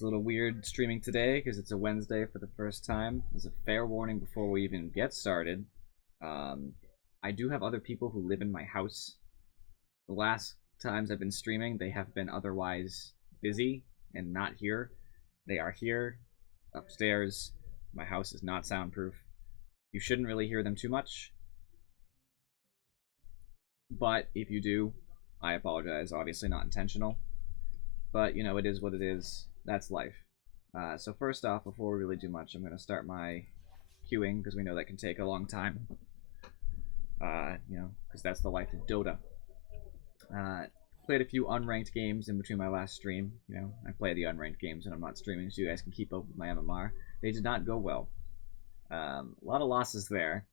It's a little weird streaming today because it's a Wednesday for the first time. As a fair warning before we even get started, um, I do have other people who live in my house. The last times I've been streaming, they have been otherwise busy and not here. They are here, upstairs. My house is not soundproof. You shouldn't really hear them too much, but if you do, I apologize. Obviously, not intentional, but you know, it is what it is. That's life. So first off, before we really do much, I'm going to start my queuing because we know that can take a long time. Because that's the life of Dota. Played a few unranked games in between my last stream. I play the unranked games when I'm not streaming, so you guys can keep up with my MMR. They did not go well. A lot of losses there.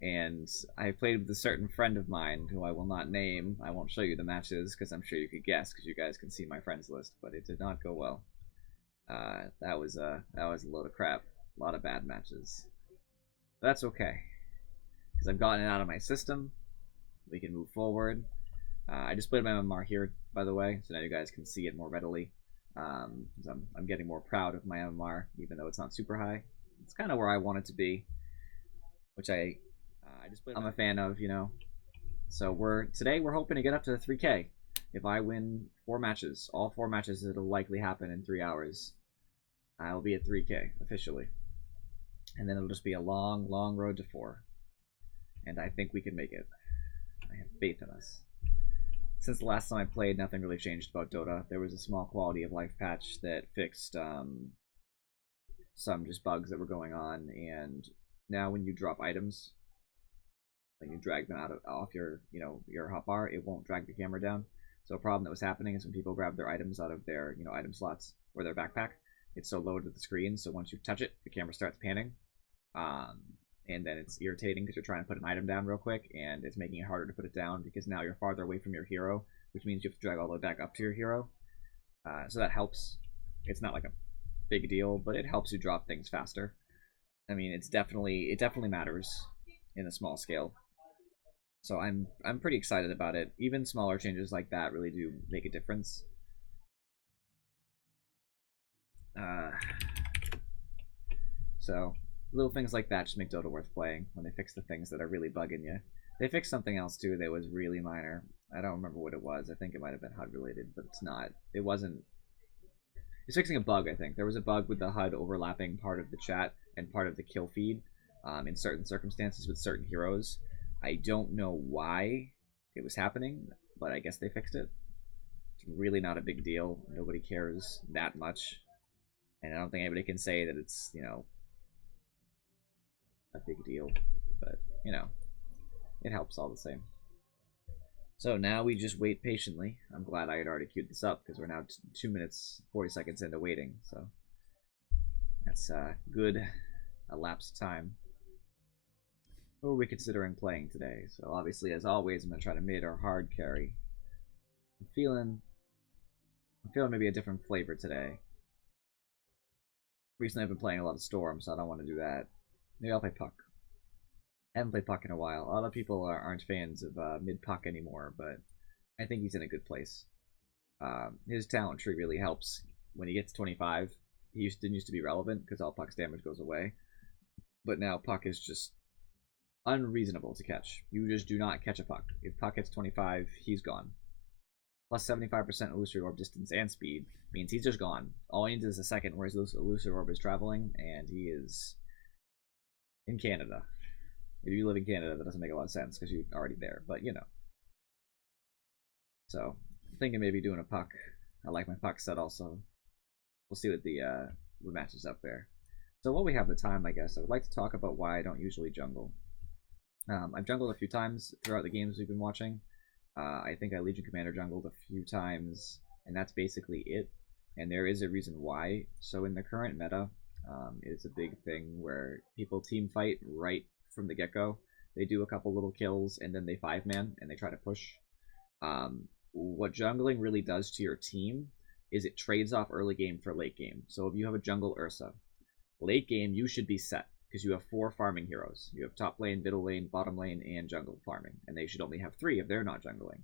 And I played with a certain friend of mine who I will not name. I won't show you the matches because I'm sure you could guess because you guys can see my friends list. But it did not go well. That was a load of crap. A lot of bad matches. But that's okay because I've gotten it out of my system. We can move forward. I just played my MMR here, by the way, so now you guys can see it more readily. I'm getting more proud of my MMR, even though it's not super high. It's kind of where I want it to be, which I'm a fan of, So today we're hoping to get up to 3K. If I win 4 matches, all 4 matches, it'll likely happen in 3 hours. I'll be at 3K officially, and then it'll just be a long, long road to 4. And I think we can make it. I have faith in us. Since the last time I played, nothing really changed about Dota. There was a small quality of life patch that fixed some just bugs that were going on, and now when you drop items, and you drag them off your hotbar, it won't drag the camera down. So a problem that was happening is when people grab their items out of their item slots or their backpack, it's so low to the screen, so once you touch it, the camera starts panning. And then it's irritating because you're trying to put an item down real quick, and it's making it harder to put it down because now you're farther away from your hero, which means you have to drag all the way back up to your hero. So that helps. It's not like a big deal, but it helps you drop things faster. I mean, it definitely matters in a small scale. So I'm pretty excited about it. Even smaller changes like that really do make a difference. So little things like that just make Dota worth playing when they fix the things that are really bugging you. They fixed something else too that was really minor. I don't remember what it was. I think it might have been HUD related, but it's not. It wasn't. It's fixing a bug, I think. There was a bug with the HUD overlapping part of the chat and part of the kill feed in certain circumstances with certain heroes. I don't know why it was happening, but I guess they fixed it. It's really not a big deal. Nobody cares that much. And I don't think anybody can say that it's, a big deal. But, it helps all the same. So now we just wait patiently. I'm glad I had already queued this up because we're now 2 minutes, 40 seconds into waiting. So that's good elapsed time. What are we considering playing today? So obviously, as always, I'm going to try to mid or hard carry. I'm feeling maybe a different flavor today. Recently I've been playing a lot of Storm, so I don't want to do that. Maybe I'll play Puck. I haven't played Puck in a while. A lot of people aren't fans of mid Puck anymore, but I think he's in a good place. His talent tree really helps. When he gets 25, he didn't used to be relevant because all Puck's damage goes away. But now Puck is just unreasonable to catch. You just do not catch a Puck. If Puck hits 25, he's gone. Plus 75% illusory orb distance and speed means he's just gone. All he needs is a second where his illusory orb is traveling, and he is in Canada. If you live in Canada, that doesn't make a lot of sense because you're already there, but So, I'm thinking maybe doing a Puck. I like my Puck set also. We'll see what the matches up there. So while we have the time, I guess, I would like to talk about why I don't usually jungle. I've jungled a few times throughout the games we've been watching. I think I Legion Commander jungled a few times, and that's basically it. And there is a reason why. So in the current meta, it's a big thing where people team fight right from the get-go. They do a couple little kills, and then they 5-man, and they try to push. What jungling really does to your team is it trades off early game for late game. So if you have a jungle Ursa, late game you should be set, because you have 4 farming heroes. You have top lane, middle lane, bottom lane, and jungle farming. And they should only have 3 if they're not jungling.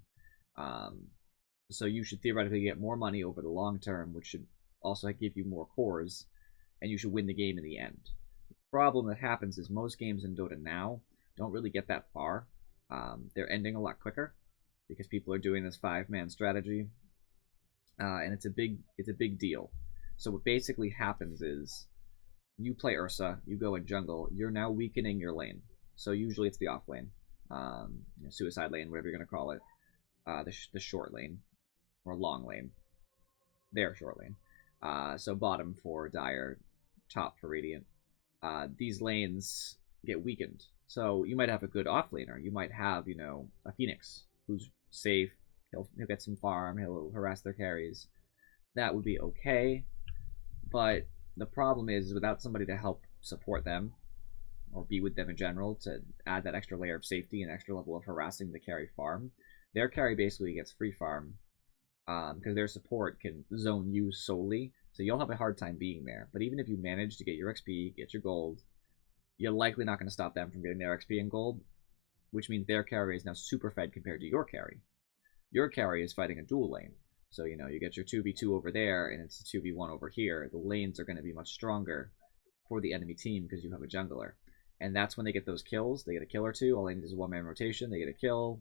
So you should theoretically get more money over the long term, which should also give you more cores, and you should win the game in the end. The problem that happens is most games in Dota now don't really get that far. They're ending a lot quicker because people are doing this 5-man strategy, and it's a big deal. So what basically happens is you play Ursa, you go in jungle, you're now weakening your lane. So usually it's the off lane, suicide lane, whatever you're gonna call it, the short lane or long lane, their short lane. So bottom for Dire, top for Radiant. These lanes get weakened. So you might have a good off laner. You might have, a Phoenix who's safe. He'll get some farm. He'll harass their carries. That would be okay. But the problem is without somebody to help support them or be with them in general to add that extra layer of safety and extra level of harassing the carry farm, their carry basically gets free farm because their support can zone you solely. So you'll have a hard time being there. But even if you manage to get your XP, get your gold, you're likely not going to stop them from getting their XP and gold, which means their carry is now super fed compared to your carry. Your carry is fighting a dual lane. So, you get your 2v2 over there, and it's a 2v1 over here. The lanes are going to be much stronger for the enemy team because you have a jungler. And that's when they get those kills. They get a kill or two. All they need is a one-man rotation. They get a kill,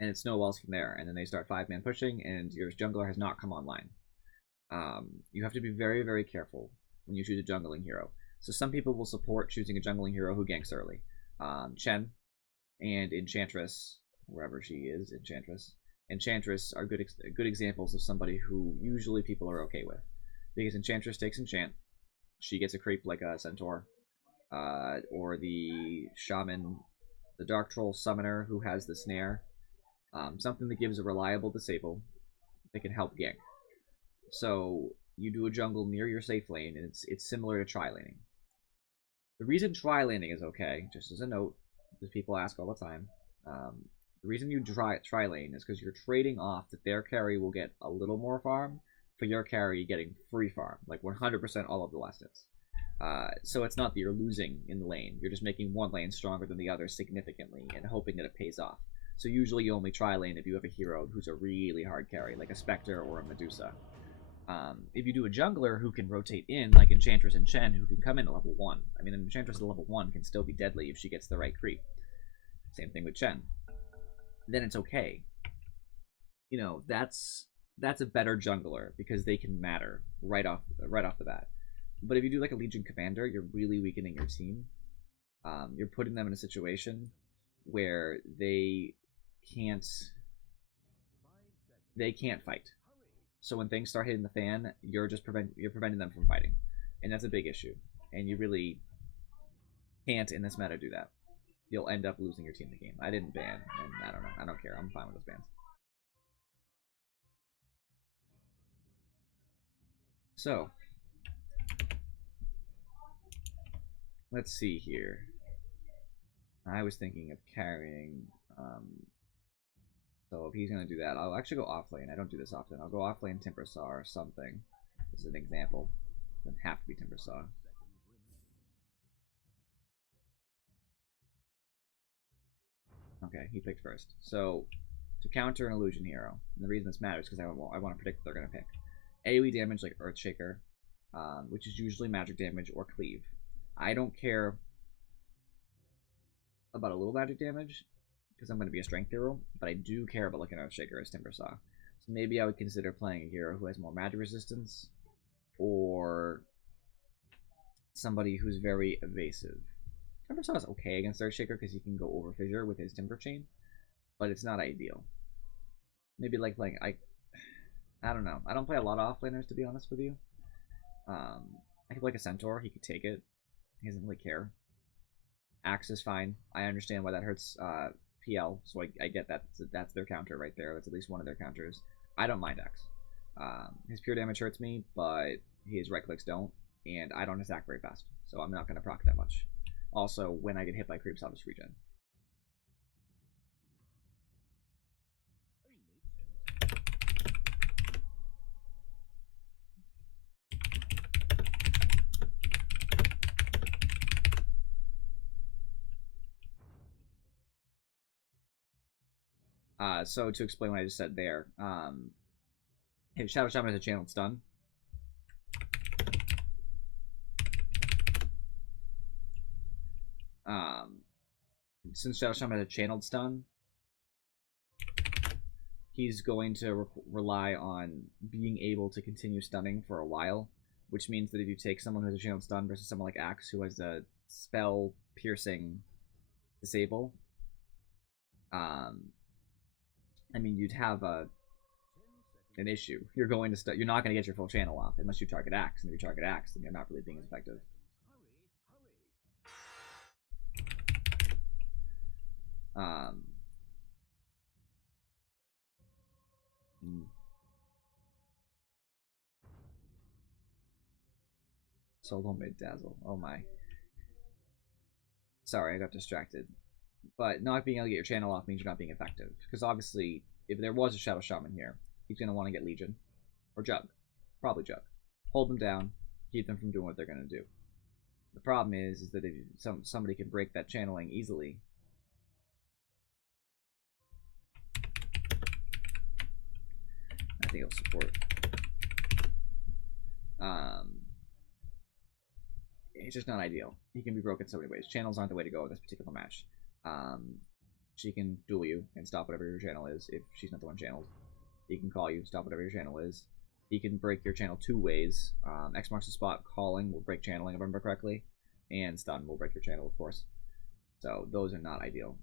and it snowballs from there. And then they start 5-man pushing, and your jungler has not come online. You have to be very, very careful when you choose a jungling hero. So some people will support choosing a jungling hero who ganks early. Chen and Enchantress, wherever she is, Enchantress are good examples of somebody who usually people are okay with. Because Enchantress takes enchant, she gets a creep like a Centaur, or the Shaman, the Dark Troll Summoner who has the Snare. Something that gives a reliable disable that can help gank. So you do a jungle near your safe lane, and it's similar to tri-laning. The reason tri-laning is okay, just as a note, because people ask all the time, the reason you tri-lane is because you're trading off that their carry will get a little more farm for your carry getting free farm, like 100% all of the last hits. So it's not that you're losing in the lane, you're just making one lane stronger than the other significantly and hoping that it pays off. So usually you only tri-lane if you have a hero who's a really hard carry, like a Spectre or a Medusa. If you do a jungler who can rotate in, like Enchantress and Chen, who can come in at level 1. I mean, an Enchantress at level 1 can still be deadly if she gets the right creep. Same thing with Chen. Then it's okay. That's a better jungler because they can matter right off the bat. But if you do like a Legion Commander, you're really weakening your team. You're putting them in a situation where they can't fight. So when things start hitting the fan, you're preventing them from fighting, and that's a big issue. And you really can't, in this meta, do that. You'll end up losing your team the game. I didn't ban, and I don't know. I don't care. I'm fine with those bans. So let's see here. I was thinking of carrying. So if he's going to do that, I'll actually go off lane. I don't do this often. I'll go off lane Timber Saw or something. This is an example. It doesn't have to be Timber Saw. Okay, he picked first. So to counter an illusion hero, and the reason this matters is because I want to predict what they're going to pick. AoE damage like Earthshaker, which is usually magic damage, or Cleave. I don't care about a little magic damage because I'm going to be a strength hero, but I do care about looking at Earthshaker as Timber Saw. So maybe I would consider playing a hero who has more magic resistance, or somebody who's very evasive. Timber Saw is okay against Earthshaker because he can go over Fissure with his Timber Chain, but it's not ideal. Maybe like playing I don't know. I don't play a lot of offlaners, to be honest with you. I could play like a Centaur. He could take it. He doesn't really care. Axe is fine. I understand why that hurts PL, so I get that. That's their counter right there. That's at least one of their counters. I don't mind Axe. His pure damage hurts me, but his right clicks don't, and I don't attack very fast, so I'm not going to proc that much. Also, when I get hit by creeps, I'll just regen. So to explain what I just said there, Shadow Shaman is a channeled stun. Since Shadow Shaman has a channeled stun, he's going to rely on being able to continue stunning for a while, which means that if you take someone who has a channeled stun versus someone like Axe who has a spell piercing disable, I mean, you'd have an issue. You're not going to get your full channel off unless you target Axe, and if you target Axe, then you're not really being as effective. Solo mid dazzle. Oh my. Sorry, I got distracted. But not being able to get your channel off means you're not being effective. Because obviously, if there was a Shadow Shaman here, he's going to want to get Legion. Or Jug. Probably Jug. Hold them down. Keep them from doing what they're going to do. The problem is that if somebody can break that channeling easily. I think it'll support. It's just not ideal. He can be broken so many ways. Channels aren't the way to go in this particular match. She can duel you and stop whatever your channel is if she's not the one channeled. He can call you, stop whatever your channel is. He can break your channel two ways. X marks the spot, calling will break channeling, if I remember correctly. And stun will break your channel, of course. So those are not ideal.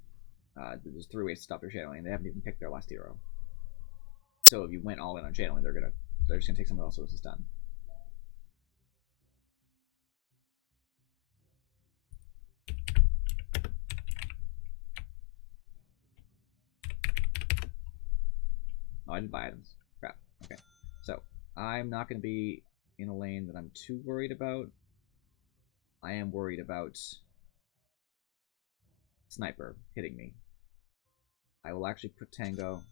There's three ways to stop your channeling, and they haven't even picked their last hero. So if you went all in on channeling, they're just gonna take someone else who has a stun. Oh, I didn't buy items. Crap. Okay. So, I'm not going to be in a lane that I'm too worried about. I am worried about Sniper hitting me. I will actually put Tango.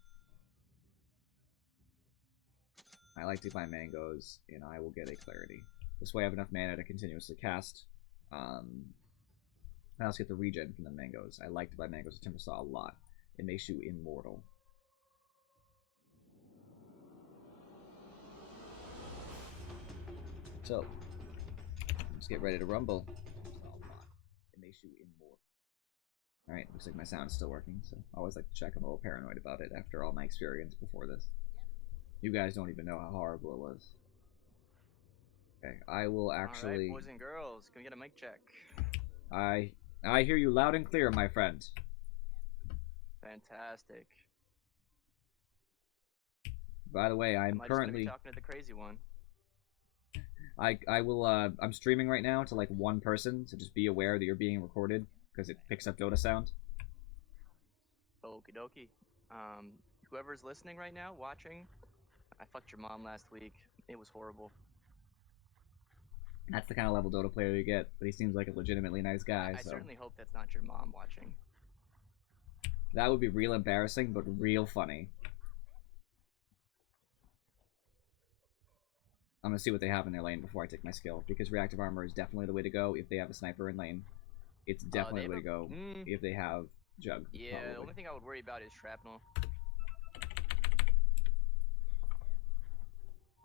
I like to buy mangoes, and I will get a clarity. This way I have enough mana to continuously cast. I also get the regen from the mangoes. I like to buy mangoes at Timbersaw a lot. It makes you immortal. So, let's get ready to rumble. It makes you immortal. Alright, looks like my sound is still working, so I always like to check. I'm a little paranoid about it after all my experience before this. You guys don't even know how horrible it was. Okay, I will actually... Alright, boys and girls, can we get a mic check? I hear you loud and clear, my friend. Fantastic. By the way, I'm currently... talking to the crazy one. I will, I'm streaming right now to, like, one person, so just be aware that you're being recorded, because it picks up Dota sound. Okie dokie. Whoever's listening right now, watching, I fucked your mom last week. It was horrible. That's the kind of level Dota player you get, but he seems like a legitimately nice guy, I so... certainly hope that's not your mom watching. That would be real embarrassing, but real funny. I'm gonna see what they have in their lane before I take my skill, because reactive armor is definitely the way to go if they have a sniper in lane. It's definitely the way to go if they have Jug. Yeah, probably. The only thing I would worry about is shrapnel.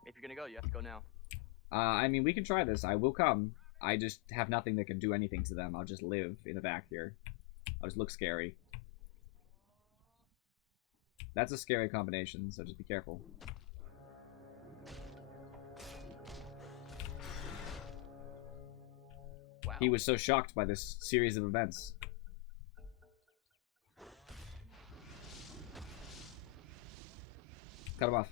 If you're gonna go, you have to go now. I mean, we can try this. I will come. I just have nothing that can do anything to them. I'll just live in the back here. I'll just look scary. That's a scary combination, so just be careful. Wow. He was so shocked by this series of events. Cut him off.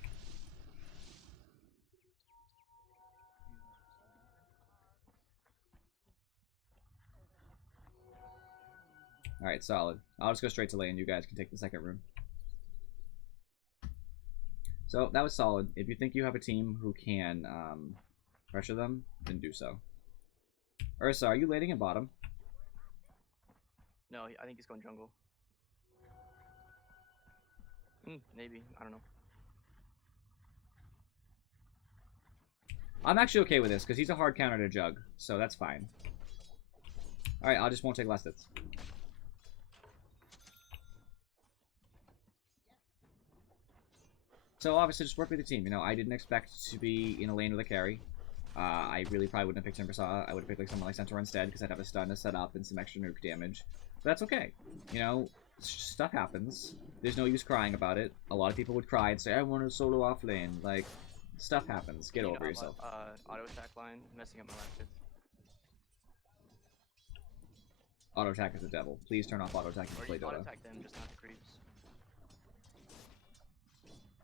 Alright, solid. I'll just go straight to lane. You guys can take the second room. So, that was solid. If you think you have a team who can pressure them, then do so. Ursa, are you laning in bottom? No, I think he's going jungle. Maybe. I don't know. I'm actually okay with this, because he's a hard counter to Jug, so that's fine. Alright, I just won't take last hits. So obviously just work with the team. You know, I didn't expect to be in a lane with a carry. I really probably wouldn't have picked Timbersaw. I would have picked like someone like Centaur instead because I'd have a stun to set up and some extra nuke damage. But that's okay. You know, stuff happens. There's no use crying about it. A lot of people would cry and say, I want to solo off lane. Like, stuff happens. Get over yourself. Auto attack line messing up my last hits. Auto attack is the devil. Please turn off auto attack and play Dota. Auto attack them, just not the creeps.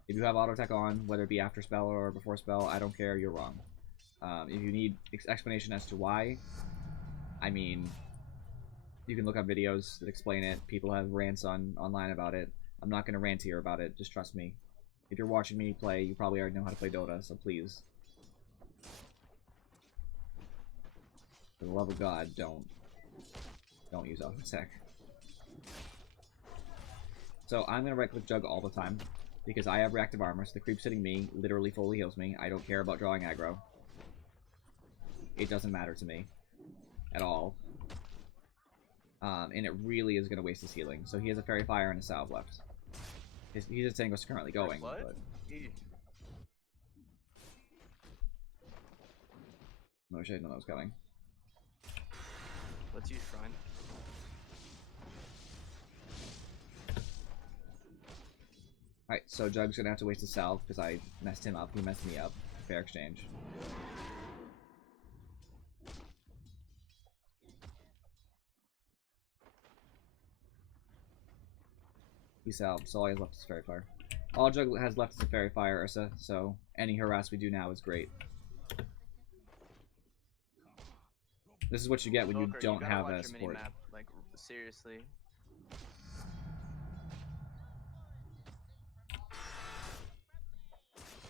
If you have auto attack on, whether it be after spell or before spell, I don't care. You're wrong. If you need explanation as to why, I mean, you can look up videos that explain it. People have rants online about it. I'm not going to rant here about it. Just trust me. If you're watching me play, you probably already know how to play Dota, so please. For the love of God, don't use auto attack. So I'm going to right-click Jug all the time, because I have reactive armor, so the creep hitting me literally fully heals me. I don't care about drawing aggro. It doesn't matter to me. At all. And it really is going to waste his healing. So he has a Fairy Fire and a Salve left. His Tango's currently going, but... I wish I didn't know that was coming. Let's use Shrine. Alright, so Jug's gonna have to waste his salve because I messed him up. He messed me up. Fair exchange. He salved, so all he has left is Fairy Fire. All Jug has left is a Fairy Fire, Ursa, so any harass we do now is great. This is what you get when you don't have a support. Mini-map, like, seriously.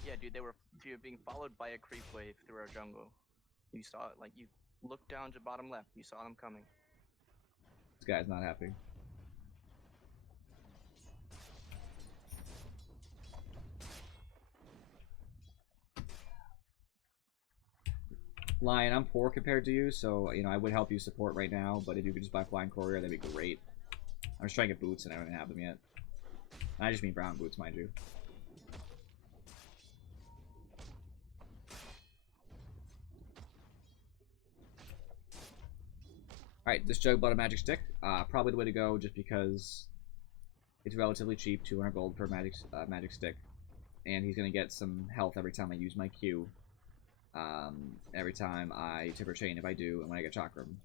Yeah, dude, they were being followed by a creep wave through our jungle. You saw it, like, you looked down to bottom left, you saw them coming. This guy's not happy. Lion, I'm poor compared to you, so, you know, I would help you support right now, but if you could just buy Flying Courier, that'd be great. I'm just trying to get boots, and I don't even have them yet. I just mean brown boots, mind you. Alright, this Jug bought a magic stick. Probably the way to go, just because it's relatively cheap, 200 gold for a magic stick. And he's going to get some health every time I use my Q. Every time I tip or chain, if I do, and when I get Chakram.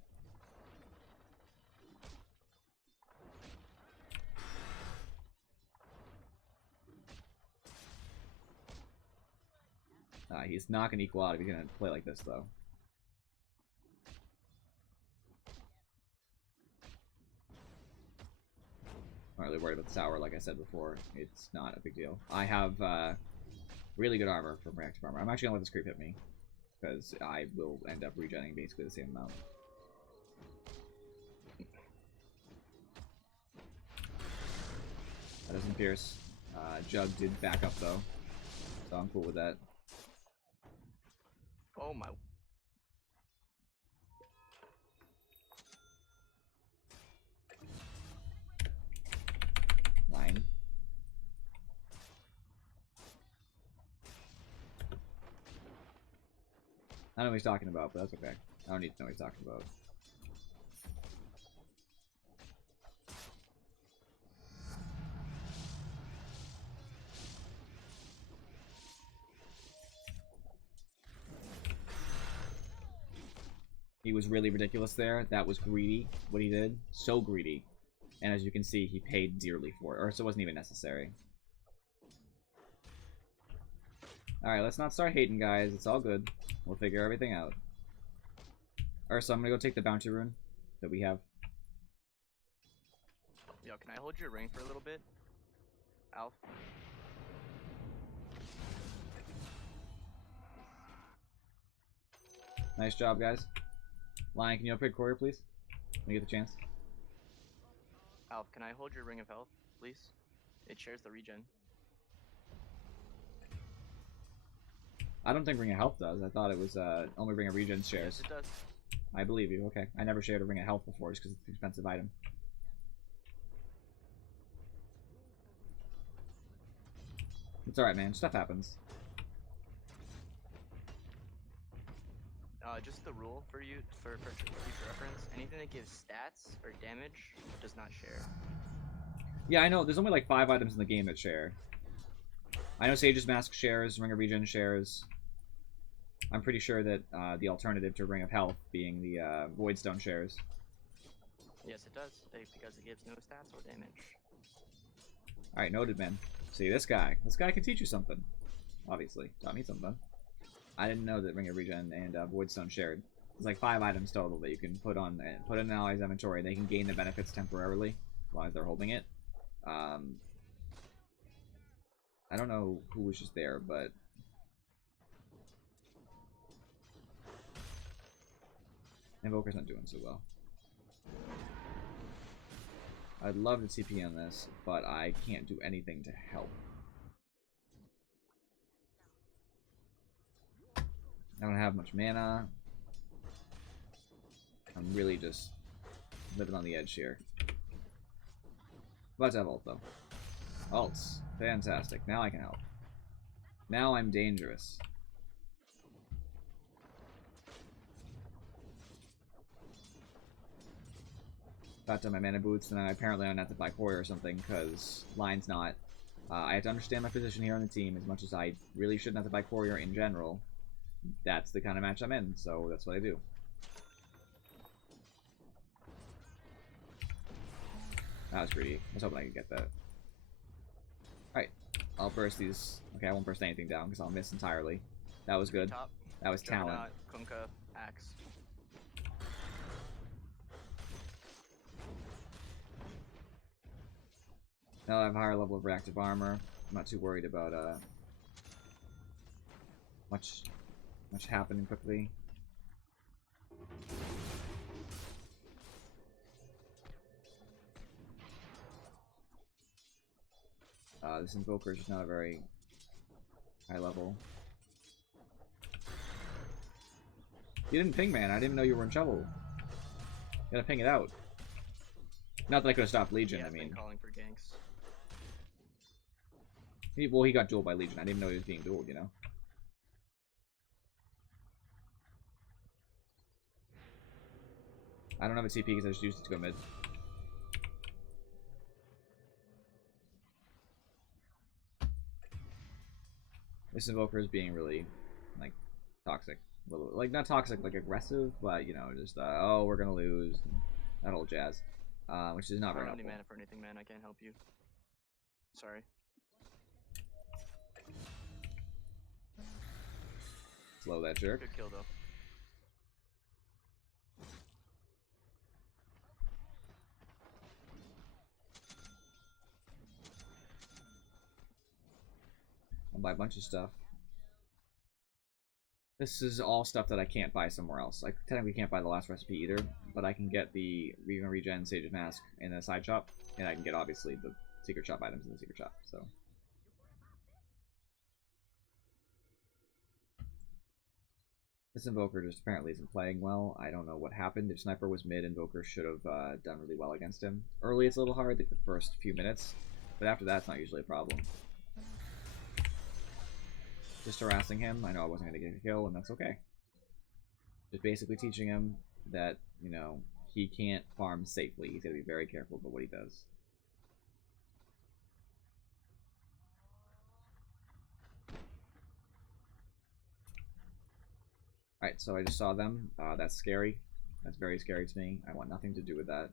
He's not going to equal out if he's going to play like this, though. I'm not really worried about the tower, like I said before. It's not a big deal. I have really good armor from reactive armor. I'm actually going to let this creep hit me, because I will end up regenerating basically the same amount. That doesn't pierce. Jug did back up, though, so I'm cool with that. Oh my... Line. I know what he's talking about, but that's okay. I don't need to know what he's talking about. He was really ridiculous there. That was greedy, what he did. So greedy. And as you can see, he paid dearly for it. Or so it wasn't even necessary. Alright, let's not start hating, guys. It's all good. We'll figure everything out. Ursa, I'm gonna go take the bounty rune that we have. Yo, can I hold your ring for a little bit? Alf? Nice job, guys. Lion, can you upgrade Courier, please? When you get the chance. Alf, can I hold your ring of health, please? It shares the regen. I don't think Ring of Health does. I thought it was only Ring of Regen shares. Yes, it does. I believe you. Okay. I never shared a Ring of Health before just because it's an expensive item. It's alright, man. Stuff happens. Just the rule for you for future reference. Anything that gives stats or damage does not share. Yeah, I know. There's only like 5 items in the game that share. I know Sage's Mask shares, Ring of Regen shares. I'm pretty sure that the alternative to Ring of Health being the Voidstone shares. Yes, it does, because it gives no stats or damage. Alright, noted, man. See, this guy. This guy can teach you something. Obviously. Taught me something. I didn't know that Ring of Regen and Voidstone shared. There's like 5 items total that you can put on and put in an ally's inventory. They can gain the benefits temporarily while they're holding it. I don't know who was just there, but Invoker's not doing so well. I'd love to TP on this, but I can't do anything to help. I don't have much mana. I'm really just living on the edge here. About to have ult, though. Ults. Fantastic. Now I can help. Now I'm dangerous. Got to my mana boots, and then apparently I'm gonna have to buy Courier or something, because line's not. I have to understand my position here on the team, as much as I really shouldn't have to buy Courier in general. That's the kind of match I'm in, so that's what I do. That was greedy. I was hoping I could get that. Alright, I'll burst these. Okay, I won't burst anything down, because I'll miss entirely. That was good. Top. That was talent. Kunkka, Axe. Now I have a higher level of reactive armor. I'm not too worried about much happening quickly. This Invoker is just not a very high level. You didn't ping, man. I didn't even know you were in trouble. You gotta ping it out. Not that I could have stopped Legion, I mean. Calling for ganks. Well, he got dueled by Legion. I didn't even know he was being dueled, you know? I don't have a TP because I just used it to go mid. This Invoker is being really, like, toxic. Like, not toxic, like, aggressive, but, you know, just, oh, we're gonna lose. That old jazz. Which is not very helpful. I don't have any mana for anything, man. I can't help you. Sorry. Slow that jerk. Good kill, though. I'll buy a bunch of stuff. This is all stuff that I can't buy somewhere else. I technically can't buy the last recipe either, but I can get the Regen Sage's Mask in the side shop, and I can get, obviously, the secret shop items in the secret shop, so. This Invoker just apparently isn't playing well. I don't know what happened. If Sniper was mid, Invoker should have done really well against him. Early it's a little hard, like the first few minutes, but after that it's not usually a problem. Just harassing him. I know I wasn't going to get a kill, and that's okay. Just basically teaching him that, you know, he can't farm safely. He's got to be very careful about what he does. Alright, so I just saw them. That's scary. That's very scary to me. I want nothing to do with that.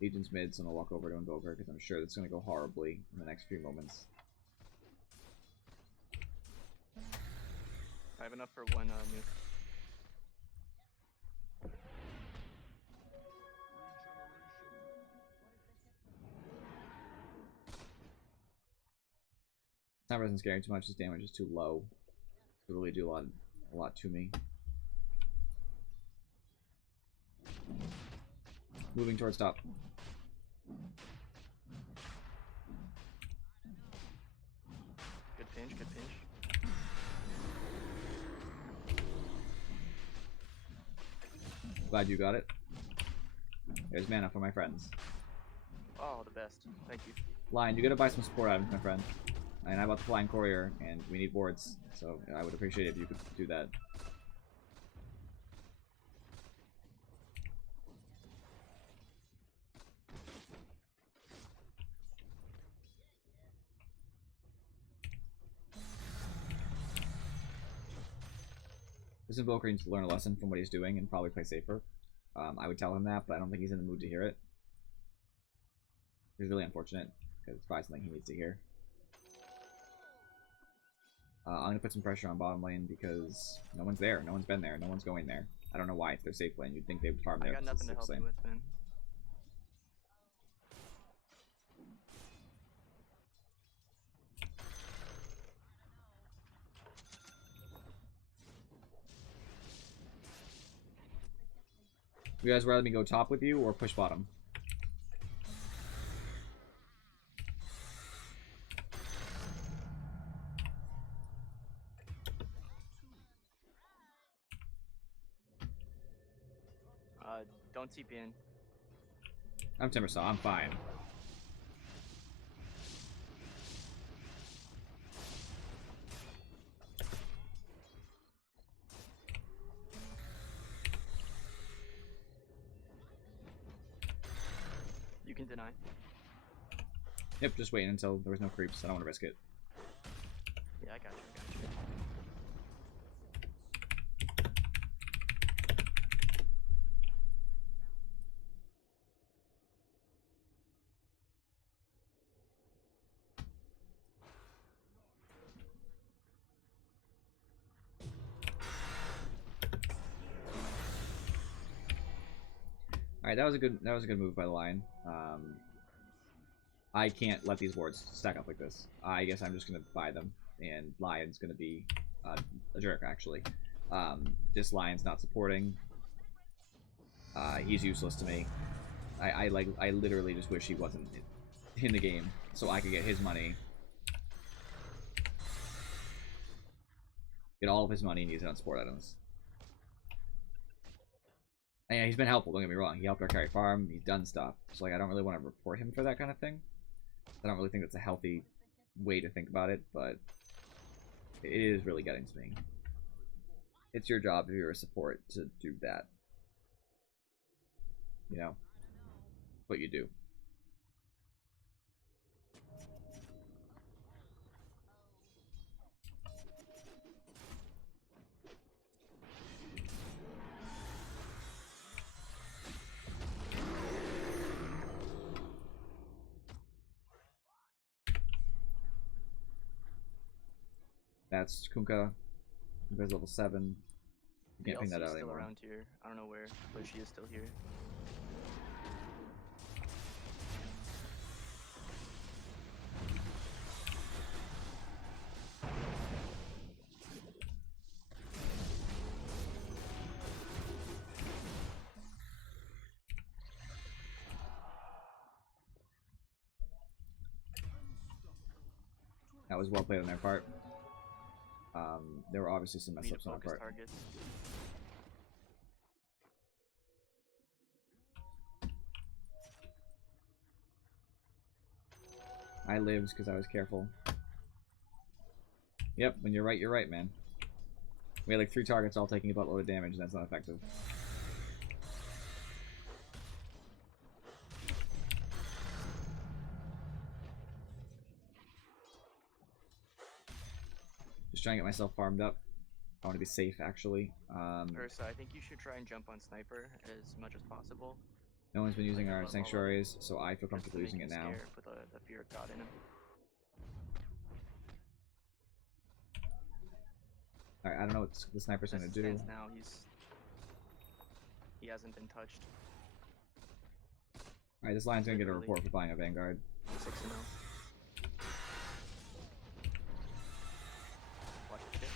Legion's mid, so I'm going to walk over to Invoker because I'm sure that's going to go horribly in the next few moments. I have enough for one nuke. Sniper isn't scaring too much. His damage is too low to really do a lot to me. Moving towards top. Good pinch, good pinch. Glad you got it. There's mana for my friends. Oh, the best. Thank you. Lion, you gotta buy some support items, my friend. And I bought the Flying Courier, and we need wards, so I would appreciate it if you could do that. This Invoker needs to learn a lesson from what he's doing and probably play safer. I would tell him that, but I don't think he's in the mood to hear it. It's really unfortunate, because it's probably something he needs to hear. I'm going to put some pressure on bottom lane because no one's there. No one's been there. No one's going there. I don't know why. It's their safe lane. You'd think they would farm there. I got nothing to help you with, man. Would you guys rather me go top with you or push bottom? Don't TP in. I'm Timbersaw. I'm fine. You can deny. Yep, just waiting until there was no creeps. I don't want to risk it. Yeah, I got you. I got you. Alright, that was a good move by the line. I can't let these wards stack up like this. I guess I'm just gonna buy them, and Lion's gonna be a jerk actually. This Lion's not supporting. He's useless to me. I literally just wish he wasn't in the game so I could get his money. Get all of his money and use it on support items. And yeah, he's been helpful, don't get me wrong. He helped our carry farm, he's done stuff. So like I don't really want to report him for that kind of thing. I don't really think that's a healthy way to think about it, but it is really getting to me. It's your job if you're a support to do that. You know? What you do. That's Kunkka. Kunkka's level 7. You can't ping that out still anymore. around here. I don't know where, but she is still here. That was well played on their part. There were obviously some mess ups on our part. Targets. I lived because I was careful. Yep, when you're right, man. We had like 3 targets all taking a buttload of damage, and that's not effective. Just trying to get myself farmed up. I want to be safe, actually. Ursa, I think you should try and jump on Sniper as much as possible. No one's been using Like, our above sanctuaries, so I feel Just to comfortable make using him it now. scared, put the fear of God in him. Alright, I don't know what the sniper's As gonna it do. stands now, he hasn't been touched. Alright, this line's gonna get a Literally. report for buying a Vanguard. 6-0. Watch the shit.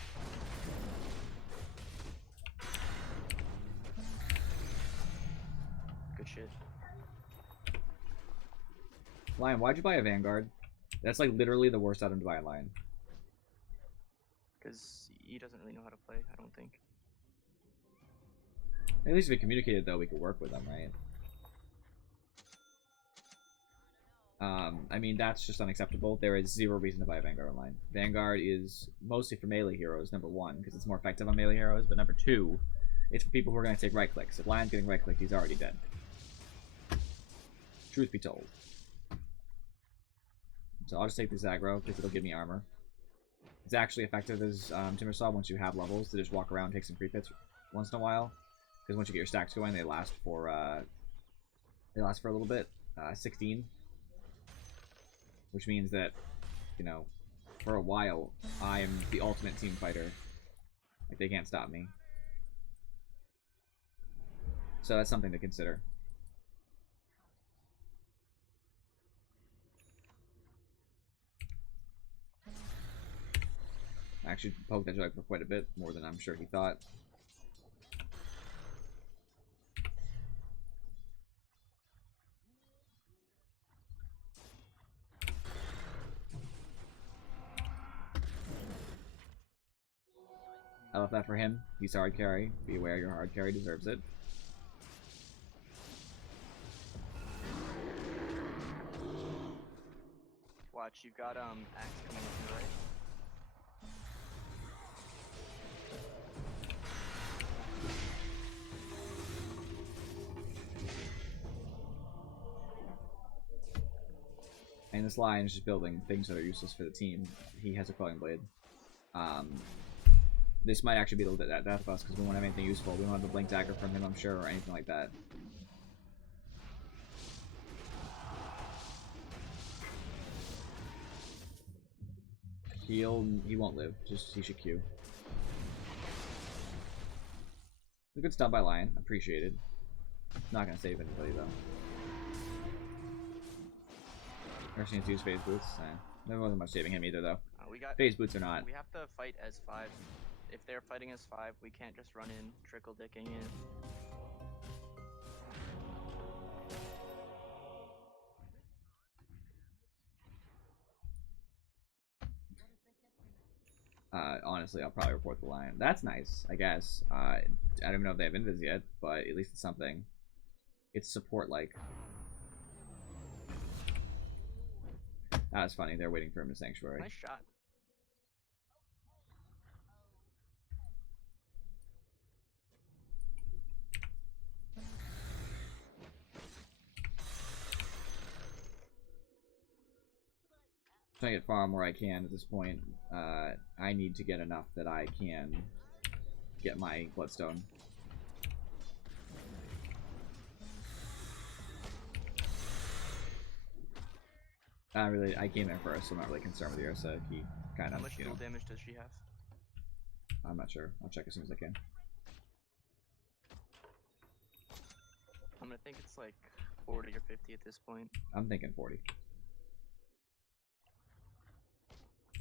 Good shit. Lion, why'd you buy a Vanguard? That's like literally the worst item to buy in Lion. Because he doesn't really know how to play, I don't think. At least if we communicated though, we could work with them, right? I mean, that's just unacceptable. There is zero reason to buy a Vanguard online. Vanguard is mostly for melee heroes, number one, because it's more effective on melee heroes, but number two, it's for people who are going to take right clicks. If Lion's getting right clicked, he's already dead. Truth be told. So I'll just take this aggro, because it'll give me armor. It's actually effective as Timbersaw once you have levels to just walk around and take some free hits once in a while. Because once you get your stacks going, they last for a little bit. 16. Which means that, you know, for a while, I'm the ultimate team fighter. Like, they can't stop me. So that's something to consider. I actually poked that jug for quite a bit, more than I'm sure he thought. I love that for him. He's hard carry. Be aware your hard carry deserves it. Watch, you've got axe coming in, right? And this line is just building things that are useless for the team. He has a Quelling Blade. This might actually be the death of us because we won't have anything useful. We won't have the Blink Dagger from him, I'm sure, or anything like that. He won't live. Just he should Q. A good stun by Lion. Appreciated. Not gonna save anybody though. Never seen us use phase boots. There wasn't much saving him either though. Phase boots or not. We have to fight as 5. If they're fighting as 5, we can't just run in, trickle dicking in. Honestly, I'll probably report the Lion. That's nice, I guess. I don't even know if they have invis yet, but at least it's something. It's support-like. That's funny. They're waiting for him to Sanctuary. Nice shot. Trying to get farm where I can at this point. I need to get enough that I can get my Bloodstone. I came in first, so I'm not really concerned with the Ursa. He kind of. How much fuel damage does she have? I'm not sure. I'll check as soon as I can. I'm gonna think it's like 40 or 50 at this point. I'm thinking 40.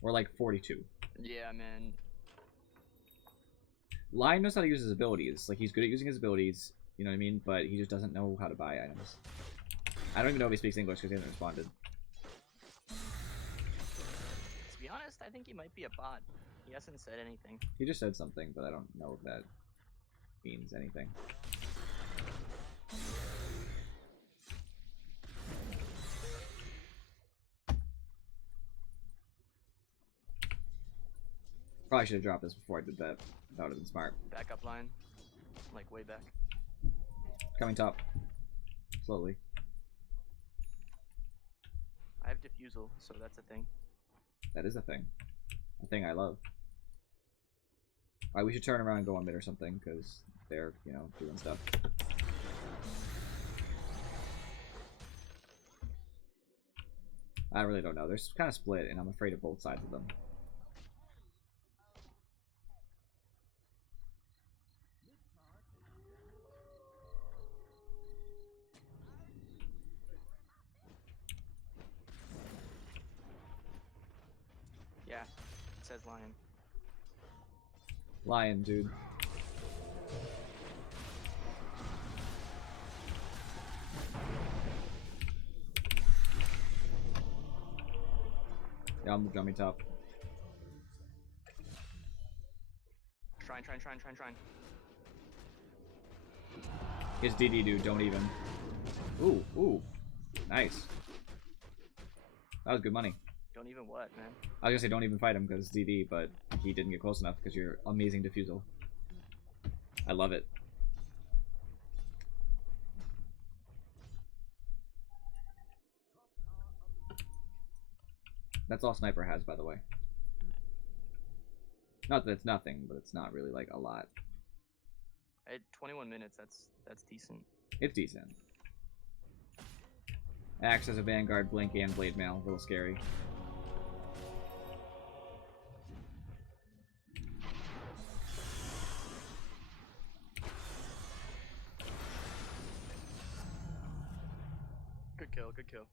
Or like 42. Yeah, man. Lion knows how to use his abilities. Like, he's good at using his abilities, you know what I mean? But he just doesn't know how to buy items. I don't even know if he speaks English because he hasn't responded. To be honest, I think he might be a bot. He hasn't said anything. He just said something, but I don't know if that means anything. Probably should have dropped this before I did that. That would have been smart. Backup line. Like, way back. Coming top. Slowly. I have diffusal, so that's a thing. That is a thing. A thing I love. Alright, we should turn around and go on mid or something, because they're, you know, doing stuff. I really don't know. They're kind of split, and I'm afraid of both sides of them. Yeah, it says Lion. Lion, dude. Yeah, I'm jumping top. Shrine. His DD, dude. Don't even. Ooh. Nice. That was good money. Don't even what, man? I was gonna say don't even fight him because DD, but he didn't get close enough because you're amazing defusal. I love it. That's all Sniper has, by the way. Not that it's nothing, but it's not really like a lot. At 21 minutes, that's decent. It's decent. Axe as a Vanguard, Blink, and Blade Mail. A little scary. Good kill, good kill.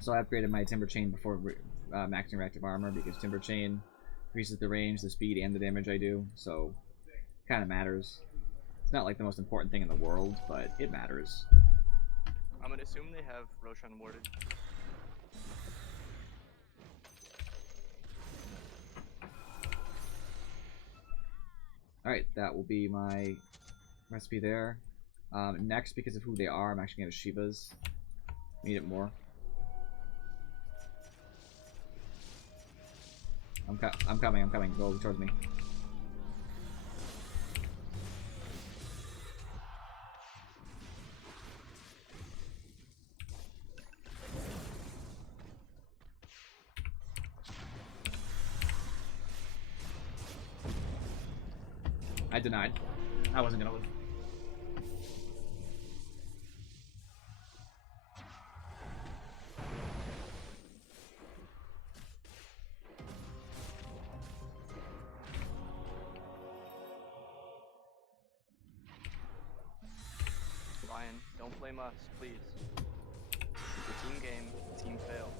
So I upgraded my Timber Chain before maxing reactive armor because Timber Chain increases the range, the speed, and the damage I do. So kind of matters. It's not like the most important thing in the world, but it matters. I'm gonna assume they have Roshan warded. Alright, that will be my recipe there. Next, because of who they are, I'm actually going to Shivas. Need it more. I'm coming. Go towards me. I denied. I wasn't gonna live. Ryan, don't blame us, please. It's a team game, team fail.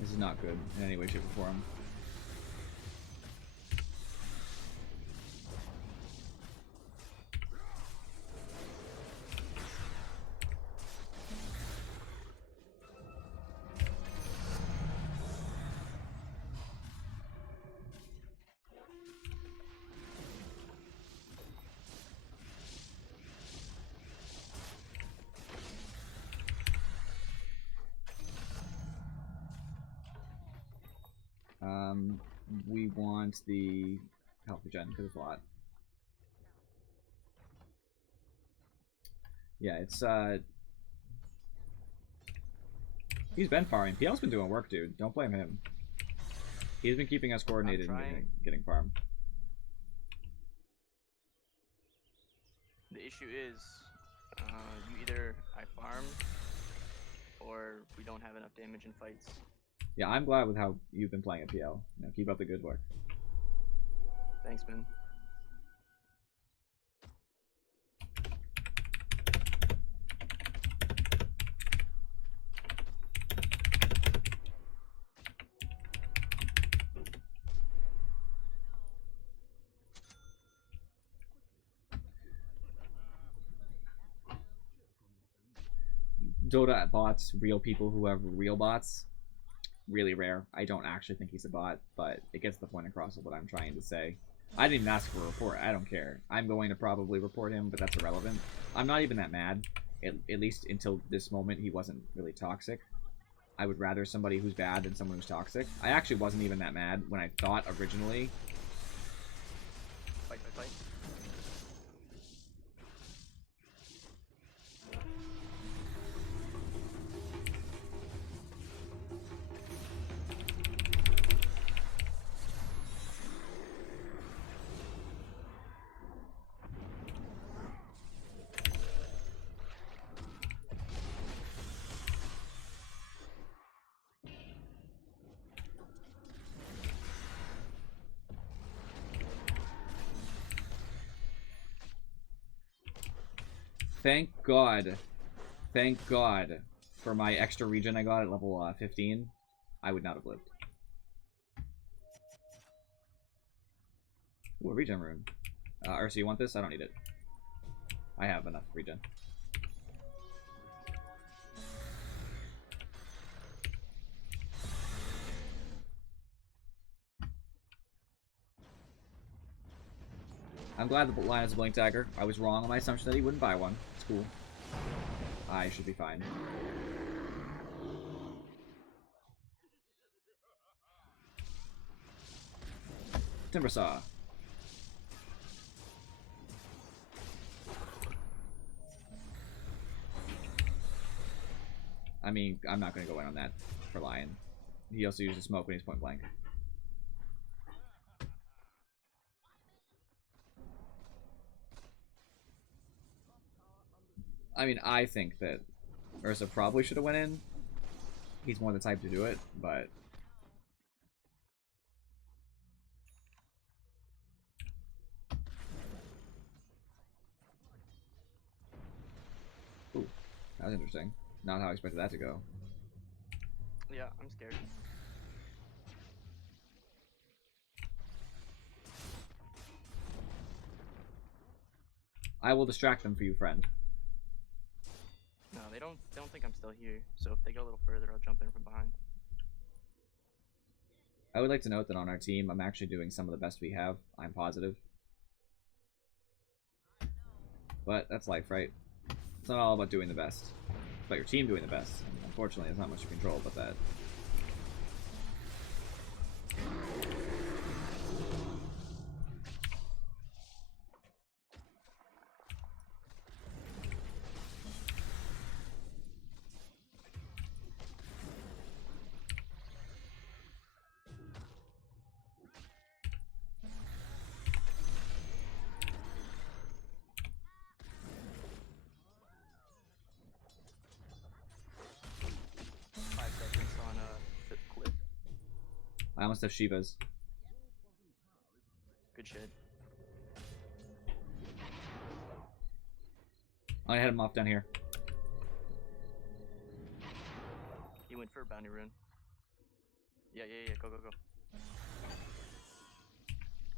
This is not good in any way, shape, or form. We want the health regen because it's a lot. Yeah, it's he's been farming. PL's been doing work, dude. Don't blame him. He's been keeping us coordinated and getting farm. The issue is, you either I farm, or we don't have enough damage in fights. Yeah, I'm glad with how you've been playing at PL. You know, keep up the good work. Thanks, man. Dota bots, real people who have real bots, really rare. I don't actually think he's a bot, but it gets the point across of what I'm trying to say. I didn't even ask for a report. I don't care. I'm going to probably report him, but that's irrelevant. I'm not even that mad. At least until this moment, he wasn't really toxic. I would rather somebody who's bad than someone who's toxic. I actually wasn't even that mad when I thought originally. Fight. Thank God for my extra regen I got at level 15. I would not have lived. Ooh, a regen rune. Ursa, you want this? I don't need it. I have enough regen. I'm glad the Lion has a Blink Dagger. I was wrong on my assumption that he wouldn't buy one. It's cool. I should be fine. Timber Saw. I mean, I'm not going to go in on that for Lion. He also uses smoke when he's point blank. I mean, I think that Ursa probably should have went in. He's more the type to do it, but... Ooh, that was interesting. Not how I expected that to go. Yeah, I'm scared. I will distract them for you, friend. No, they don't think I'm still here. So if they go a little further, I'll jump in from behind. I would like to note that on our team, I'm actually doing some of the best we have. I'm positive. But that's life, right? It's not all about doing the best. It's about your team doing the best. And unfortunately, there's not much to control about that. On a fifth cliff. I almost have Shivas. Good shit. I had him off down here. He went for a bounty rune. Yeah. Go.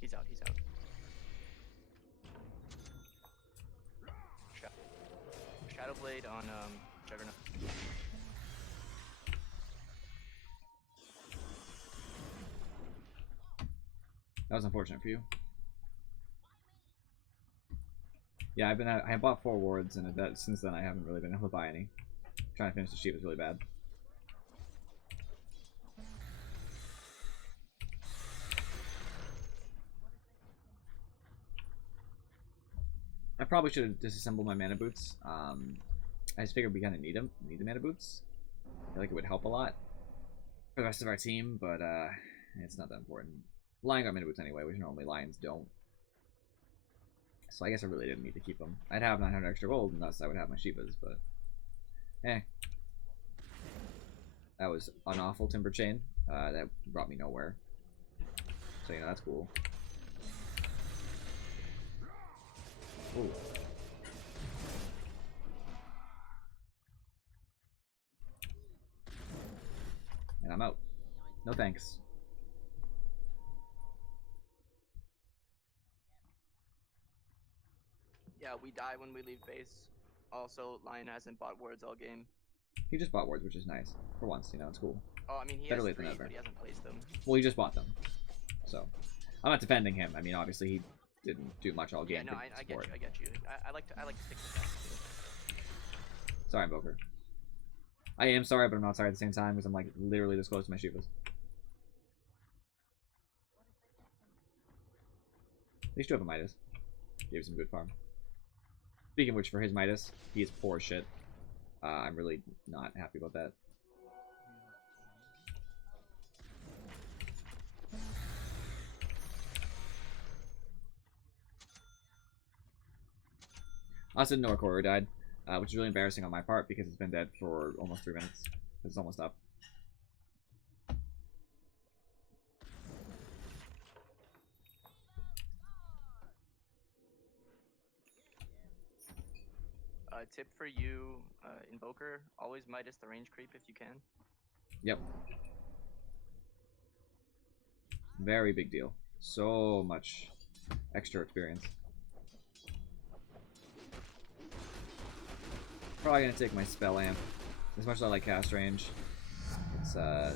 He's out. Shadow Blade on Juggernaut. That was unfortunate for you. Yeah, I bought 4 wards, and since then I haven't really been able to buy any. Trying to finish the sheet was really bad. I probably should have disassembled my mana boots. I just figured we kind of need them. We need the mana boots. I feel like it would help a lot for the rest of our team, but it's not that important. Lion got mana boots anyway, which normally Lions don't. So I guess I really didn't need to keep them. I'd have 900 extra gold, and thus I would have my Shivas, but... That was an awful timber chain. That brought me nowhere. So, that's cool. Ooh. And I'm out. No thanks. Yeah, we die when we leave base. Also, Lion hasn't bought wards all game. He just bought wards, which is nice. For once, it's cool. Oh, I mean, he Better has late than 3, never. but he hasn't placed them. Well, he just bought them. So, I'm not defending him. I mean, obviously, he didn't do much all game. Yeah, no, I get you. I like to stick to that. Sorry, Invoker. I am sorry, but I'm not sorry at the same time, because I'm, like, literally this close to my Shivas. At least you have a Midas. Gave some good farm. Speaking of which, for his Midas, he is poor shit. I'm really not happy about that. I also didn't know our Korra died, which is really embarrassing on my part because it's been dead for almost 3 minutes. It's almost up. Tip for you, Invoker, always Midas the range creep if you can. Yep. Very big deal. So much extra experience. Probably gonna take my spell amp. As much as I like cast range, it's the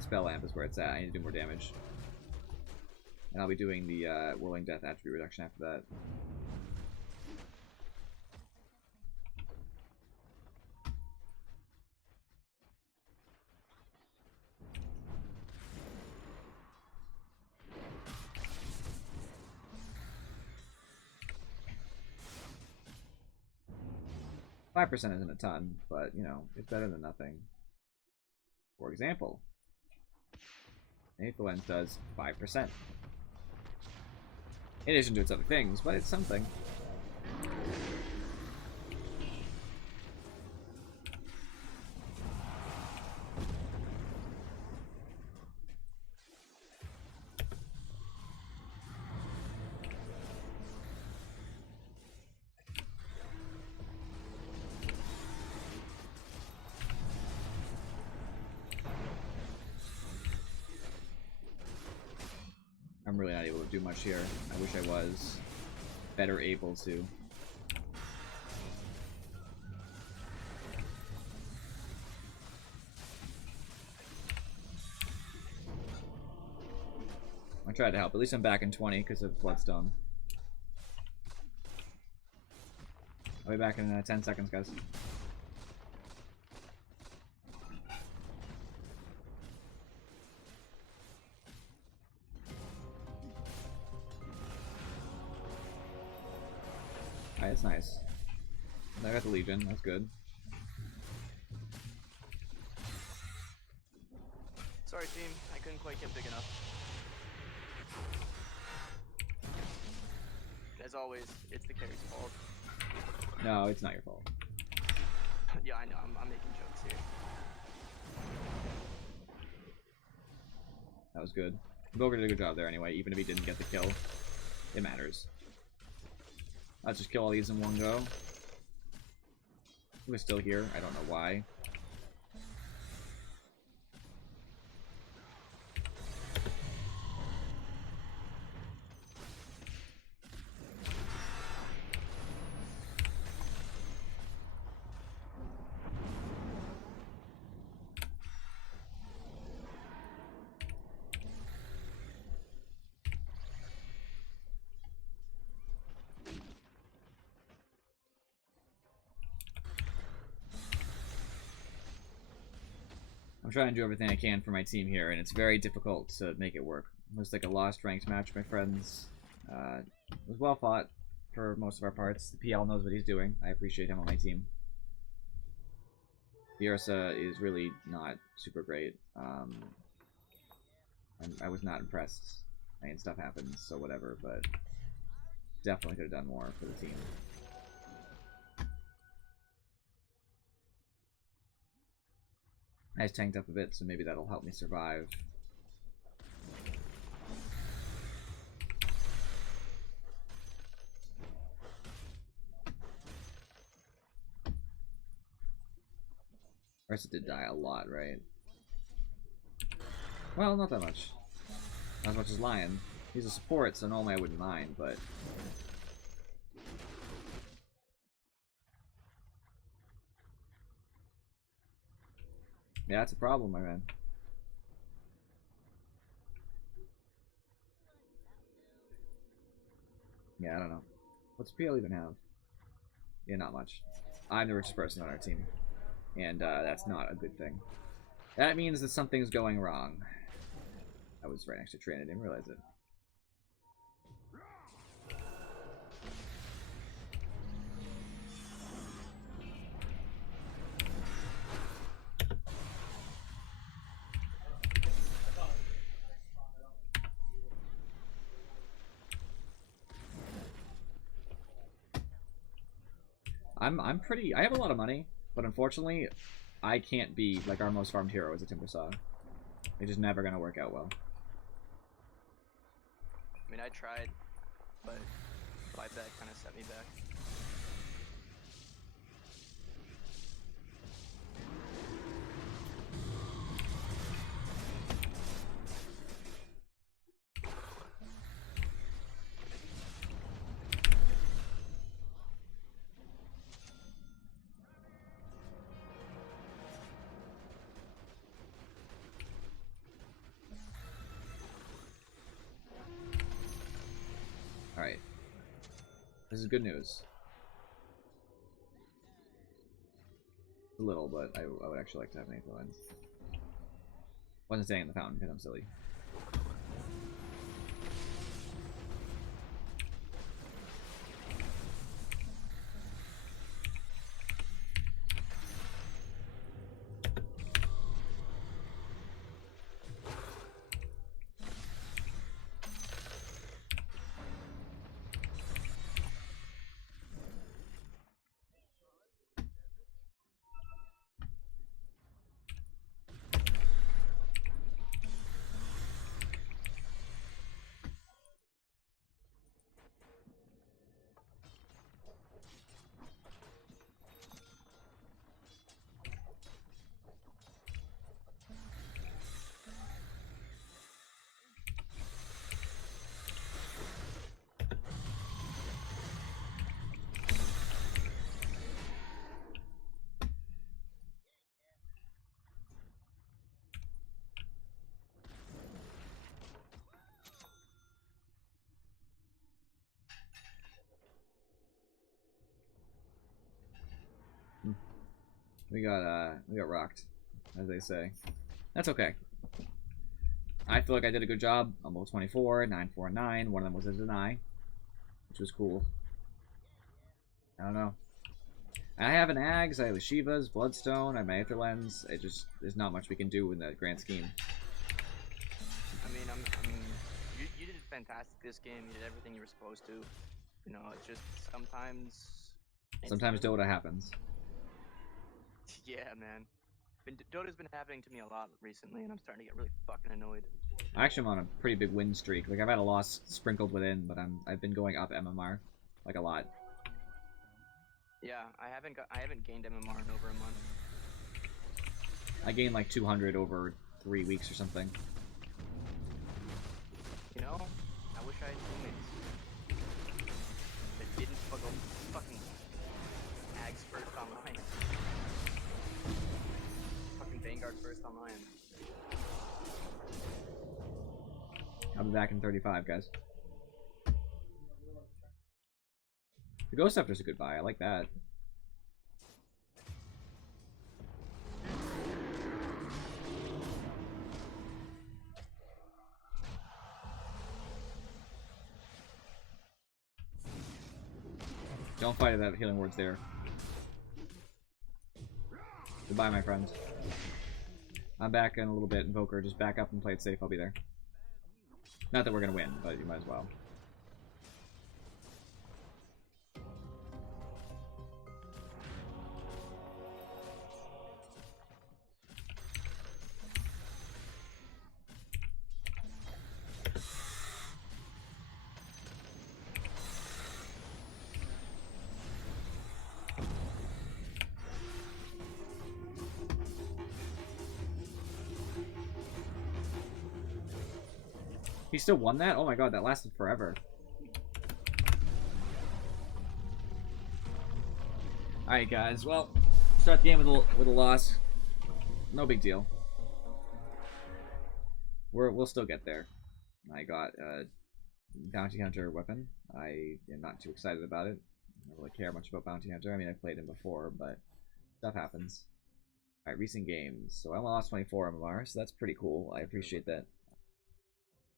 spell amp is where it's at. I need to do more damage. And I'll be doing the Whirling Death attribute reduction after that. %5 isn't a ton, but, you know, it's better than nothing. For example, Lens does 5%. In addition to its other things, but it's something. I'm really not able to do much here. I wish I was better able to. I tried to help. At least I'm back in 20 because of Bloodstone. I'll be back in 10 seconds, guys. Alright, that's nice. I got the Legion, that's good. Sorry, team. I couldn't quite get big enough. As always, it's the carry's fault. No, it's not your fault. Yeah, I know. I'm making jokes here. That was good. Boger did a good job there anyway, even if he didn't get the kill. It matters. Let's just kill all these in one go. We're still here. I don't know why. I'm trying to do everything I can for my team here, and it's very difficult to make it work. It was like a lost ranked match, my friends. It was well fought for most of our parts. The PL knows what he's doing. I appreciate him on my team. Virsa is really not super great. I was not impressed. I mean, stuff happens, so whatever, but definitely could have done more for the team. I just tanked up a bit, so maybe that'll help me survive. Ursa did die a lot, right? Well, not that much. Not as much as Lion. He's a support, so normally I wouldn't mind, but... yeah, that's a problem, my man. Yeah, I don't know. What's PL even have? Yeah, not much. I'm the richest person on our team. And that's not a good thing. That means that something's going wrong. I was right next to Trin, I didn't realize it. I'm pretty... I have a lot of money, but unfortunately, I can't be like our most farmed hero is a Timber Saw. It's just never gonna work out well. I mean, I tried, but buyback kind of set me back. Alright. This is good news. A little, but I would actually like to have an 8th lens. Wasn't staying in the fountain because I'm silly. We got rocked, as they say. That's okay. I feel like I did a good job. I'm level 24, 949. One of them was a deny, which was cool. I don't know. I have an Ags, I have a Shiva's, Bloodstone, I have my Aether Lens. It just, there's not much we can do in the grand scheme. I mean, you did fantastic this game. You did everything you were supposed to. You know, it's just Sometimes Dota happens. Yeah, man. Dota's been happening to me a lot recently, and I'm starting to get really fucking annoyed. Actually, I'm on a pretty big win streak. Like, I've had a loss sprinkled within, but I've been going up MMR, like, a lot. Yeah, I haven't gained MMR in over a month. I gained like 200 over 3 weeks or something. You know, I wish I had teammates that didn't fucking Ags first online. Fucking Vanguard first online. I'll be back in 35, guys. The Ghost Scepter's a good buy. I like that. Don't fight it, that healing ward's there. Goodbye, my friends. I'm back in a little bit, Invoker. Just back up and play it safe. I'll be there. Not that we're gonna win, but you might as well. He still won that? Oh my god, that lasted forever. Alright, guys. Well, start the game with a loss. No big deal. We'll still get there. I got a Bounty Hunter weapon. I am not too excited about it. I don't really care much about Bounty Hunter. I mean, I've played him before, but stuff happens. Alright, recent games. So I lost 24 MMR, so that's pretty cool. I appreciate that.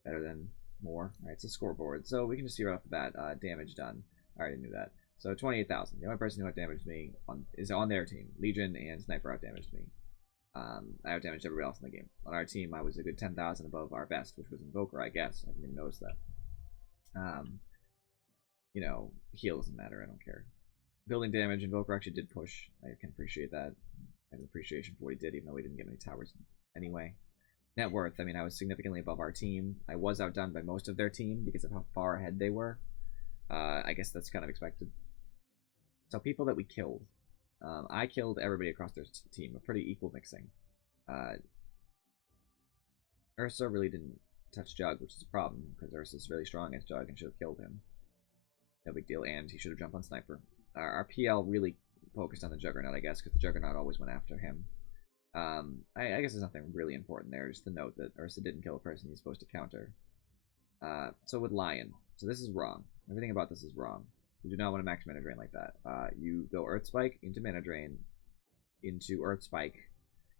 Better than more. Alright, it's a scoreboard. So we can just see right off the bat, damage done. I already knew that. So 28,000. The only person who outdamaged me is on their team. Legion and Sniper outdamaged me. I outdamaged everybody else in the game. On our team, I was a good 10,000 above our best, which was Invoker, I guess. I didn't even notice that. You know, heal doesn't matter. I don't care. Building damage, Invoker actually did push. I can appreciate that. I have an appreciation for what he did, even though he didn't get many towers anyway. Net worth, I mean, I was significantly above our team. I was outdone by most of their team because of how far ahead they were. I guess that's kind of expected. So people that we killed. I killed everybody across their team. A pretty equal mixing. Ursa really didn't touch Jug, which is a problem, because Ursa's really strong against Jug and should have killed him. No big deal, and he should have jumped on Sniper. Our PL really focused on the Juggernaut, I guess, because the Juggernaut always went after him. I guess there's nothing really important there, just to note that Ursa didn't kill a person he's supposed to counter. So with Lion, So this is wrong. Everything about this is wrong. You do not want to max mana drain like that. You go Earth Spike into mana drain, into Earth Spike,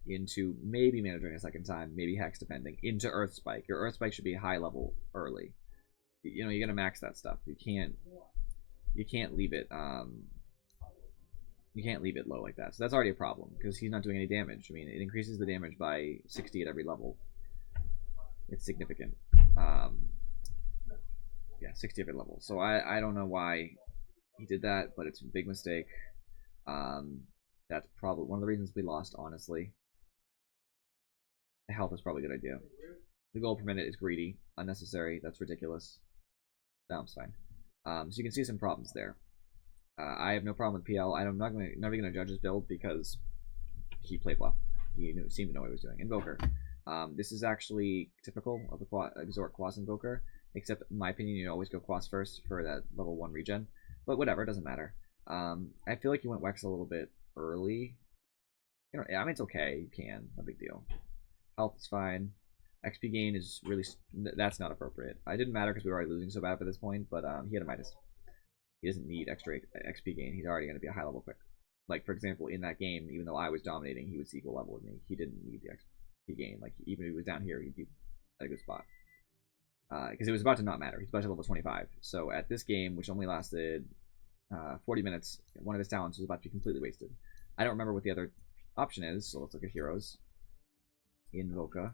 into maybe mana drain a second time, maybe Hex depending, into Earth Spike. Your Earth Spike should be high level early. You know, you gotta max that stuff. You can't leave it you can't leave it low like that. So that's already a problem because he's not doing any damage. I mean, it increases the damage by 60 at every level. It's significant. Yeah, 60 every level. So I don't know why he did that, but it's a big mistake. That's probably one of the reasons we lost, honestly. The health is probably a good idea. The gold per minute is greedy, unnecessary. That's ridiculous. That's fine. So you can see some problems there. I have no problem with PL. I'm not never gonna judge his build because he played well. He seemed to know what he was doing. Invoker. This is actually typical of the Exort Quas Invoker, except in my opinion, you always go Quas first for that level 1 regen. But whatever, it doesn't matter. I feel like you went Wex a little bit early. You know, I mean, it's okay. You can. No big deal. Health is fine. XP gain is really... That's not appropriate. It didn't matter because we were already losing so bad at this point, but he had a Midas. He doesn't need extra XP gain. He's already going to be a high level quick. Like, for example, in that game, even though I was dominating, he was equal level with me. He didn't need the XP gain. Like, even if he was down here, he'd be at a good spot. Because it was about to not matter. He's about to level 25. So at this game, which only lasted 40 minutes, one of his talents was about to be completely wasted. I don't remember what the other option is, so let's look at heroes. Invoca.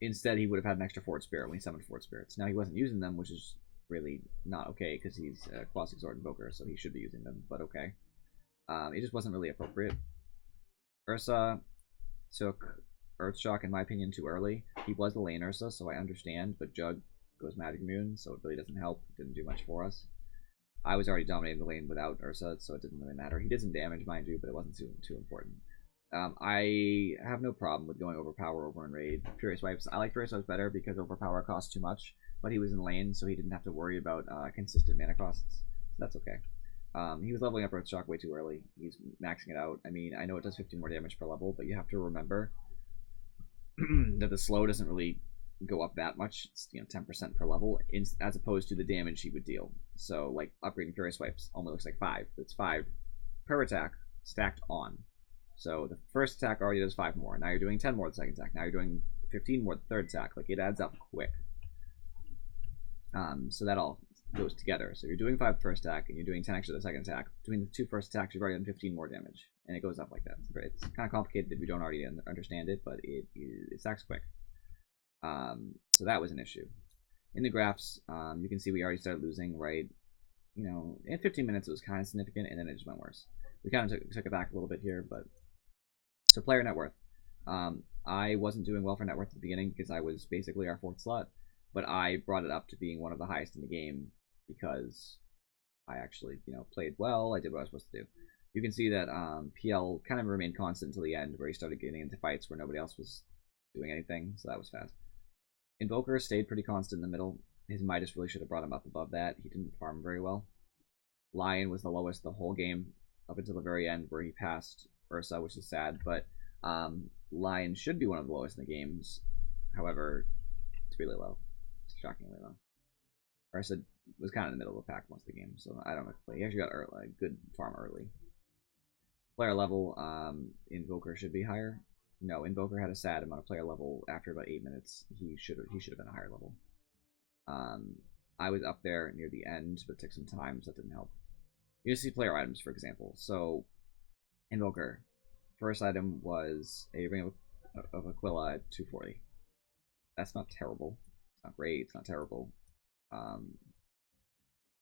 Instead, he would have had an extra Fort Spirit when he summoned Fort Spirits. Now, he wasn't using them, which is really not okay because he's a Quas Exort Invoker, so he should be using them, but okay. It just wasn't really appropriate. Ursa took Earthshock, in my opinion, too early. He was the lane Ursa, so I understand, but Jug goes Magic Immune, so it really doesn't help. It didn't do much for us. I was already dominating the lane without Ursa, so it didn't really matter. He did some damage, mind you, but it wasn't too important. I have no problem with going Overpower over in Raid. Furious Wipes. I like Furious Wipes better because Overpower costs too much, but he was in lane, so he didn't have to worry about consistent mana costs. So that's okay. He was leveling up Earthshock way too early. He's maxing it out. I mean, I know it does 15 more damage per level, but you have to remember that the slow doesn't really go up that much. It's 10% per level, as opposed to the damage he would deal. So, like, upgrading Furious Wipes only looks like 5. It's 5 per attack stacked on. So the first attack already does 5 more. Now you're doing 10 more the second attack. Now you're doing 15 more the third attack. Like, it adds up quick. So that all goes together. So you're doing 5 the first attack, and you're doing 10 extra the second attack. Between the 2 first attacks, you've already done 15 more damage. And it goes up like that. It's kind of complicated if you don't already understand it, but it stacks quick. So that was an issue. In the graphs, you can see we already started losing, right? You know, in 15 minutes it was kind of significant, and then it just went worse. We kind of took it back a little bit here, but... So player net worth. I wasn't doing well for net worth at the beginning because I was basically our 4th slot, but I brought it up to being one of the highest in the game because I actually, played well. I did what I was supposed to do. You can see that PL kind of remained constant until the end, where he started getting into fights where nobody else was doing anything, so that was fast. Invoker stayed pretty constant in the middle. His Midas really should have brought him up above that. He didn't farm very well. Lion was the lowest the whole game up until the very end, where he passed Ursa, which is sad, but Lion should be one of the lowest in the games. However, it's really low. It's shockingly low. Ursa was kind of in the middle of the pack most of the game, so I don't know if to play. He actually got a good farm early. Player level, Invoker should be higher. No, Invoker had a sad amount of player level after about 8 minutes. He should have been a higher level. I was up there near the end, but it took some time, so that didn't help. You just see player items, for example. So, Invoker. First item was a Ring of Aquila at 240. That's not terrible. It's not great. It's not terrible.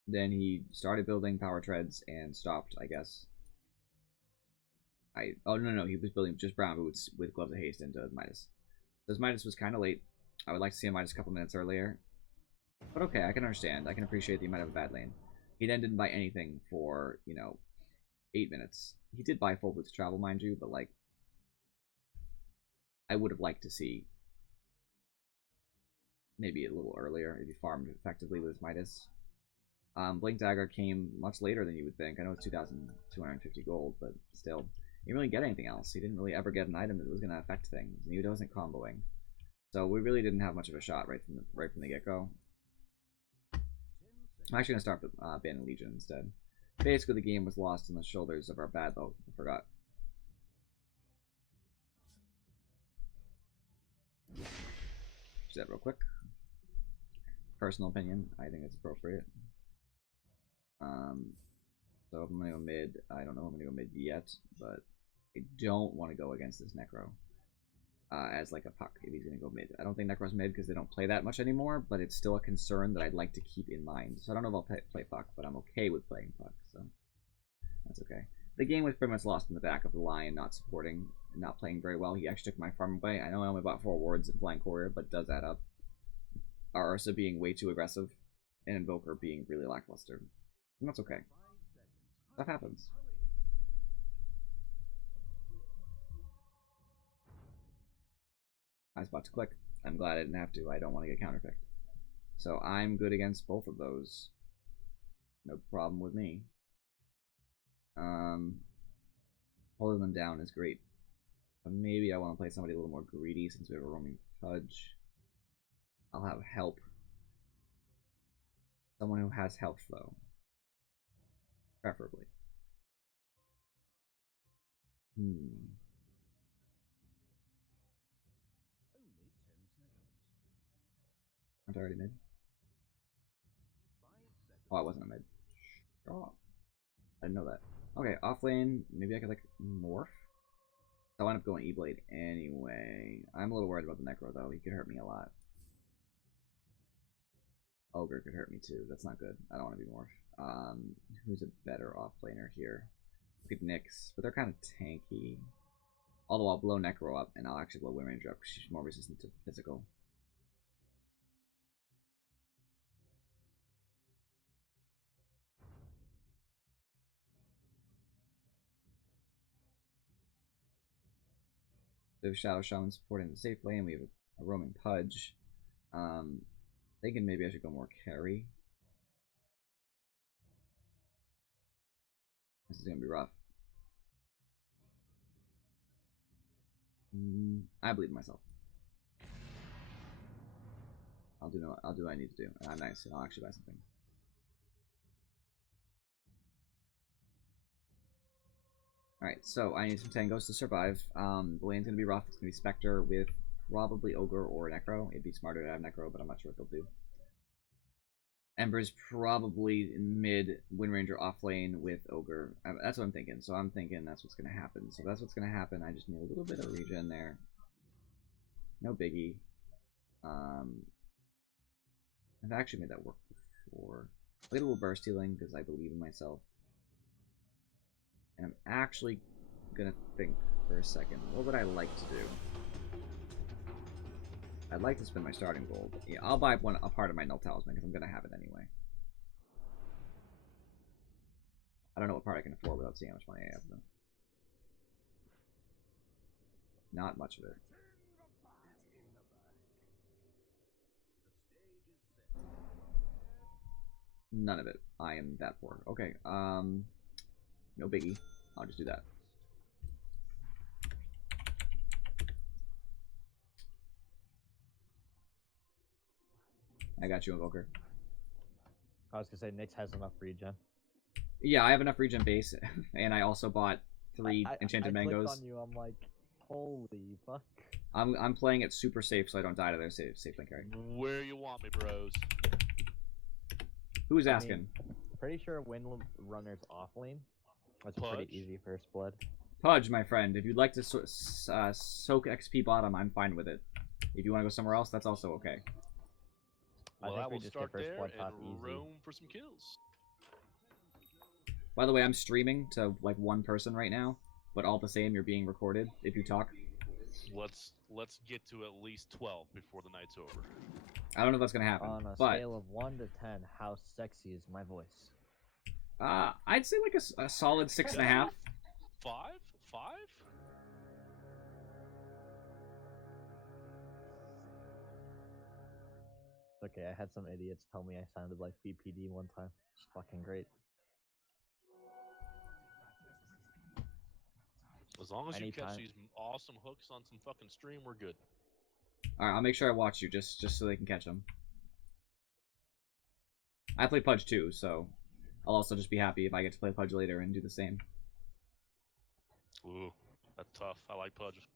Then he started building Power Treads and stopped, I guess. Oh, no, he was building just brown boots with Gloves of Haste into Midas. This Midas was kind of late. I would like to see a Midas a couple minutes earlier. But okay, I can understand. I can appreciate that you might have a bad lane. He then didn't buy anything for, 8 minutes. He did buy full boots travel, mind you, but, like, I would have liked to see maybe a little earlier if he farmed effectively with his Midas. Blink Dagger came much later than you would think. I know it's 2,250 gold, but still. He didn't really get anything else. He didn't really ever get an item that was going to affect things, and he wasn't comboing. So we really didn't have much of a shot right from the get-go. I'm actually gonna start with banning Legion instead. Basically, the game was lost on the shoulders of our bad though. I forgot. Just that real quick. Personal opinion, I think it's appropriate. So if I'm gonna go mid, I don't know if I'm gonna go mid yet, but I don't want to go against this Necro as like a puck if he's gonna go mid. I don't think Necro's mid because they don't play that much anymore, but it's still a concern that I'd like to keep in mind. So I don't know if I'll play puck, but I'm okay with playing puck, so that's okay. The game was pretty much lost in the back of the line, not supporting, not playing very well. He actually took my farm away. I know I only bought 4 wards in Flying Courier, but it does add up. Our Ursa being way too aggressive, and Invoker being really lackluster. And that's okay. That happens. I was about to click. I'm glad I didn't have to. I don't want to get counterpicked. So I'm good against both of those. No problem with me. Holding them down is great. But maybe I want to play somebody a little more greedy since we have a roaming Pudge. I'll have help. Someone who has health, though. Preferably. Aren't I already mid? Oh, I wasn't a mid. Oh, I didn't know that. Okay, off lane. Maybe I could, like, morph? I'll end up going E-Blade anyway. I'm a little worried about the Necro, though. He could hurt me a lot. Ogre could hurt me, too. That's not good. I don't want to be morph. Who's a better off-laner here? Look at Nyx, but they're kind of tanky. Although I'll blow Necro up, and I'll actually blow Wind Ranger up because she's more resistant to physical. There's Shadow Shaman supporting the safe lane. We have a roaming Pudge. Thinking maybe I should go more carry. This is gonna be rough. I believe in myself. I'll do what I need to do. Nice. I'll actually buy something. Alright, so I need some tangos to survive. The lane's gonna be rough. It's gonna be Spectre with probably Ogre or Necro. It'd be smarter to have Necro, but I'm not sure what they'll do. Ember's probably in mid, Wind Ranger off lane with Ogre. That's what I'm thinking. So I'm thinking that's what's gonna happen. So that's what's gonna happen. I just need a little bit of regen there. No biggie. I've actually made that work before. I get a little burst healing because I believe in myself. And I'm actually gonna think for a second. What would I like to do? I'd like to spend my starting gold. Yeah, I'll buy a part of my Null Talisman because I'm gonna have it anyway. I don't know what part I can afford without seeing how much money I have though. Not much of it. None of it. I am that poor. Okay, no biggie. I'll just do that. I got you, Invoker. I was gonna say Nyx has enough regen. Yeah, I have enough regen base, and I also bought 3 enchanted mangoes. On you, I'm like, holy fuck. I'm playing it super safe so I don't die to their safe lane carry. Where you want me, bros? Who's asking? Pretty sure Windrunner's off lane. That's Pudge? pretty easy first blood. Pudge, my friend, if you'd like to soak XP bottom, I'm fine with it. If you want to go somewhere else, that's also okay. Well, I think I we will just start get first there blood top and easy. roam for some kills. By the way, I'm streaming to like 1 person right now, but all the same, you're being recorded if you talk. Let's get to at least 12 before the night's over. I don't know if that's gonna happen. On a but scale of 1 to 10, how sexy is my voice? I'd say like a solid 6.5. 5? 5? Okay, I had some idiots tell me I sounded like BPD one time. It's fucking great. As long as you Anytime. catch these awesome hooks on some fucking stream, we're good. Alright, I'll make sure I watch you just so they can catch him. I play Pudge too, so I'll also just be happy if I get to play Pudge later and do the same. Ooh, that's tough. I like Pudge.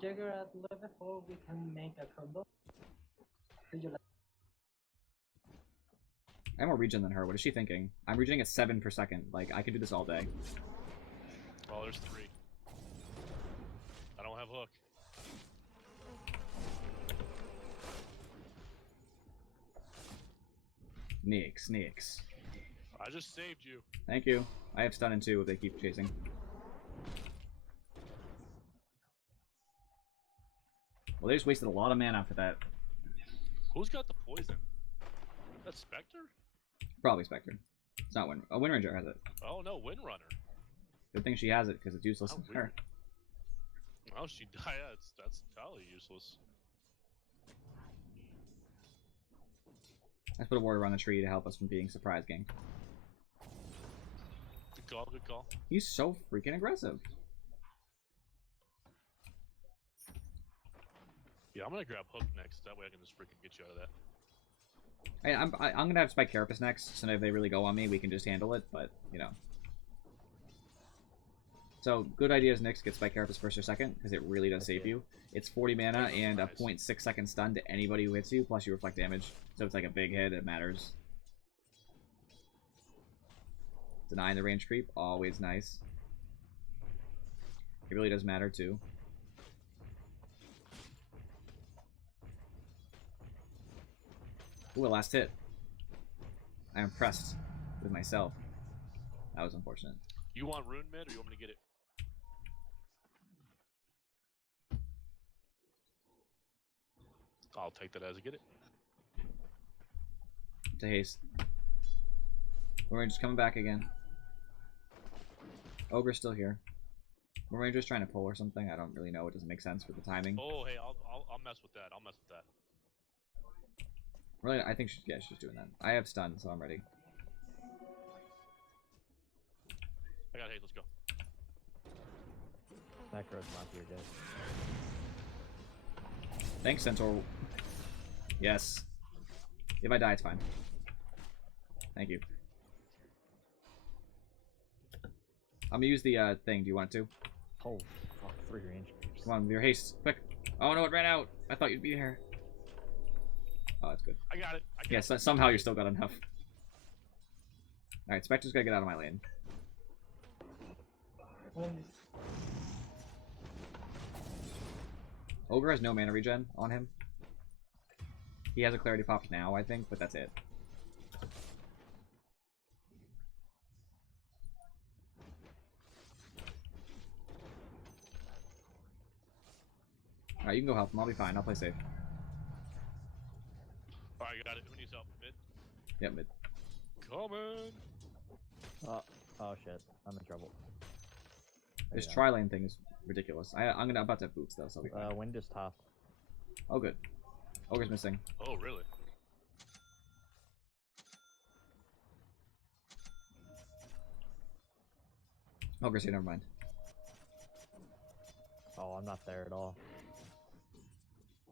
Jagger at level 4, we can make a combo. Do you like? I have more regen than her. What is she thinking? I'm regening at 7 per second. Like, I could do this all day. Oh, there's 3. I don't have hook. Nix. I just saved you. Thank you. I have stun in 2 if they keep chasing. Well, they just wasted a lot of mana for that. Who's got the poison? That Spectre? Probably Spectre. It's not Wind. Oh, Wind Ranger has it. Oh no, Windrunner. Good thing she has it because it's useless How to her. weird. Oh, she died. Yeah, that's entirely useless. Let's put a warrior on the tree to help us from being surprise gang. Good call. Good call. He's so freaking aggressive. Yeah, I'm gonna grab hook next. That way I can just freaking get you out of that. I'm gonna have Spike Carapace next, so if they really go on me, we can just handle it. But you know. So good idea is Nyx gets Spike Carapace first or second because it really does save you. It's 40 mana and a 0.6 second stun to anybody who hits you, plus you reflect damage. So it's like a big hit. It matters. Denying the range creep, always nice. It really does matter too. Ooh, a last hit. I'm impressed with myself. That was unfortunate. You want rune mid or you want me to get it? I'll take that as I get it. To haste. We're just coming back again. Ogre's still here. We're Ranger's trying to pull or something. I don't really know. It doesn't make sense with the timing. Oh, hey, I'll mess with that. I'll mess with that. Really, I think yeah, she's doing that. I have stun, so I'm ready. I got hate. Let's go. Necro's not here, guys. Thanks, Centaur. Yes. If I die, it's fine. Thank you. I'm gonna use the thing. Do you want to? Oh, fuck, 3 range. Come on, with your haste. Quick. Oh no, it ran out. I thought you'd be here. Oh, that's good. I got it. Yes, somehow you still got enough. Alright, Spectre's gotta get out of my lane. Ogre has no mana regen on him. He has a clarity pop now, I think, but that's it. Alright, you can go help him. I'll be fine. I'll play safe. Alright, got it. Who needs help? Mid? Yep, mid. Coming! Oh shit, I'm in trouble. This tri-lane thing is ridiculous. I'm about to have boots, though, so I'll be fine. Wind is top. Oh, good. Ogre's missing. Oh, really? Ogre's here, never mind. Oh, I'm not there at all.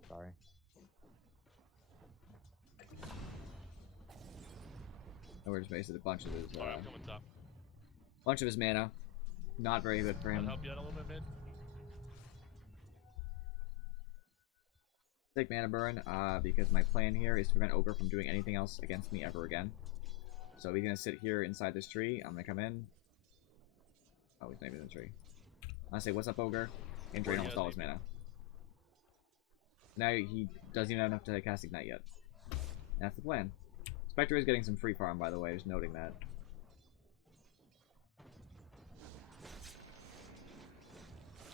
Sorry. Ogre's wasted a bunch of his, Alright, I'm coming top. mana. Not very good for I'll him. help you out a little bit mid. Take mana burn, because my plan here is to prevent Ogre from doing anything else against me ever again. So he's gonna sit here inside this tree. I'm gonna come in. Oh, he's not even in the tree. I'll say, what's up, Ogre? And drain almost all his mana. Now he doesn't even have enough to cast Ignite yet. That's the plan. Spectre is getting some free farm, by the way, just noting that.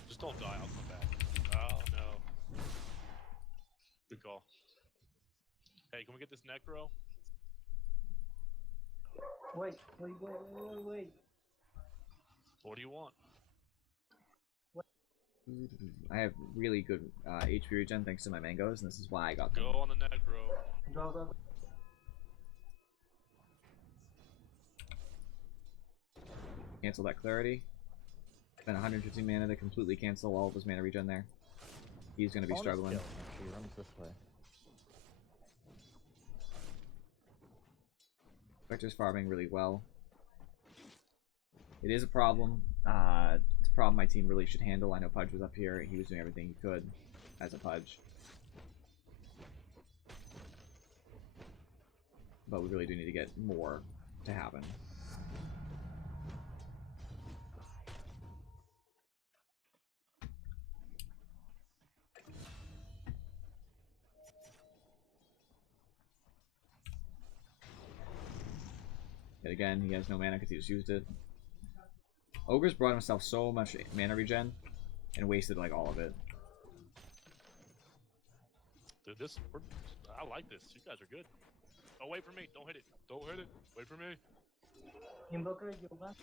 Just don't die, I'll come back. Oh, no. Good call. Hey, can we get this Necro? Wait. What do you want? I have really good HP regen thanks to my mangoes, and this is why I got them. Go on the Necro. Go. Cancel that clarity. Spend 115 mana to completely cancel all of his mana regen there. he's going to be Bonus struggling. kill. He runs this way. Spectre's farming really well. It is a problem. It's a problem my team really should handle. I know Pudge was up here. He was doing everything he could as a Pudge. But we really do need to get more to happen. Yet again, he has no mana because he just used it. Ogre's brought himself so much mana regen and wasted like all of it. Dude, I like this. You guys are good. Oh, wait for me. Don't hit it. Don't hit it. Wait for me. Invoker, you want?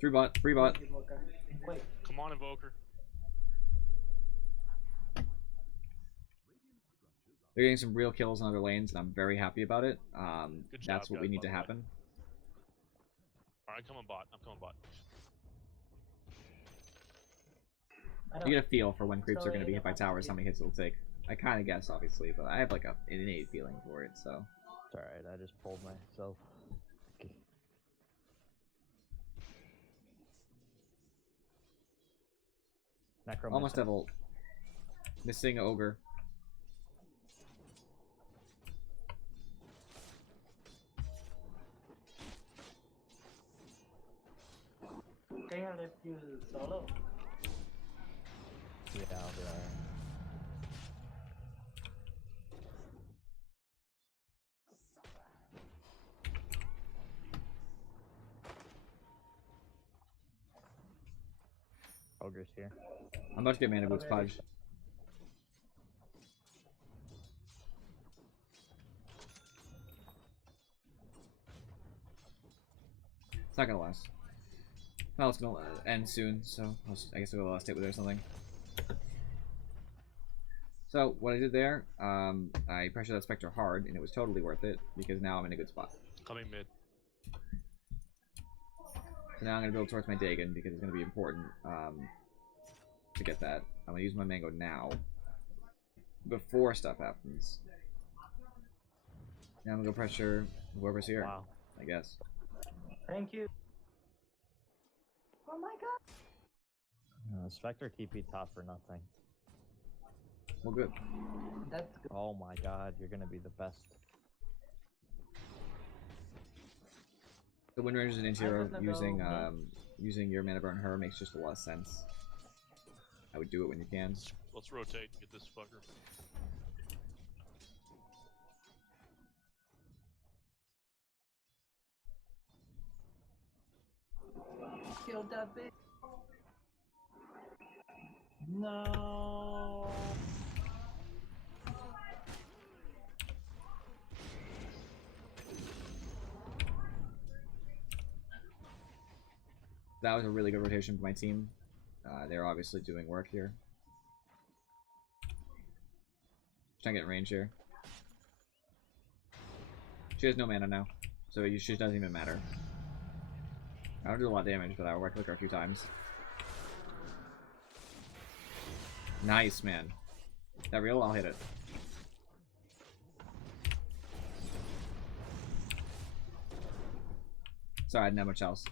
Free bot. Invoker. Wait. Come on, Invoker. They're getting some real kills on other lanes, and I'm very happy about it. Good job, That's what we guys, need by to the way. happen. Alright, come on bot. I'm coming bot. You get a feel for when creeps are going to be Sorry, hit by towers, how many hits it'll take. I kind of guess, obviously, but I have like an innate feeling for it, so. It's alright, I just pulled myself. Okay. Necro Almost missing. Devil. Missing Ogre. Can I let you solo? Yeah, I'll be alright. Ogre's here. I'm about to get mana boots, Pudge. It's not gonna last. Well, it's gonna end soon, so I guess we'll last it with it or something. So, what I did there, I pressured that Spectre hard, and it was totally worth it, because now I'm in a good spot. Coming mid. So now I'm going to build towards my Dagon, because it's going to be important to get that. I'm going to use my Mango now, before stuff happens. Now I'm going to go pressure whoever's here, Wow. I guess. Thank you. Oh my god. Spectre TP top for nothing. Well, good. That's good. Oh my god, you're gonna be the best. The Wind Ranger's an anti-hero. gonna Using, go using your mana burn her makes just a lot of sense. I would do it when you can. Let's rotate and get this fucker. Kill that bitch. No. That was a really good rotation for my team. They're obviously doing work here. Trying to get in range here. She has no mana now, so she doesn't even matter. I don't do a lot of damage, but I'll right click her a few times. Nice, man. That real? I'll hit it. Sorry, I didn't have much else.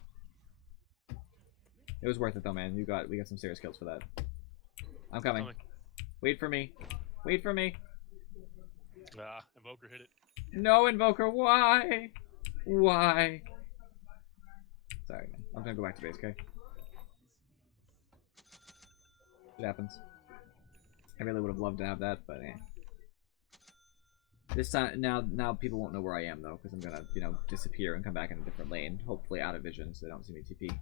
It was worth it though, man. We got some serious kills for that. I'm coming. Wait for me. Wait for me. Ah, Invoker hit it. No, Invoker, why? Why? Sorry, man. I'm gonna go back to base, okay? It happens. I really would have loved to have that, but eh. This time, now people won't know where I am though, because I'm gonna, you know, disappear and come back in a different lane. Hopefully out of vision, so they don't see me TP.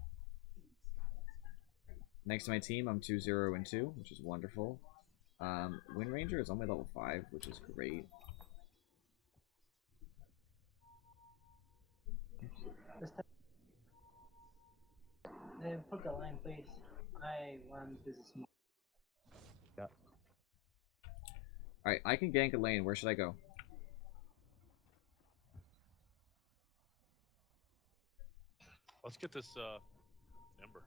Next to my team, I'm 2-0-2, which is wonderful. Wind Ranger is only level 5, which is great. Put the line, please. I want this small. Yeah. Alright, I can gank a lane. Where should I go? Let's get this Ember.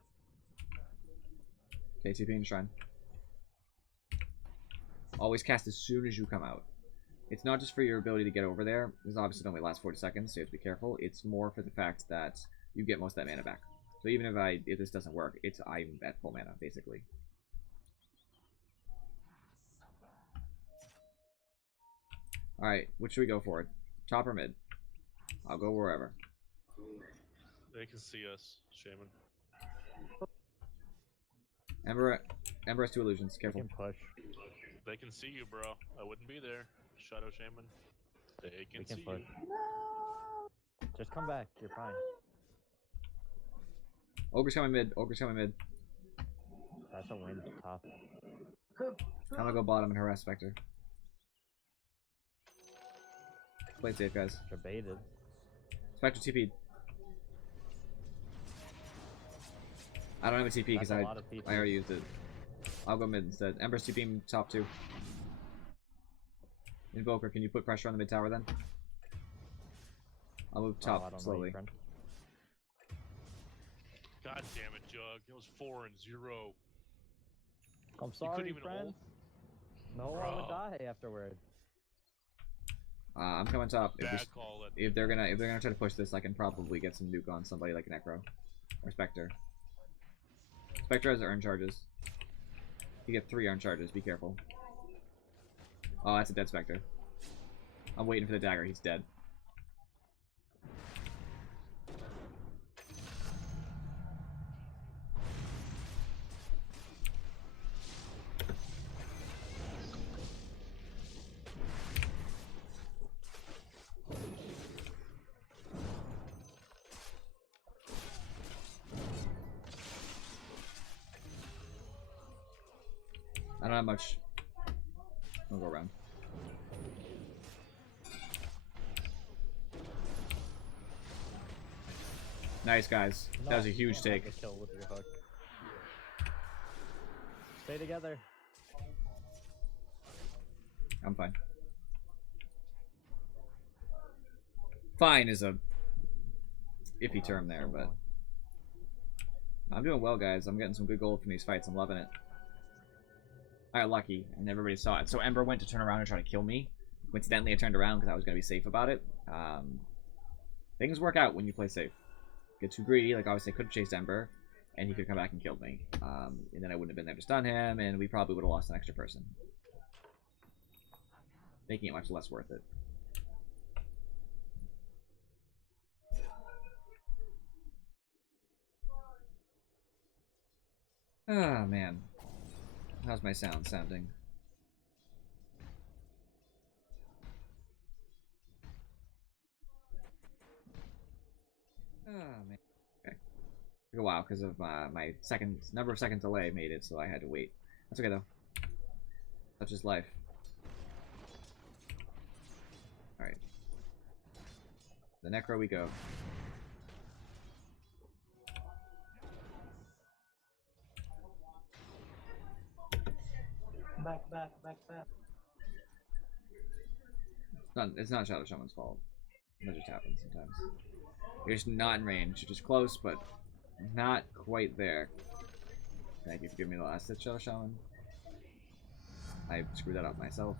Okay, TP and Shrine. Always cast as soon as you come out. It's not just for your ability to get over there, because obviously it only lasts 40 seconds, so you have to be careful. It's more for the fact that you get most of that mana back. So even if this doesn't work, I'm at full mana, basically. Alright, which should we go for? Top or mid? I'll go wherever. They can see us, Shaman. Ember has 2 illusions, We careful. can push. They can see you, bro. I wouldn't be there. Shadow Shaman. They can We can see push. you. Just come back. You're fine. Ogre's coming mid, Ogre's coming mid. That's a win. Top. I'm gonna go bottom and harass Spectre. Play it safe, guys. Debated. Spectre TP'd. I don't have a TP because That's a I lot of TP. already used it. I'll go mid instead. Ember's TP top 2. Invoker, can you put pressure on the mid tower then? I'll move I top don't know, slowly. friend. God damn it, Jug. It was 4 and 0. I'm You couldn't sorry, even friend. ult? No one Bro. would die afterward. I'm coming top. Bad call. If they're gonna try to push this, I can probably get some nuke on somebody like Necro or Spectre. Spectre has earn charges. You get 3 earn charges. Be careful. Oh, that's a dead Spectre. I'm waiting for the dagger. He's dead. I don't have much. I'll go around. Nice, guys. That was a huge you can't take. have the kill with your hook. Stay together. I'm fine. Fine is a iffy term there, but I'm doing well, guys. I'm getting some good gold from these fights. I'm loving it. I got lucky, and everybody saw it. So Ember went to turn around and try to kill me. Coincidentally, I turned around because I was going to be safe about it. Things work out when you play safe. Get too greedy, like obviously I could have chased Ember, and he could come back and killed me. And then I wouldn't have been there to stun him, and we probably would have lost an extra person. Making it much less worth it. Ah, man. How's my sound sounding? Oh, man. Okay. Took a while because of my number of second delay made it, so I had to wait. That's okay, though. Such is life. Alright. The Necro we go. Back. It's not Shadow Shaman's fault. That just happens sometimes. You're just not in range. You're just close, but not quite there. Thank you for giving me the last hit, Shadow Shaman. I screwed that up myself.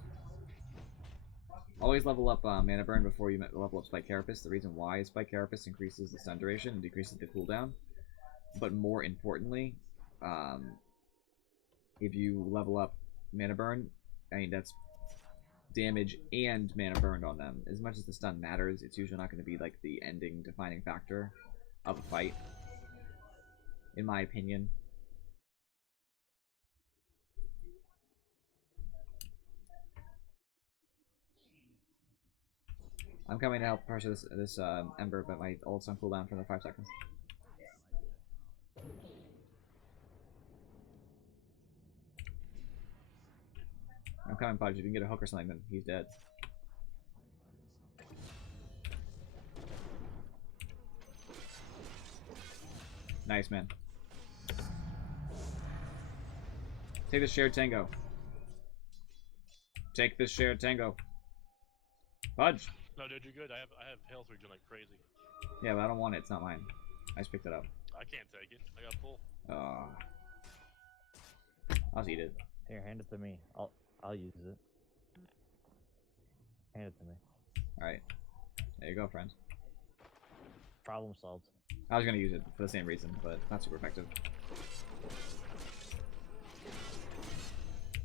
Always level up Mana Burn before you level up Spike Carapace. The reason why is Spike Carapace increases the stun duration and decreases the cooldown. But more importantly, if you level up Mana Burn, I mean, that's damage and mana burned on them. As much as the stun matters, it's usually not going to be like the ending defining factor of a fight, in my opinion. I'm coming to help pressure this Ember, but my ult's on cooldown for another 5 seconds. I'm coming, Pudge. If you can get a hook or something, then he's dead. Nice, man. Take this shared tango. Take this shared tango. Pudge. No, dude, you're good. I have health regen like crazy. Yeah, but I don't want it. It's not mine. I just picked it up. I can't take it. I got full. I'll just eat it. Here, hand it to me. I'll I'll use it. Hand it to me. Alright. There you go, friend. Problem solved. I was gonna use it for the same reason, but not super effective.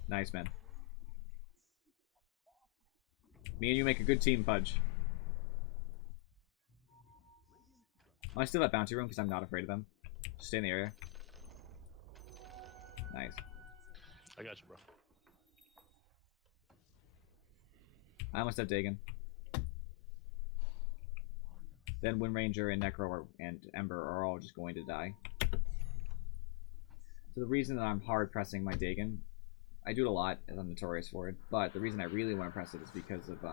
Nice, man. Me and you make a good team, Fudge. I steal that bounty room because I'm not afraid of them. Just stay in the area. Nice. I got you, bro. I almost have Dagon. Then Wind Ranger and Necro and Ember are all just going to die. So the reason that I'm hard pressing my Dagon, I do it a lot, as I'm notorious for it, but the reason I really want to press it is because of,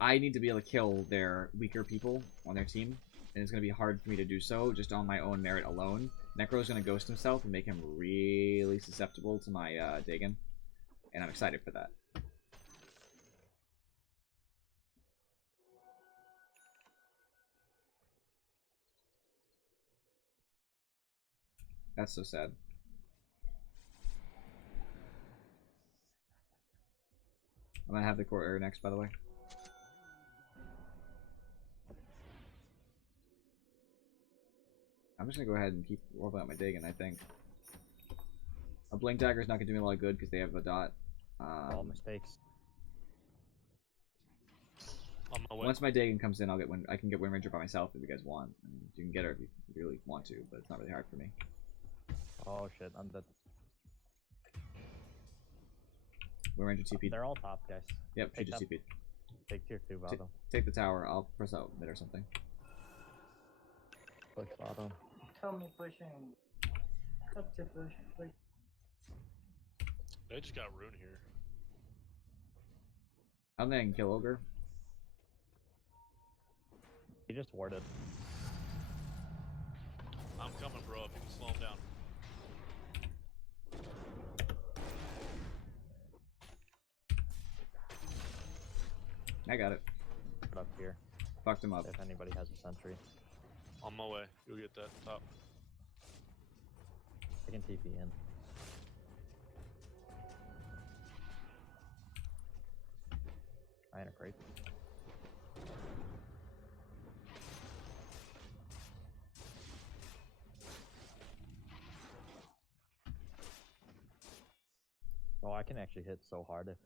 I need to be able to kill their weaker people on their team, and it's going to be hard for me to do so just on my own merit alone. Necro's going to ghost himself and make him really susceptible to my Dagon, and I'm excited for that. That's so sad. I'm gonna have the core error next, by the way. I'm just gonna go ahead and keep rolling out my Dagon, I think. A Blink Dagger is not gonna do me a lot of good because they have a dot. All mistakes. On my way. Once my Dagon comes in, I can get Wind Ranger by myself if you guys want. I mean, you can get her if you really want to, but it's not really hard for me. Oh shit, I'm dead. Wind Ranger TP. They're all top, guys. Yep, she Take just that. TP'd. Take tier 2 bottom. Take the tower. I'll press out mid or something. Push bottom. Tell me pushing. Up to push, please. They just got rune here. I'm then kill Ogre. He just warded. I'm coming, bro. If you can slow him down. I got it. Put up here. Fucked him up. If anybody has a sentry. On my way. You'll get that top. I can TP in. I ain't afraid. Oh, I can actually hit so hard if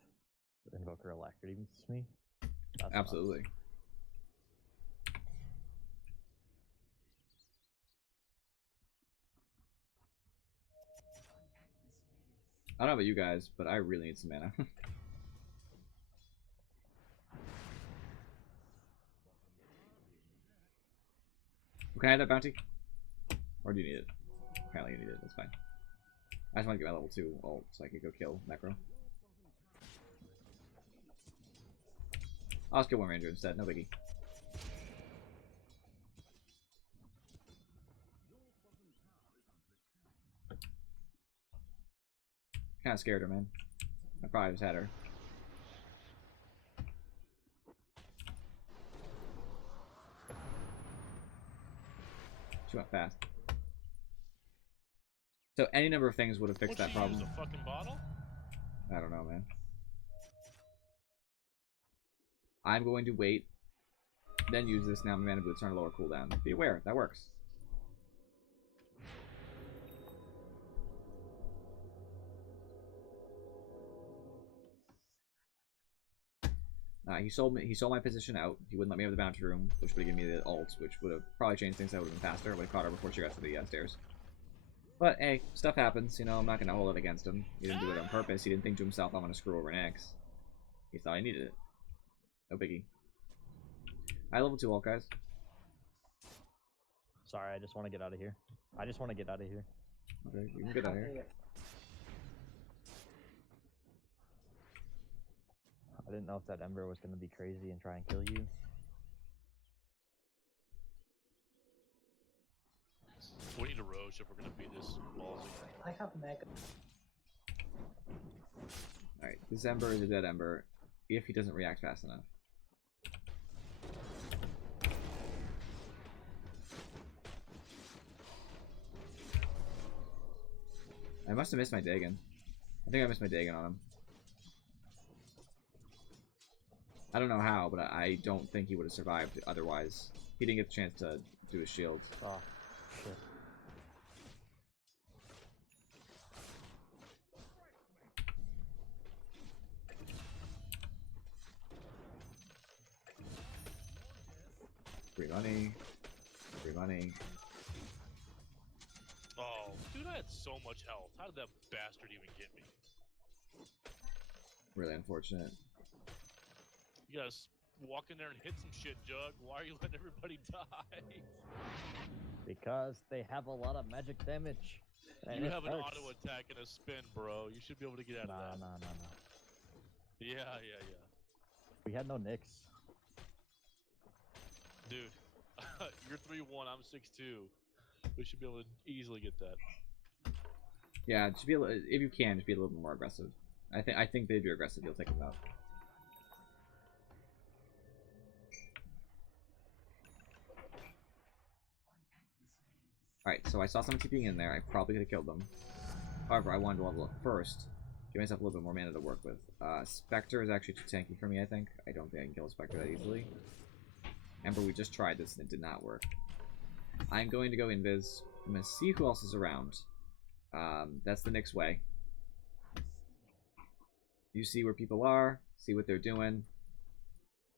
the Invoker Alacrity beats me. That's Absolutely. nuts. I don't know about you guys, but I really need some mana. Can I have that bounty? Or do you need it? Apparently you need it, that's fine. I just want to get my level 2 ult so I can go kill Necro. I'll just kill Wind Ranger instead, no biggie. Kinda scared her, man. I probably just had her. She went fast. So any number of things would have fixed that problem. Use a fucking bottle? I don't know, man. I'm going to wait, then use this. Now my mana boots are on a lower cooldown. Be aware, that works. He sold my position out. He wouldn't let me have the bounty room, which would have given me the ult, which would have probably changed things. That would have been faster. I would have caught her before she got to the stairs. But hey, stuff happens. You know, I'm not gonna hold it against him. He didn't do it on purpose. He didn't think to himself, "I'm gonna screw over an X." He thought I needed it. No biggie. I level 2 ult, guys. Sorry, I just want to get out of here. I just want to get out of here. Okay, you can get out of here. I didn't know if that Ember was going to be crazy and try and kill you. We need a Roche if we're gonna beat this ballsy. I have mega. Alright, this Ember is a dead Ember if he doesn't react fast enough. I must have missed my Dagon. I think I missed my Dagon on him. I don't know how, but I don't think he would have survived otherwise. He didn't get the chance to do his shield. Oh, shit. Free money. Free money. Oh, dude, I had so much health. How did that bastard even get me? Really unfortunate. You gotta walk in there and hit some shit, Jug. Why are you letting everybody die? Because they have a lot of magic damage. And You it have an hurts. auto attack and a spin, bro. You should be able to get out of that. No. Yeah. We had no nicks. Dude, you're 3-1, I'm 6-2. We should be able to easily get that. Yeah, just be a little, if you can, just be a little bit more aggressive. I think if you're aggressive, you'll take them out. Alright, so I saw someone TPing in there. I probably could have killed them. However, I wanted to level up first. Give myself a little bit more mana to work with. Spectre is actually too tanky for me, I think. I don't think I can kill a Spectre that easily. Ember, we just tried this and it did not work. I'm going to go invis. I'm going to see who else is around. That's the Nyx way. You see where people are, see what they're doing,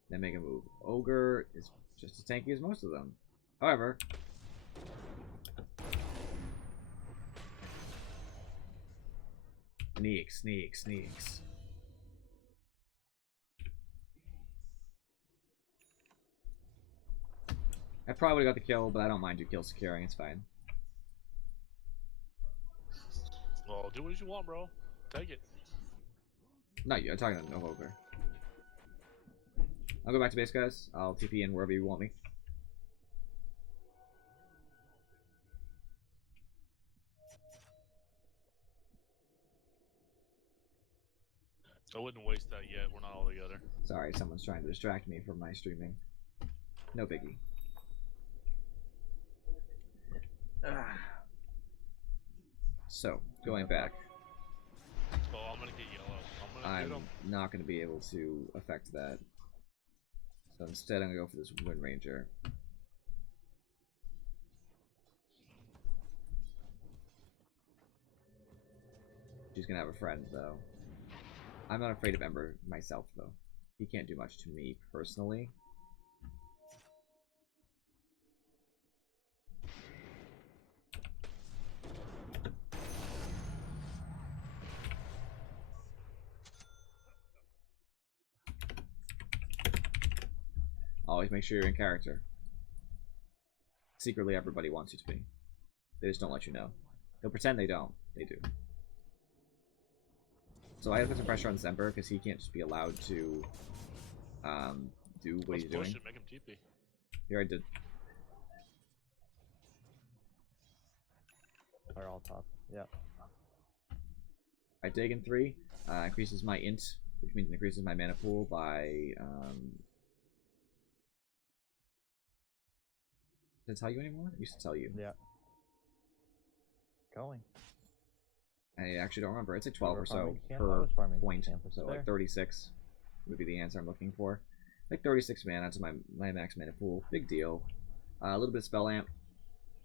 then make a move. Ogre is just as tanky as most of them. However, sneaks. I probably got the kill, but I don't mind you kill securing, it's fine. Well, do what you want, bro. Take it. Not you, I'm talking to no ogre. I'll go back to base, guys. I'll TP in wherever you want me. I wouldn't waste that yet. We're not all together. Sorry, someone's trying to distract me from my streaming. No biggie. So, going back. Oh, I'm gonna get yellow. I'm gonna I'm get him. not going to be able to affect that. So instead, I'm going to go for this Wind Ranger. She's going to have a friend, though. I'm not afraid of Ember myself, though. He can't do much to me, personally. Always make sure you're in character. Secretly, everybody wants you to be. They just don't let you know. They'll pretend they don't. They do. So I have to put some pressure on Zember because he can't just be allowed to do what Let's he's push doing. it, make him TP. Here I did. They're all top. Yeah. I dig in 3. Increases my int, which means it increases my mana pool by Did it tell you anymore? It used to tell you. Yeah. Going. I actually don't remember. It's like 12 or so Farming camp? I per was farming point. camp, it's So there. like 36 would be the answer I'm looking for. Like 36 mana to my max mana pool. Big deal. A little bit of spell amp.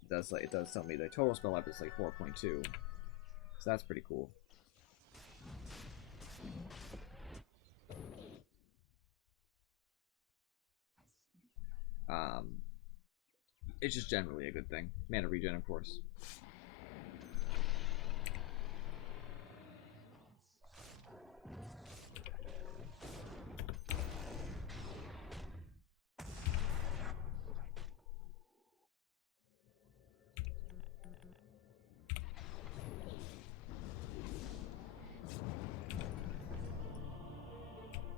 It does tell me the total spell amp is like 4.2. So that's pretty cool. It's just generally a good thing. Mana regen, of course.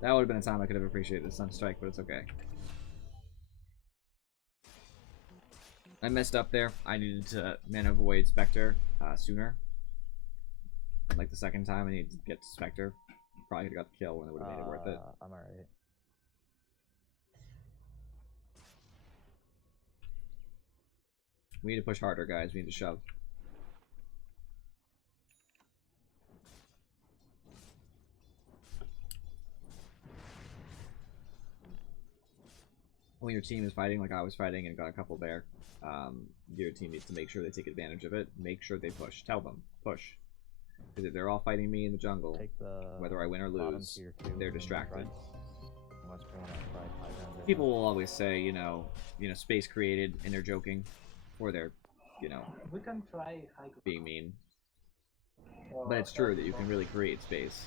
That would have been a time I could have appreciated the Sun Strike, but it's okay. I messed up there. I needed to mana void Spectre sooner. Like the second time, I needed to get to Spectre. Probably could have got the kill and it would have made it worth it. I'm alright. We need to push harder, guys. We need to shove. when your team is fighting, like I was fighting and got a couple there, your team needs to make sure they take advantage of it. Make sure they push. Tell them, push. Because if they're all fighting me in the jungle, Take the whether I win or bottom lose, tier 2 they're in distracted. front. Unless you want to try high ground. People will always say, space created, and they're joking, or they're, We can try high ground. being mean. Or But it's true that you low. can really create space.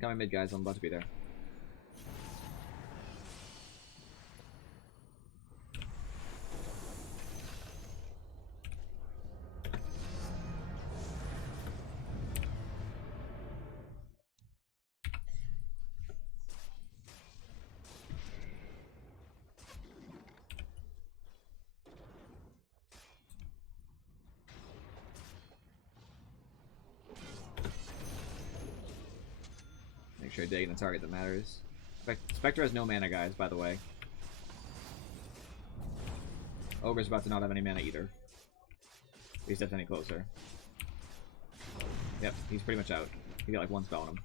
Coming mid, guys. I'm about to be there. Make sure I dig in the target that matters. Spectre has no mana, guys, by the way. Ogre's about to not have any mana either. If he steps any closer. Yep, he's pretty much out. He got like one spell on him.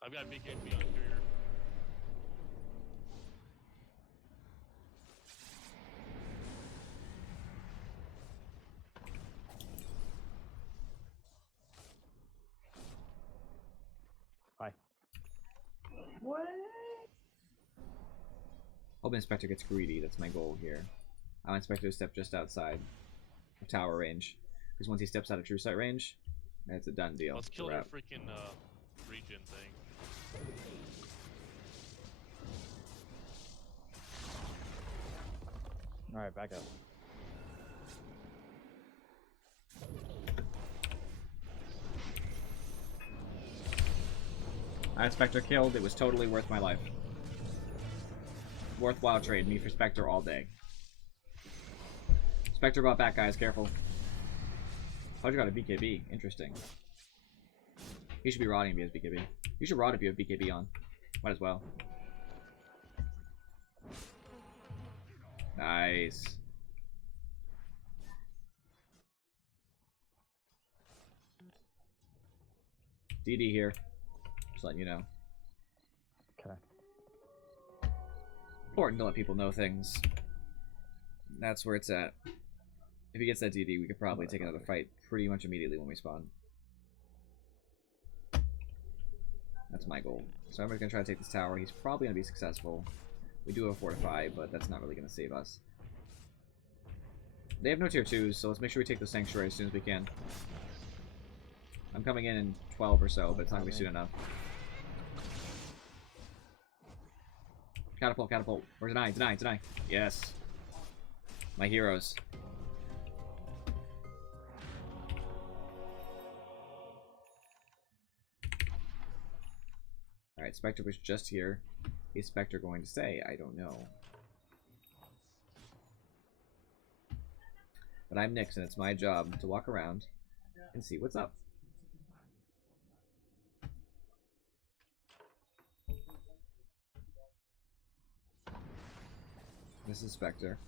I've got BKB on here. Hi. What? Hoping Spectre gets greedy, that's my goal here. I want Spectre to step just outside of tower range. Because once he steps out of true sight range, it's a done deal. Let's kill We're their out. freaking regen thing. Alright, back up. I had Spectre killed, it was totally worth my life. Worthwhile trade, me for Spectre all day. Spectre brought back, guys, careful. Oh, you got a BKB, interesting. He should be rotting if he has BKB. You should rot if you have BKB on. Might as well. Nice. DD here. Just letting you know. Okay. Important to let people know things. That's where it's at. If he gets that DD, we could probably take another fight pretty much immediately when we spawn. That's my goal. So I'm going to try to take this tower. He's probably going to be successful. We do have Fortify, but that's not really going to save us. They have no tier 2s, so let's make sure we take the Sanctuary as soon as we can. I'm coming in 12 or so, but it's not going to be soon enough. Catapult, catapult. Or deny, deny, deny. Yes. My heroes. Alright, Spectre was just here. Is Spectre going to stay? I don't know. But I'm Nyx, and it's my job to walk around and see what's up. This is Spectre.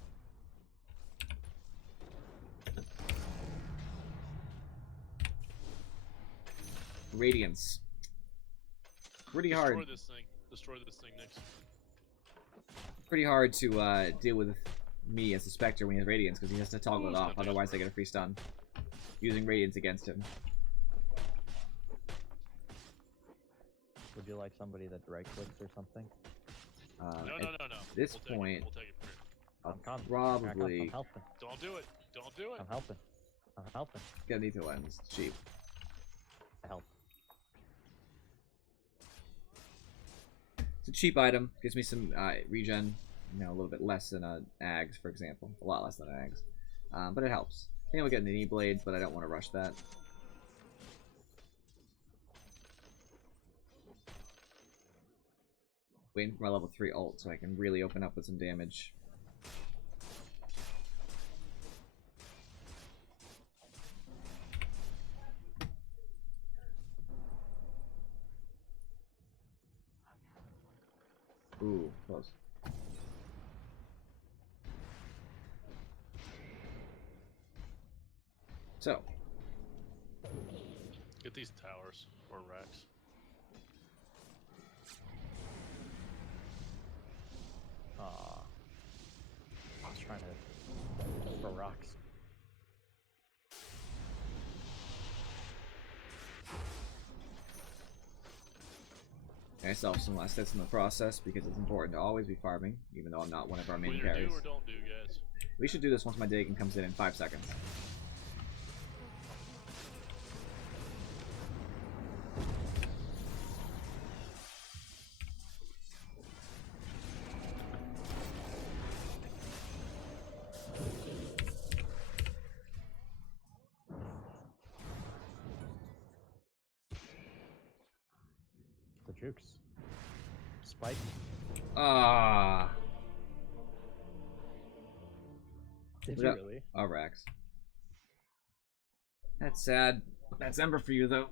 Radiance. Pretty hard. Destroy this thing. Destroy this thing next. Pretty hard to deal with me as a Spectre when he has Radiance, because he has to toggle it off, otherwise I get a free stun. Using Radiance against him. Would you like somebody that right clicks or something? No. This We'll point, We'll take it. I'll I'm probably helping. Don't do it. Don't do it. I'm helping. I'm helping. get an Ether Lens. It's cheap. I help. It's a cheap item. Gives me some regen. A little bit less than Ags, for example. A lot less than Ags. But it helps. I think I'll get an knee blade, but I don't want to rush that. Waiting for my level 3 ult so I can really open up with some damage. So, Get these towers or racks. I was trying to throw rocks. I self some last hits in the process because it's important to always be farming, even though I'm not one of our We main either carries. do or don't do, guys. We should do this once my Dagon comes in 5 seconds. The jukes. Spike. Ah, Did We you got- really? Rex. That's sad. That's Ember for you, though.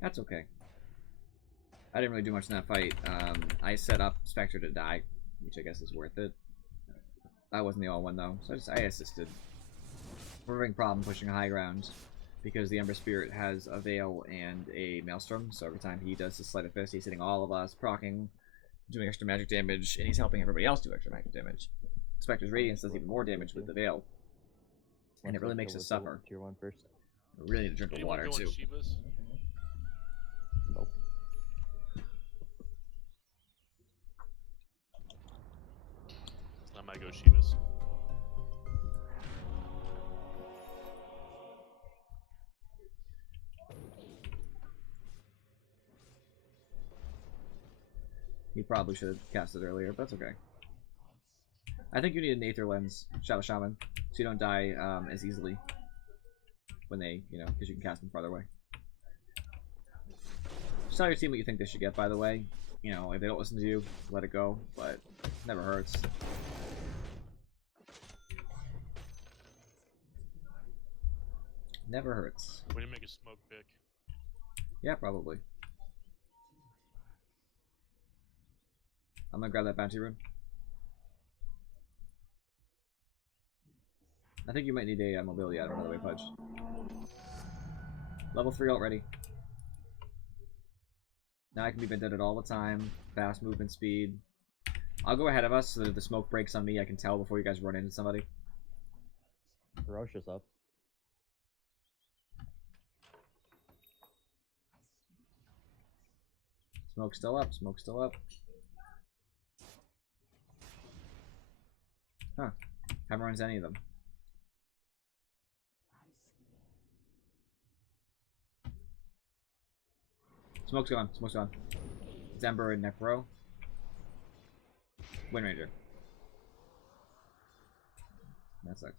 That's okay. I didn't really do much in that fight. I set up Spectre to die, which I guess is worth it. That wasn't the all one though, so I assisted. We're having a problem pushing high ground because the Ember Spirit has a Veil and a Maelstrom, so every time he does the Sleight of Fist, he's hitting all of us, proccing, doing extra magic damage, and he's helping everybody else do extra magic damage. Spectre's Radiance does even more damage with the Veil, and it really makes us suffer. Tier 1 first. We really need to drink the Anyone water going too. Shivas? Nope. I might go Shivas. He probably should have cast it earlier, but that's okay. I think you need an Aether Lens, Shadow Shaman, so you don't die as easily when they, because you can cast them farther away. Just tell your team what you think they should get, by the way. If they don't listen to you, let it go, but it never hurts. Never hurts. We need to make a smoke pick. Yeah, probably. I'm gonna grab that bounty rune. I think you might need a mobility item, by the way, Pudge. Level 3 ult ready. Now I can be Vendetta all the time. Fast movement speed. I'll go ahead of us so that if the smoke breaks on me, I can tell before you guys run into somebody. Roche is up. Smoke's still up. Smoke's still up. Huh. Haven't run into any of them. Smoke's gone. Smoke's gone. It's Ember and Necro. Wind Ranger. That sucks.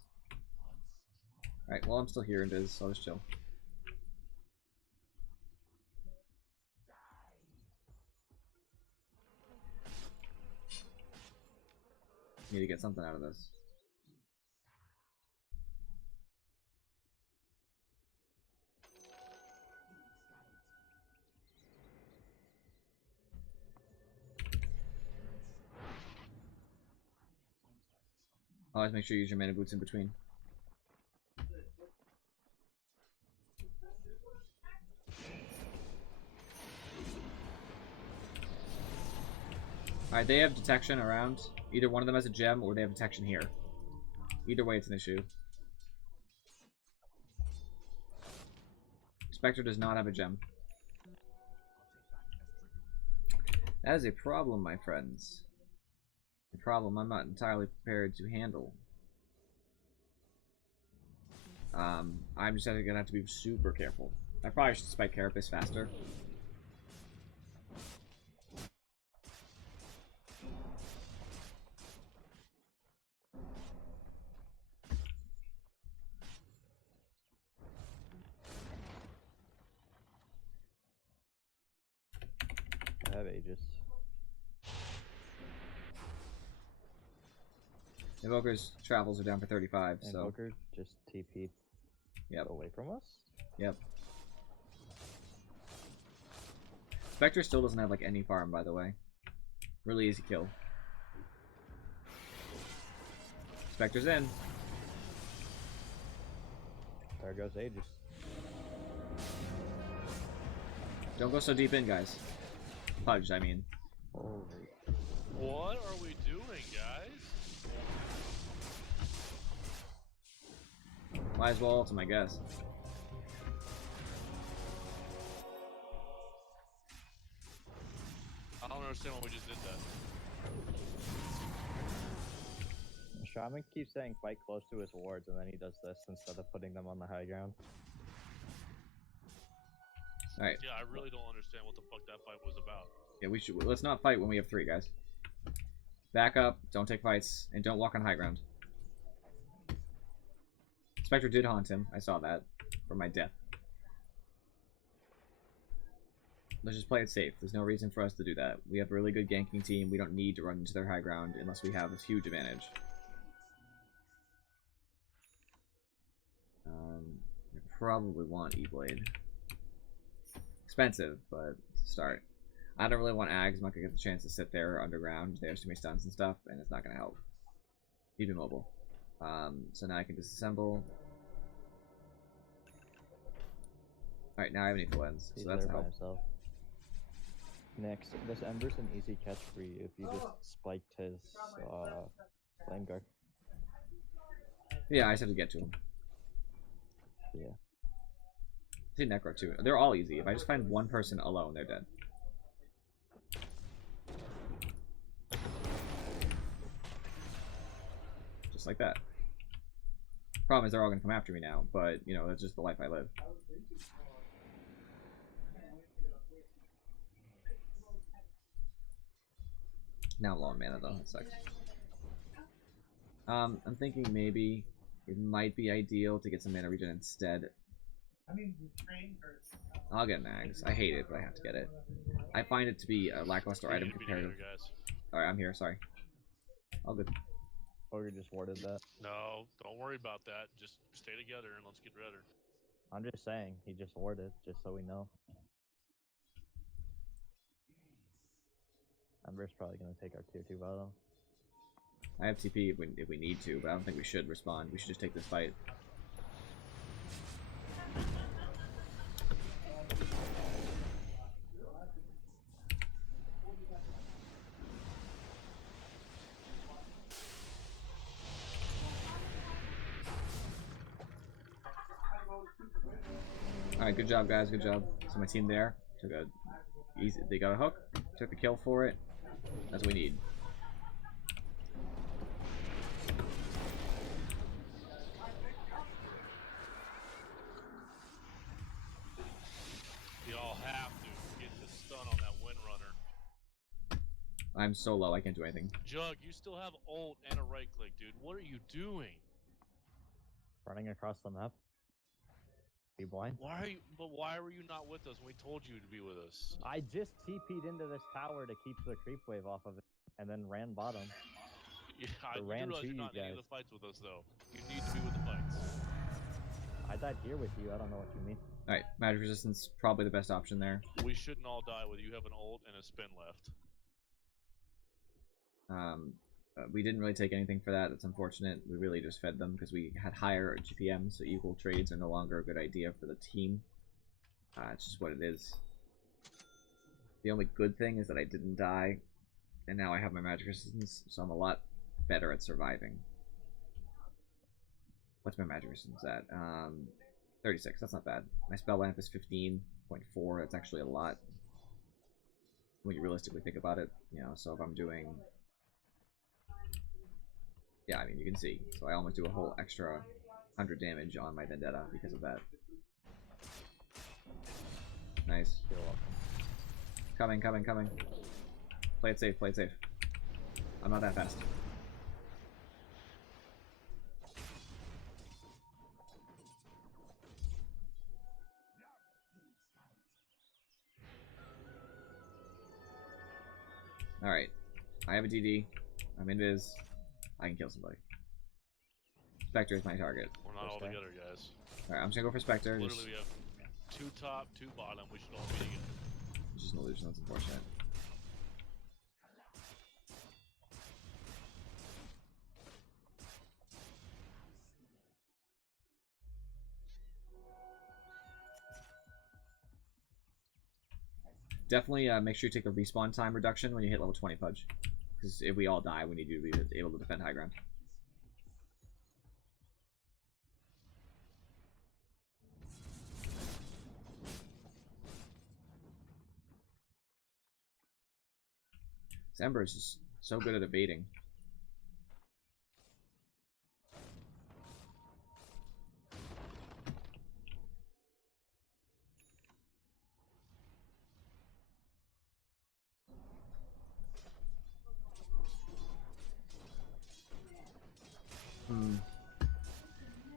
Alright, well I'm still here and so I'll just chill. Need to get something out of this. Always make sure you use your mana boots in between. Alright, they have detection around. Either one of them has a gem or they have detection here. Either way, it's an issue. Spectre does not have a gem. That is a problem, my friends. A problem I'm not entirely prepared to handle. I'm just gonna have to be super careful. I probably should spike Carapace faster. I have Aegis. Invoker's travels are down for 35, so. Invoker just TP'd Yep. away from us? Yep. Spectre still doesn't have like any farm, by the way. Really easy kill. Spectre's in. There goes Aegis. Don't go so deep in, guys. Pudge, I mean. Holy. What are we doing, guys? Might as well ult him, I guess. I don't understand why we just did that. Shaman keeps saying fight close to his wards, and then he does this instead of putting them on the high ground. Alright. Yeah, I really don't understand what the fuck that fight was about. Yeah, we should. Let's not fight when we have 3, guys. Back up, don't take fights, and don't walk on high ground. Spectre did haunt him. I saw that from my death. Let's just play it safe. There's no reason for us to do that. We have a really good ganking team. We don't need to run into their high ground unless we have a huge advantage. I probably want E-Blade. Expensive, but start. I don't really want Ags. I'm not going to get the chance to sit there underground. There's too many stuns and stuff, and it's not going to help. Keep him mobile. So now I can disassemble. Alright, now I have an equal ends, so that's a help. Himself. Next, this Ember's an easy catch for you if you just spiked his flame guard. Yeah, I just have to get to him. Yeah. I see Necro too. They're all easy. If I just find one person alone, they're dead. Just like that. Problem is they're all gonna come after me now, but you know, that's just the life I live. Now low on mana though, that sucks. I'm thinking maybe it might be ideal to get some mana regen instead. I'll get Mags. I hate it, but I have to get it. I find it to be a lackluster item comparative. Alright, I'm here, sorry. All good. Ogre just warded that. No, don't worry about that. Just stay together and let's get redder. I'm just saying, he just warded, just so we know. Ember's probably gonna take our tier 2 bottom. I have TP if we need to, but I don't think we should respond. We should just take this fight. Alright, good job guys, good job. So my team there took a easy, they got a hook, took the kill for it. That's what we need. Y'all have to get the stun on that Windrunner. I'm so low, I can't do anything. Jug, you still have ult and a right click, dude. What are you doing? Running across the map. Be blind. Why were you not with us when we told you to be with us? I just TP'd into this tower to keep the creep wave off of it, and then ran bottom. Yeah, I do ran realize to you're you not in any of guys. the fights with us, though. You need to be with the fights. I died here with you, I don't know what you mean. Alright, magic resistance, probably the best option there. We shouldn't all die with you have an ult and a spin left. We didn't really take anything for that. That's unfortunate. We really just fed them because we had higher GPM, so equal trades are no longer a good idea for the team. It's just what it is. The only good thing is that I didn't die, and now I have my magic resistance, so I'm a lot better at surviving. What's my magic resistance at? 36. That's not bad. My spell lamp is 15.4. That's actually a lot when you realistically think about it. You know, so if I'm doing... Yeah, I mean, you can see. So I almost do a whole extra 100 damage on my Vendetta because of that. Nice. You're welcome. Coming, coming, coming. Play it safe, play it safe. I'm not that fast. Alright. I have a DD. I'm invis. I can kill somebody. Spectre is my target. We're not all together, guys. Alright, I'm just gonna go for Spectre. Literally, we have 2 top, 2 bottom. We should all be together. It's just an illusion, that's unfortunate. Definitely make sure you take the respawn time reduction when you hit level 20 Pudge. Because if we all die, we need you to be able to defend high ground. This Ember is just so good at evading.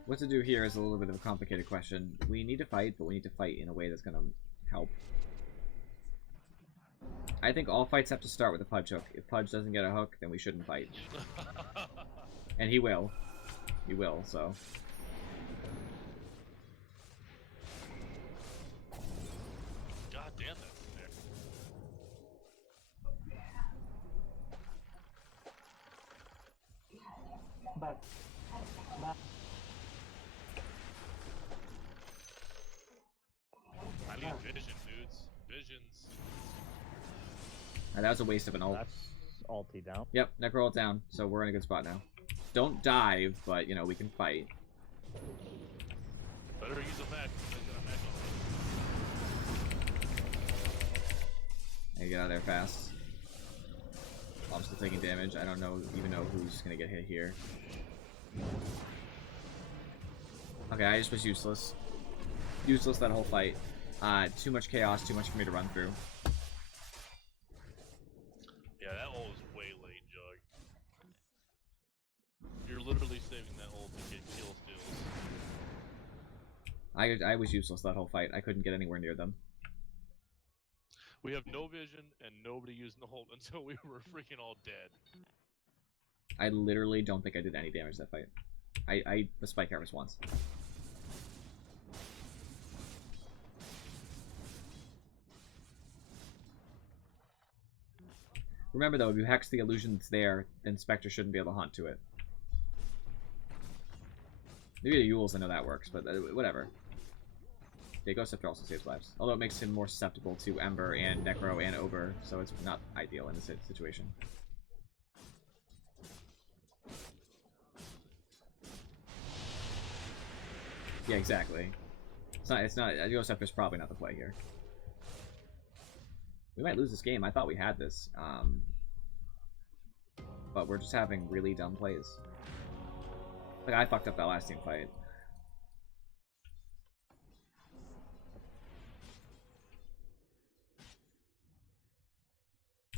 What to do here is a little bit of a complicated question. We need to fight, but we need to fight in a way that's going to help. I think all fights have to start with a Pudge hook. If Pudge doesn't get a hook, then we shouldn't fight. And he will. He will, so... God damn, that's sick. But I need vision, dudes. Visions. That was a waste of an ult. That's ulti down. Yep, Necro ult down, so we're in a good spot now. Don't dive, but, you know, we can fight. Better use a mech. I get out of there fast. I'm still taking damage. I don't even know who's gonna get hit here. Okay, I just was useless. Useless that whole fight. Too much chaos, too much for me to run through. Yeah, that ult was way late, Jug. You're literally saving that ult to get kill steals. I was useless that whole fight. I couldn't get anywhere near them. We have no vision and nobody using the ult until we were freaking all dead. I literally don't think I did any damage that fight. I the spike harvest once. Remember though, if you hex the illusion that's there, then Spectre shouldn't be able to hunt to it. Maybe the Yules, I know that works, but whatever. Yeah, Ghost Scepter also saves lives. Although it makes him more susceptible to Ember and Necro and Ogre, so it's not ideal in this situation. Yeah, exactly. It's not, Ghost Scepter's probably not the play here. We might lose this game. I thought we had this. But we're just having really dumb plays. Like, I fucked up that last team fight.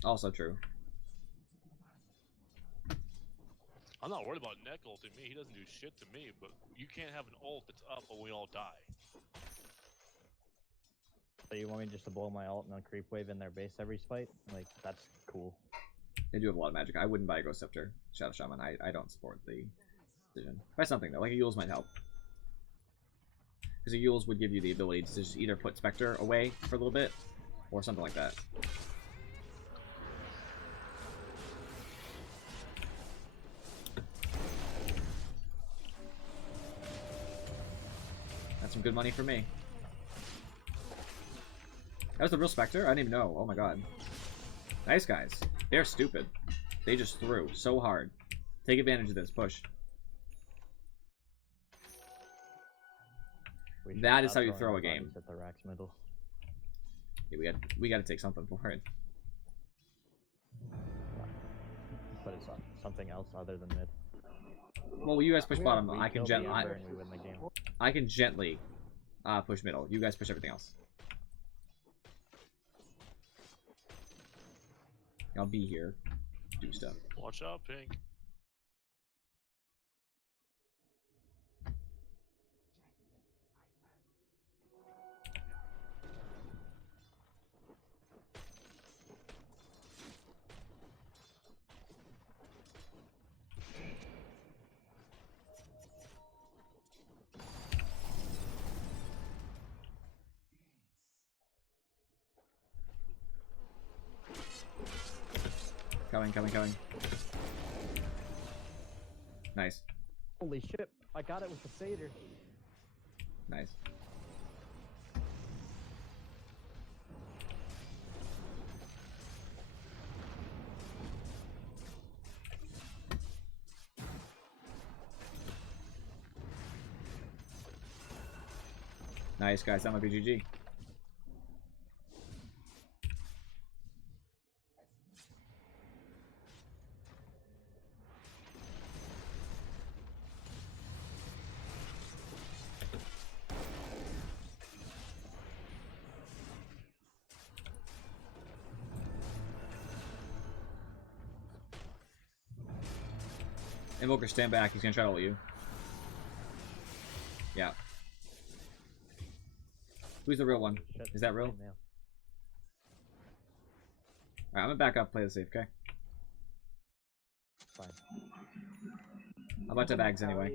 Also true. I'm not worried about Neck ulting me. He doesn't do shit to me, but you can't have an ult that's up when we all die. So you want me just to blow my ult and then creep wave in their base every fight? Like, that's cool. They do have a lot of magic. I wouldn't buy a Ghost Scepter, Shadow Shaman. I don't support the decision. Buy something though, like a Yules might help. Because a Yules would give you the ability to just either put Spectre away for a little bit, or something like that. That's some good money for me. That was the real Spectre? I didn't even know. Oh my god. Nice guys. They're stupid. They just threw so hard. Take advantage of this. Push. That is how you throw a game. At the Rax middle. Yeah, we got to take something for it. But it's something else other than mid. Well, you guys push bottom. We I can kill the gently. Ember and we win the game. I can gently push middle. You guys push everything else. I'll be here. Do stuff. Watch out, Pink. Coming. Nice. Holy shit, I got it with the Satyr. Nice. Nice, guys. That might be GG. Invoker, stand back. He's gonna try to ult you. Yeah. Who's the real one? Shit, Is that real? now. Alright, I'm gonna back up, play the safe, okay? Fine. I'm about to have Ags anyway.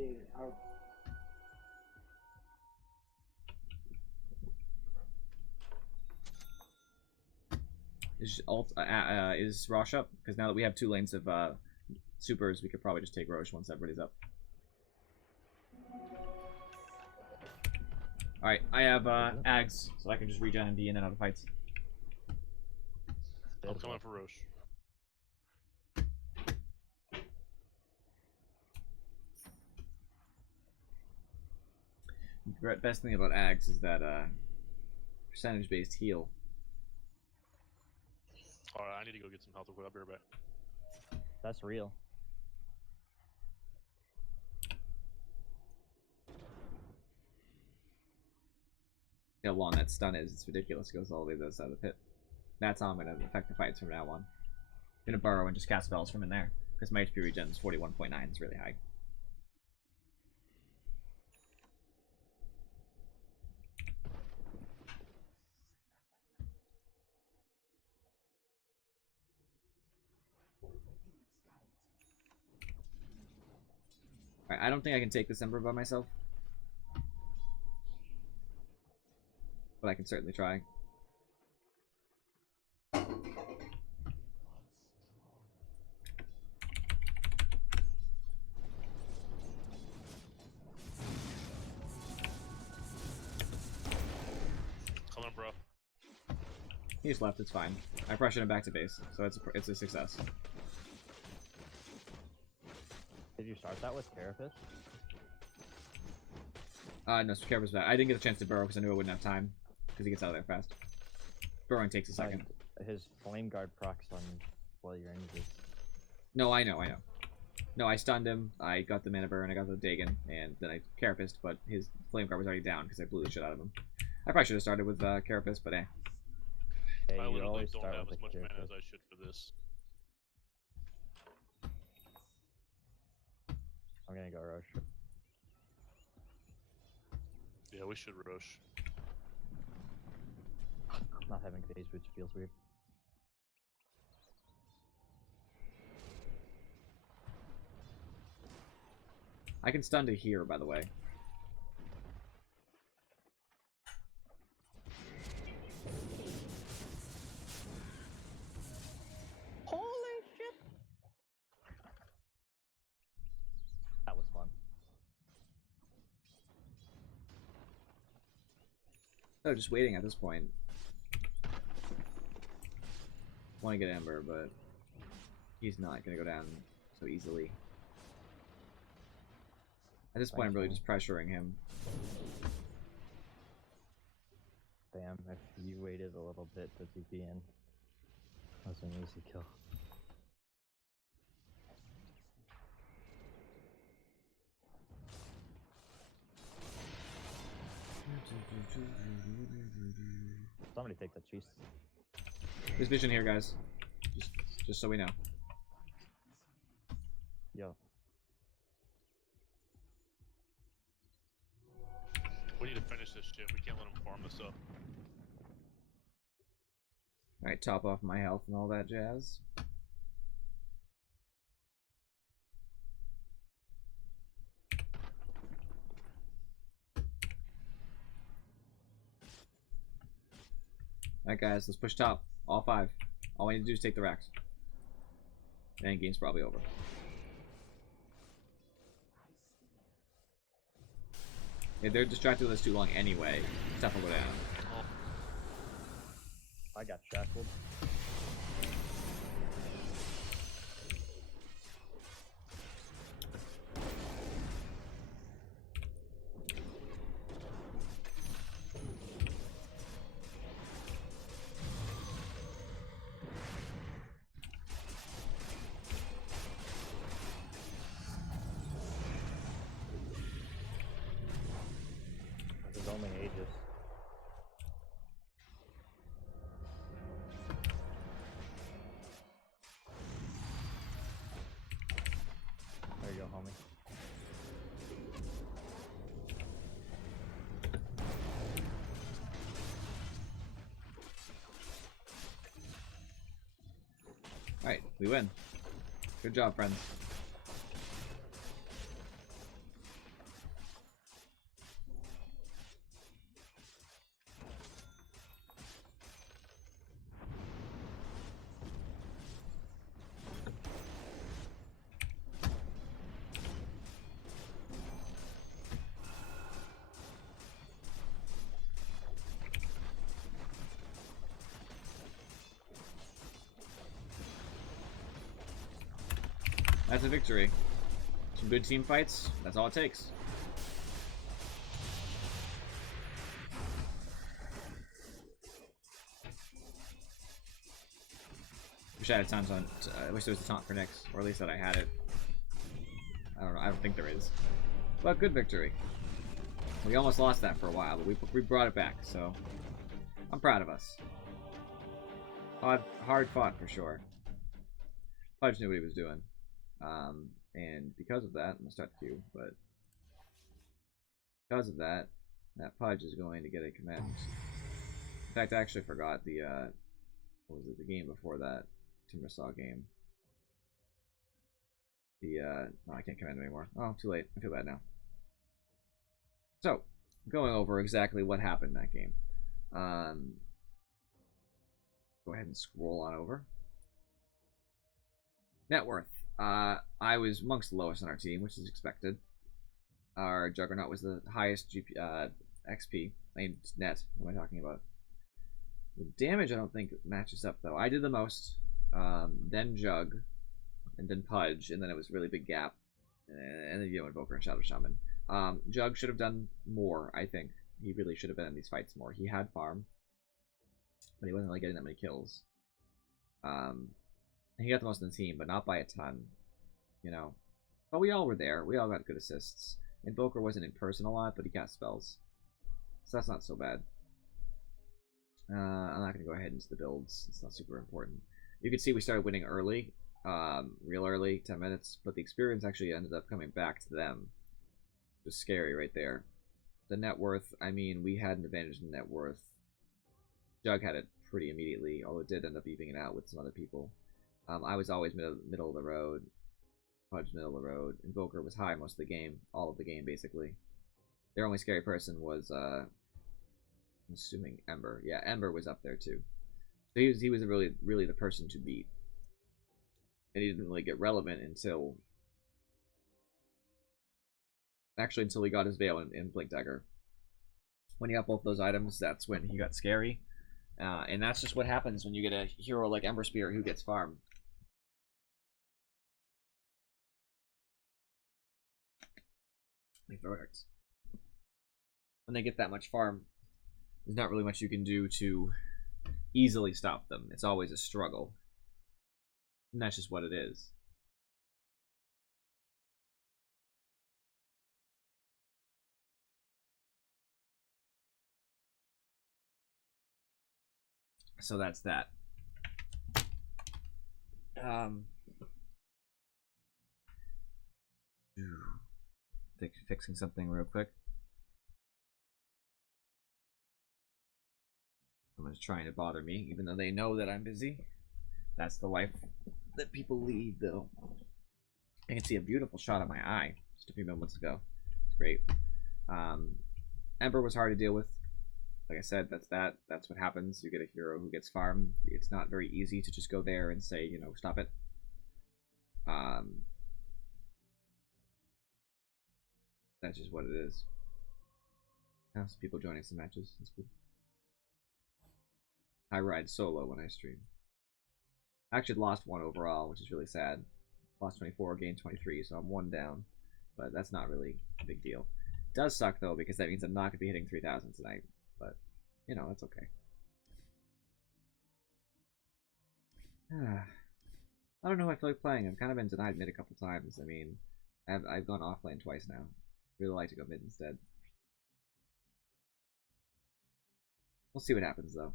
Is Rosh up? Because now that we have 2 lanes of supers, we could probably just take Rosh once everybody's up. Alright, I have Ags, so I can just regen and be in and out of fights. I'm coming for Roche. The best thing about Ags is that percentage-based heal. Alright, I need to go get some health real quick. I'll be right back. That's real. How long that stun is, it's ridiculous. It goes all the way to the other side of the pit. That's how I'm going to affect the fights from now on. I'm going to burrow and just cast spells from in there. Because my HP regen is 41.9. It's really high. Alright, I don't think I can take this Ember by myself. But I can certainly try. Come on, bro. He just left, it's fine. I pressured him back to base, so it's a success. Did you start that with Carapace? No, so Care was back. I didn't get a chance to burrow because I knew I wouldn't have time. Because he gets out of there fast. Burrowing takes a second. His Flame Guard procs on while you're injured. No, I know. No, I stunned him, I got the Mana Burn, I got the Dagon, and then I Carapaced, but his Flame Guard was already down because I blew the shit out of him. I probably should have started with Carapace, but eh. Hey, I you literally always don't start have with as a much mana Carapace. as I should for this. I'm gonna go Roche. Yeah, we should Roche. Not having phase, which feels weird. I can stun to here, by the way. Holy shit! That was fun. Oh, just waiting at this point. Want to get Ember, but he's not going to go down so easily. At this point, I'm really just pressuring him. Damn, if you waited a little bit to TP in. That was an easy kill. Somebody take the cheese. There's vision here, guys. Just so we know. Yo. We need to finish this shit. We can't let them farm us up. Alright, top off my health and all that jazz. Alright guys, let's push top. All 5. All we need to do is take the racks. And game's probably over. If they're distracted with us too long anyway, stuff will go down. I got shackled. coming. Alright, we win. Good job, friends. That's a victory. Some good team fights. That's all it takes. Wish I had tons on. I wish there was a taunt for Nyx, or at least that I had it. I don't know. I don't think there is. But good victory. We almost lost that for a while, but we brought it back. So I'm proud of us. Hard fought for sure. Pudge knew what he was doing. And because of that, I'm gonna start the queue, but because of that, that Pudge is going to get a commend. In fact, I actually forgot the, what was it, the game before that, Timbersaw game. The, no, I can't commend him anymore. Oh, too late. I feel bad now. So, going over exactly what happened in that game. Go ahead and scroll on over. Net worth. I was amongst the lowest on our team, which is expected. Our Juggernaut was the highest XP. I mean, net. What am I talking about? The damage I don't think matches up, though. I did the most, then Jug, and then Pudge, and then it was a really big gap. And then Invoker and Shadow Shaman. Jug should have done more, I think. He really should have been in these fights more. He had farm, but he wasn't really getting that many kills. He got the most in the team, but not by a ton, you know. But we all were there. We all got good assists. Invoker wasn't in person a lot, but he cast spells, so that's not so bad. I'm not going to go ahead into the builds. It's not super important. You can see we started winning early, real early, 10 minutes, but the experience actually ended up coming back to them. It was scary right there. The net worth, I mean, we had an advantage in net worth. Jug had it pretty immediately, although it did end up evening it out with some other people. I was always middle of the road. Pudge middle of the road. Invoker was high most of the game. All of the game, basically. Their only scary person was, I'm assuming Ember. Yeah, Ember was up there, too. So he was really the person to beat. And he didn't really get relevant until... Actually, until he got his Veil in Blink Dagger. When he got both those items, that's when he got scary. And that's just what happens when you get a hero like Ember Spear who gets farm. When they get that much farm, there's not really much you can do to easily stop them. It's always a struggle. And that's just what it is. So that's that. Fixing something real quick. Someone's trying to bother me, even though they know that I'm busy. That's the life that people lead, though. I can see a beautiful shot of my eye just a few moments ago. It's great. Ember was hard to deal with. Like I said, that's what happens. You get a hero who gets farm. It's not very easy to just go there and say, you know, stop it. That's just what it is. Now some people joining some matches. That's cool. I ride solo when I stream. I actually lost one overall, which is really sad. Lost 24, gained 23, so I'm one down. But that's not really a big deal. It does suck, though, because that means I'm not going to be hitting 3,000 tonight. But, you know, that's okay. I don't know who I feel like playing. I've kind of been denied mid a couple times. I mean, I've gone off lane twice now. Really like to go mid instead. We'll see what happens, though.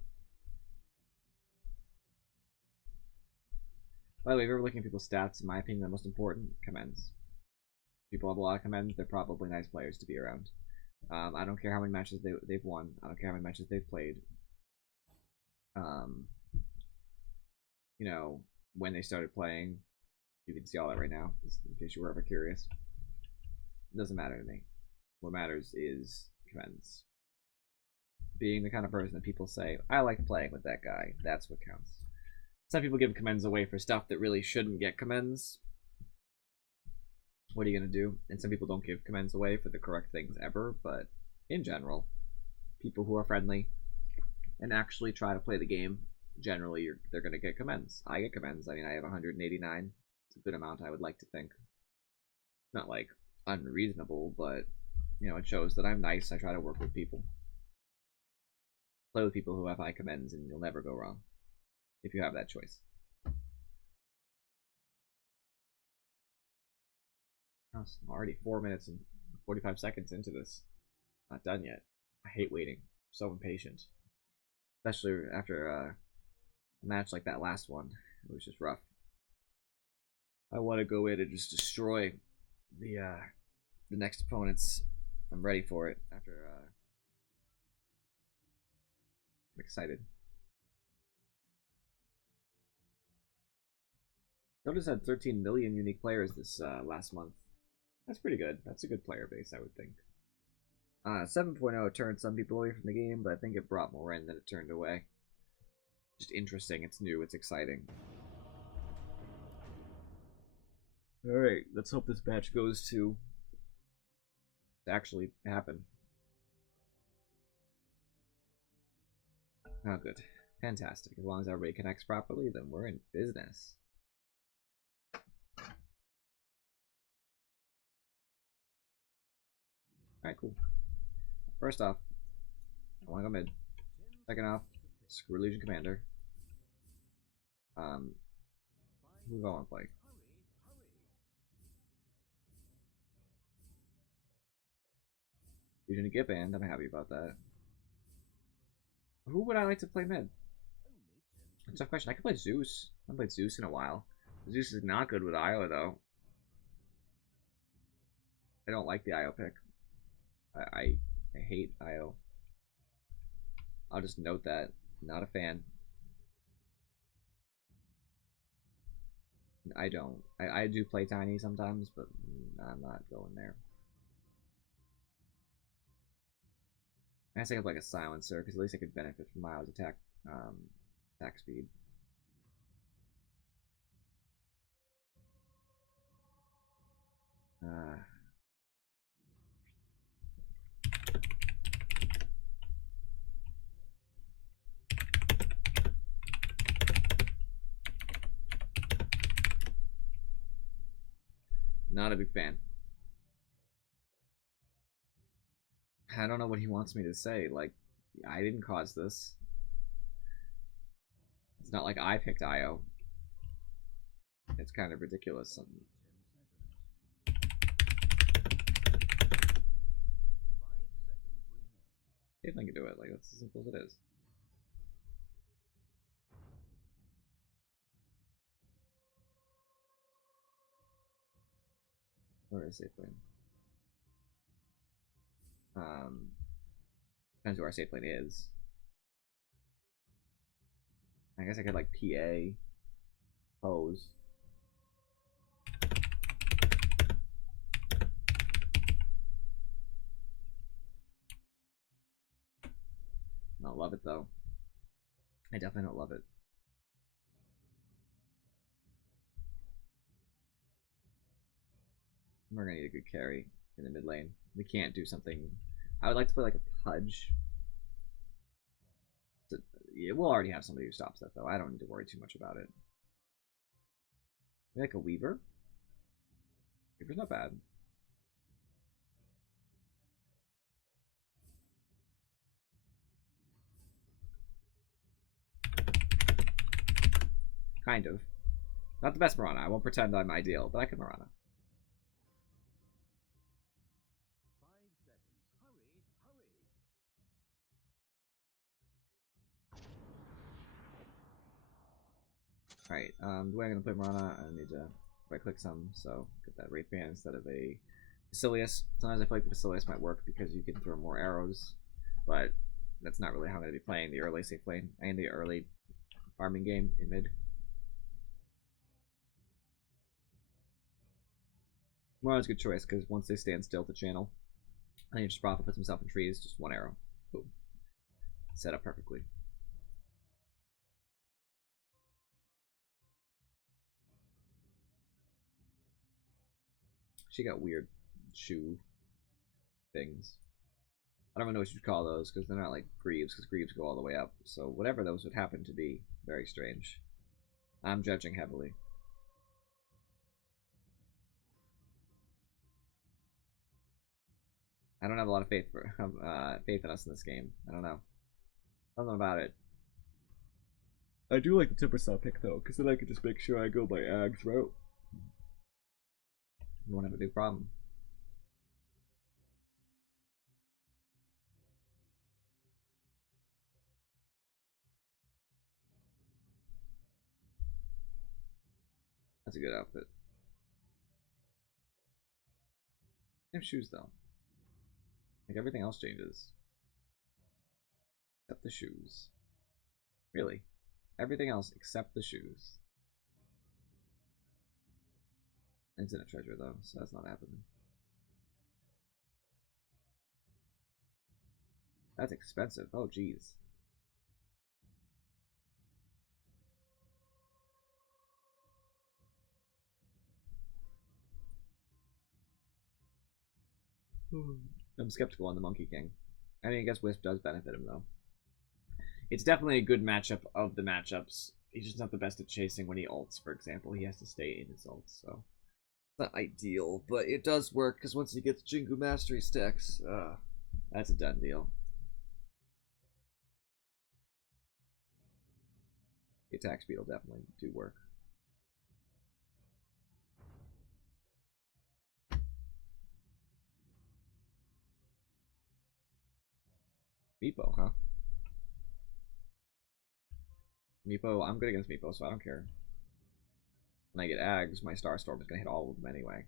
By the way, if you're ever looking at people's stats, in my opinion, the most important, commends. People have a lot of commands. They're probably nice players to be around. I don't care how many matches they've won. I don't care how many matches they've played. You know, when they started playing, you can see all that right now, in case you were ever curious. It doesn't matter to me. What matters is commends. Being the kind of person that people say, I like playing with that guy. That's what counts. Some people give commends away for stuff that really shouldn't get commends. What are you going to do? And some people don't give commends away for the correct things ever, but in general, people who are friendly and actually try to play the game, generally they're going to get commends. I get commends. I mean, I have 189. It's a good amount, I would like to think. It's not like unreasonable, but you know, it shows that I'm nice. I try to work with people. Play with people who have high commends, and you'll never go wrong if you have that choice. I'm already 4 minutes and 45 seconds into this. Not done yet. I hate waiting. I'm so impatient. Especially after a match like that last one. It was just rough. I want to go in and just destroy the next opponents. I'm ready for it after I'm excited. Dota's had 13 million unique players this last month. That's pretty good. That's a good player base, I would think. 7.0 turned some people away from the game, but I think it brought more in than it turned away. Just interesting. It's new. It's exciting. Alright, let's hope this batch goes to actually happen. Oh, good. Fantastic. As long as everybody connects properly, then we're in business. Alright, cool. First off, I want to go mid. Second off, screw Legion Commander. Who do I want to play? Legion to get banned. I'm happy about that. Who would I like to play mid? That's a tough question. I could play Zeus. I haven't played Zeus in a while. Zeus is not good with Io, though. I don't like the Io pick. I hate Io. I'll just note that. Not a fan. I don't. I do play Tiny sometimes, but I'm not going there. I guess I could like a Silencer, because at least I could benefit from Io's attack speed. Not a big fan. I don't know what he wants me to say. Like, I didn't cause this. It's not like I picked Io. It's kind of ridiculous. See if I can do it. Like, that's as simple as it is. Where is safe lane? Depends where our safe lane is. I guess I could like PA, pose. I don't love it though. I definitely don't love it. We're gonna need a good carry in the mid lane. We can't do something. I would like to play like a Pudge. Yeah, we'll already have somebody who stops that though. I don't need to worry too much about it. Maybe like a Weaver. Weaver's not bad. Kind of. Not the best Mirana. I won't pretend I'm ideal, but I can Mirana. Alright, the way I'm gonna play Mirana, I need to right click some, so get that Wraith Band instead of a Basilius. Sometimes I feel like the Basilius might work because you can throw more arrows, but that's not really how I'm going to be playing the early safe lane and the early farming game in mid. Moron's a good choice because once they stand still to channel, I think just Prophet puts himself in trees, just one arrow. Boom. Set up perfectly. She got weird shoe things. I don't even know what you call those because they're not like greaves, because greaves go all the way up. So whatever those would happen to be, very strange. I'm judging heavily. I don't have a lot of faith in us in this game. I don't know. Something about it. I do like the Timber Saw pick though, because then I can just make sure I go by Ag's route. You won't have a big problem. That's a good outfit. Same shoes though. Like everything else changes. Except the shoes. Really. Everything else except the shoes. Infinite treasure though, so that's not happening. That's expensive. Oh jeez. I'm skeptical on the Monkey King. I mean, I guess Wisp does benefit him though. It's definitely a good matchup of the matchups. He's just not the best at chasing when he ults, for example. He has to stay in his ults, so it's not ideal, but it does work because once he gets Jingu Mastery stacks, that's a done deal. The attack speed will definitely do work. Meepo, huh? Meepo, I'm good against Meepo, so I don't care. When I get Ags, my Star Storm is going to hit all of them anyway.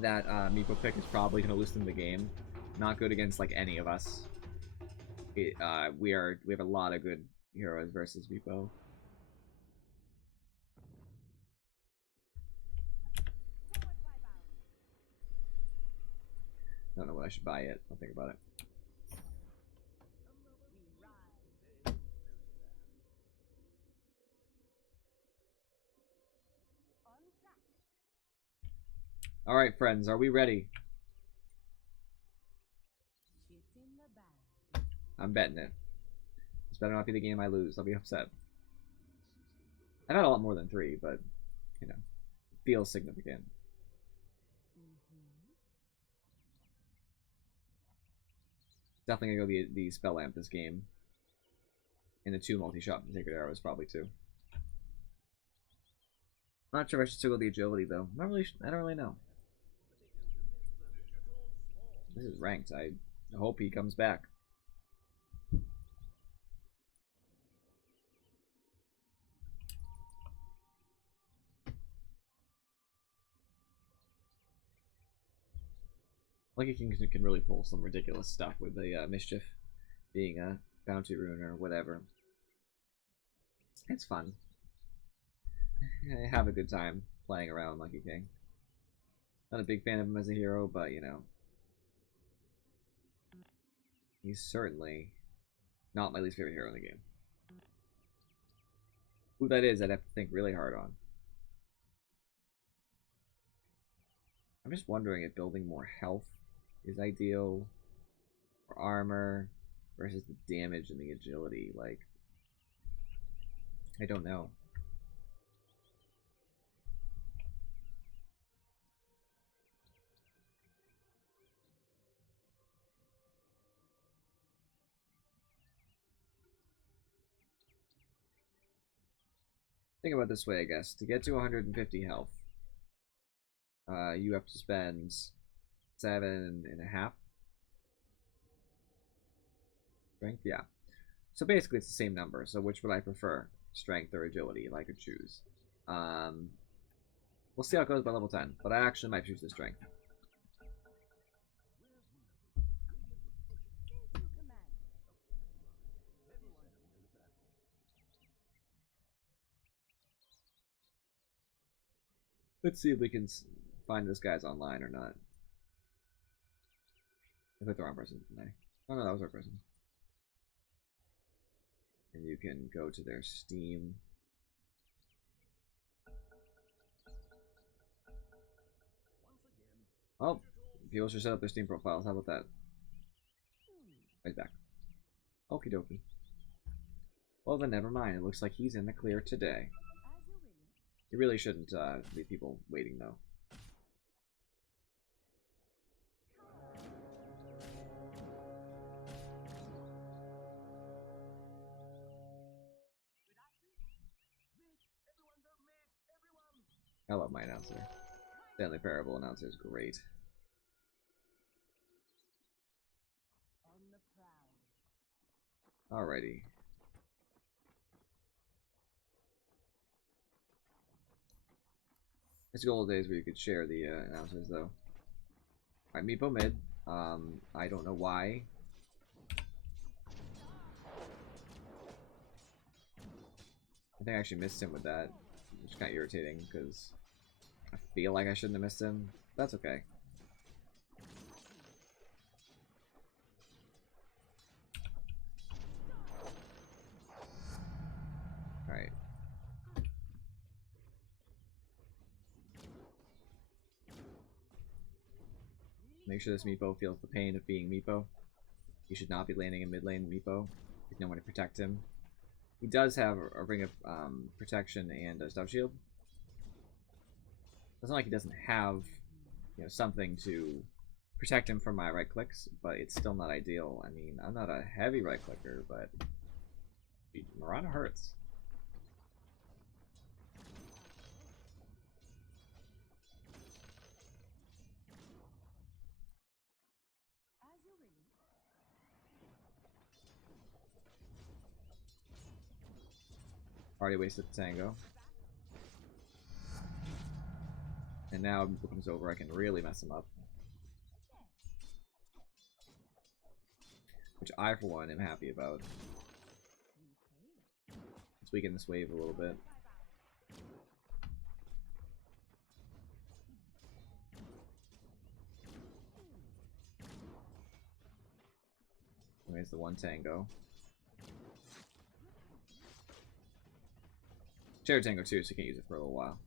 That Meepo pick is probably going to lose them the game. Not good against like any of us. We have a lot of good heroes versus Meepo. Don't know what I should buy yet. I'll think about it. All right, friends, are we ready? I'm betting it. This better not be the game I lose. I'll be upset. I've had a lot more than 3, but you know, feels significant. Definitely gonna go the spell lamp this game. And the 2 multi-shot and sacred arrows probably too. I'm not sure if I should still go the agility though. I don't really know. This is ranked. I hope he comes back. Like he can really pull some ridiculous stuff with the mischief being a bounty rune or whatever. It's fun. I have a good time playing around Monkey King. Not a big fan of him as a hero, but you know, he's certainly not my least favorite hero in the game. Who that is, I'd have to think really hard on. I'm just wondering if building more health is ideal, or armor, versus the damage and the agility. Like, I don't know. Think about it this way, I guess. To get to 150 health, you have to spend 7.5 strength. Yeah. So basically, it's the same number. So which would I prefer, strength or agility, if I could choose? We'll see how it goes by level 10, but I actually might choose the strength. Let's see if we can find this guy's online or not. I put the wrong person, didn't I? Oh no, that was our person. And you can go to their Steam. Oh, people should set up their Steam profiles. How about that? Right back. Okie dokie. Well then, never mind. It looks like he's in the clear today. You really shouldn't leave people waiting, though. I love my announcer. Stanley Parable announcer is great. Alrighty. It's the old days where you could share the announcers, though. Alright, Meepo mid. I don't know why. I think I actually missed him with that, which is kind of irritating, because I feel like I shouldn't have missed him. That's okay. Alright. Make sure this Meepo feels the pain of being Meepo. He should not be landing in mid lane Meepo. There's no one to protect him. He does have a ring of protection and a stub shield. It's not like he doesn't have, you know, something to protect him from my right clicks, but it's still not ideal. I mean, I'm not a heavy right clicker, but Mirana hurts. Already wasted the tango. And now if it comes over, I can really mess him up. Which I, for one, am happy about. Let's weaken this wave a little bit. There's the one tango. Share tango too, so you can't use it for a little while.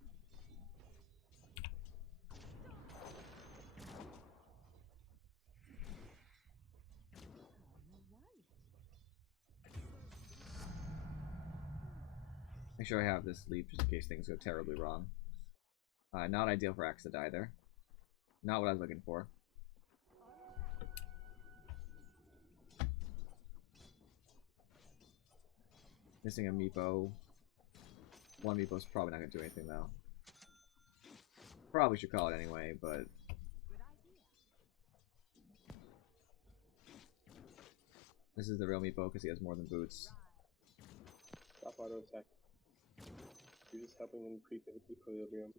Make sure I have this leap just in case things go terribly wrong. Not ideal for Axe to die there. Not what I was looking for. Missing a Meepo. One Meepo's probably not going to do anything though. Probably should call it anyway, but... This is the real Meepo because he has more than boots. Stop auto attack. You're just helping him creep into equilibrium.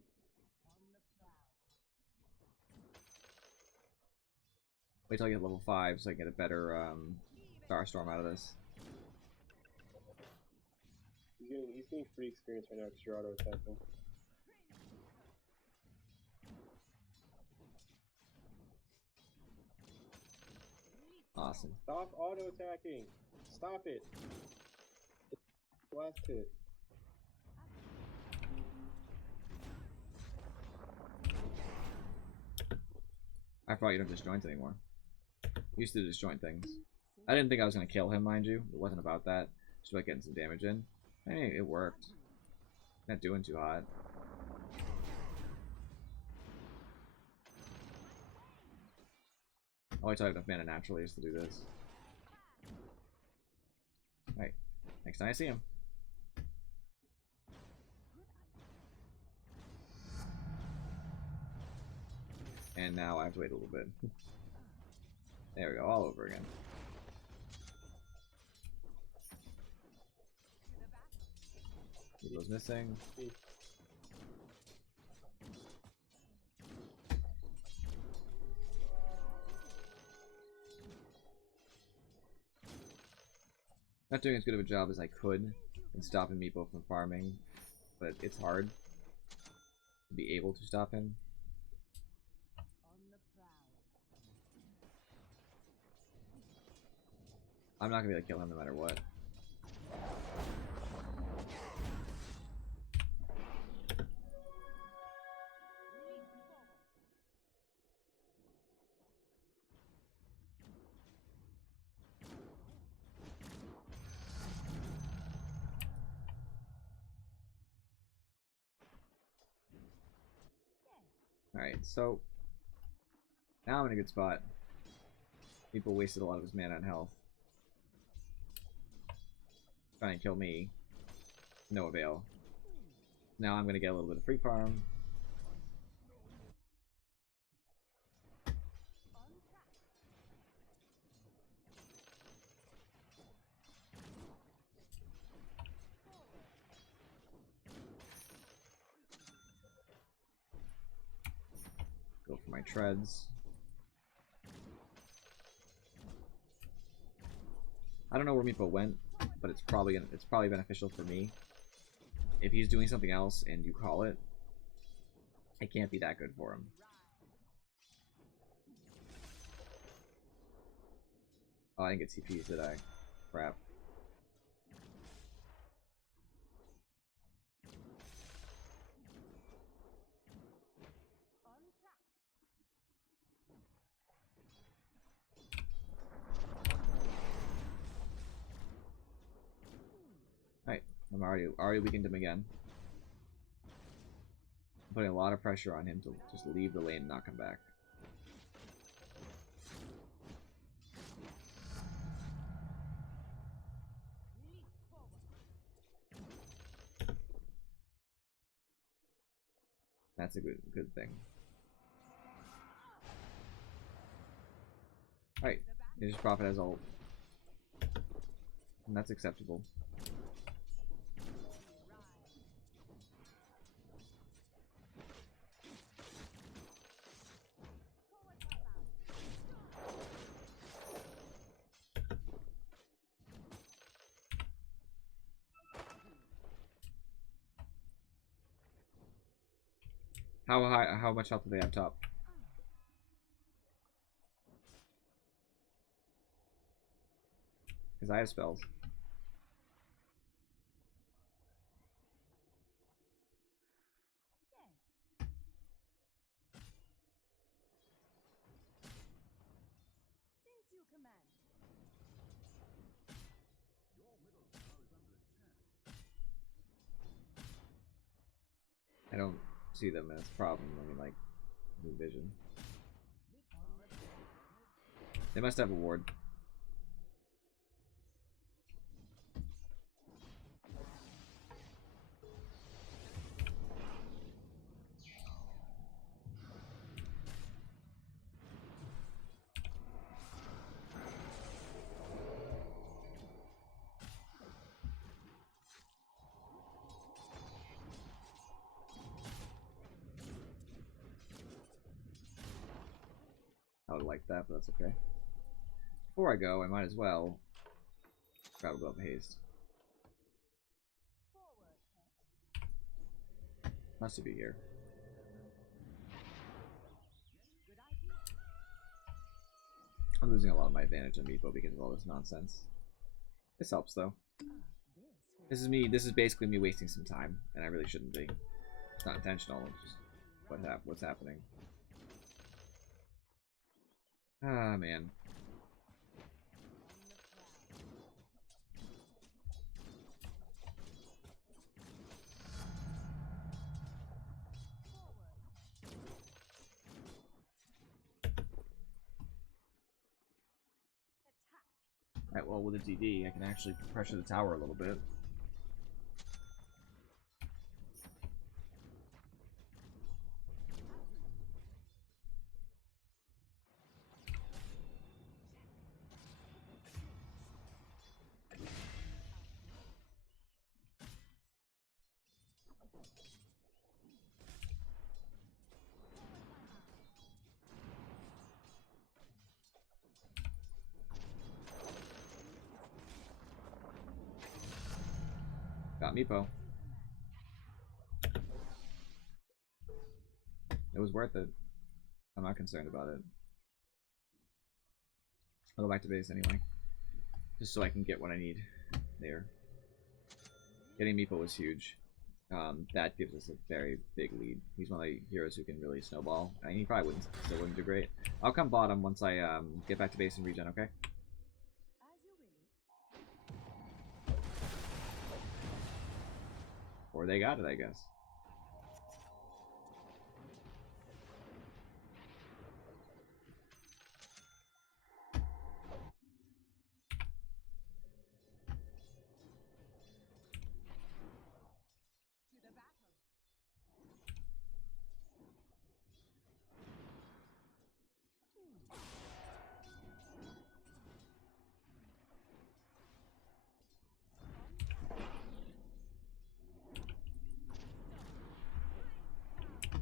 Wait till I get level 5 so I can get a better Starstorm out of this. He's getting free experience right now because you're auto attacking. Awesome. Stop auto attacking! Stop it! Blast it. I thought you don't disjoint anymore. Used to disjoint things. I didn't think I was going to kill him, mind you. It wasn't about that. Just about getting some damage in. Hey, it worked. Not doing too hot. I'll wait till I have enough mana naturally just to do this. Alright. Next time I see him. And now I have to wait a little bit. There we go, all over again. He was missing. Not doing as good of a job as I could in stopping Meepo from farming, but it's hard to be able to stop him. I'm not gonna be able to kill him no matter what. Alright, so now I'm in a good spot. People wasted a lot of his mana and health. Trying to kill me. No avail. Now I'm gonna get a little bit of free farm. Go for my treads. I don't know where Meepo went, but it's probably beneficial for me. If he's doing something else and you call it, it can't be that good for him. Oh, I didn't get TPs, did I? Crap. Alright, I'm already weakened him again. I'm putting a lot of pressure on him to just leave the lane and not come back. That's a good thing. Alright, Nature's Prophet has ult. And that's acceptable. How much health do they have top? Because I have spells. I don't see them as a problem. I mean, like, new vision. They must have a ward. I would like that, but that's okay. Before I go, I might as well grab a glove of haste. Must be here. I'm losing a lot of my advantage on Meepo because of all this nonsense. This helps though. This is basically me wasting some time, and I really shouldn't be. It's not intentional, it's just what's happening. Ah, man. Alright, well, with a DD, I can actually pressure the tower a little bit. Got Meepo. It was worth it. I'm not concerned about it. I'll go back to base anyway. Just so I can get what I need there. Getting Meepo was huge. That gives us a very big lead. He's one of the heroes who can really snowball. I mean, he probably still wouldn't do great. I'll come bottom once I get back to base and regen, okay? Or they got it, I guess.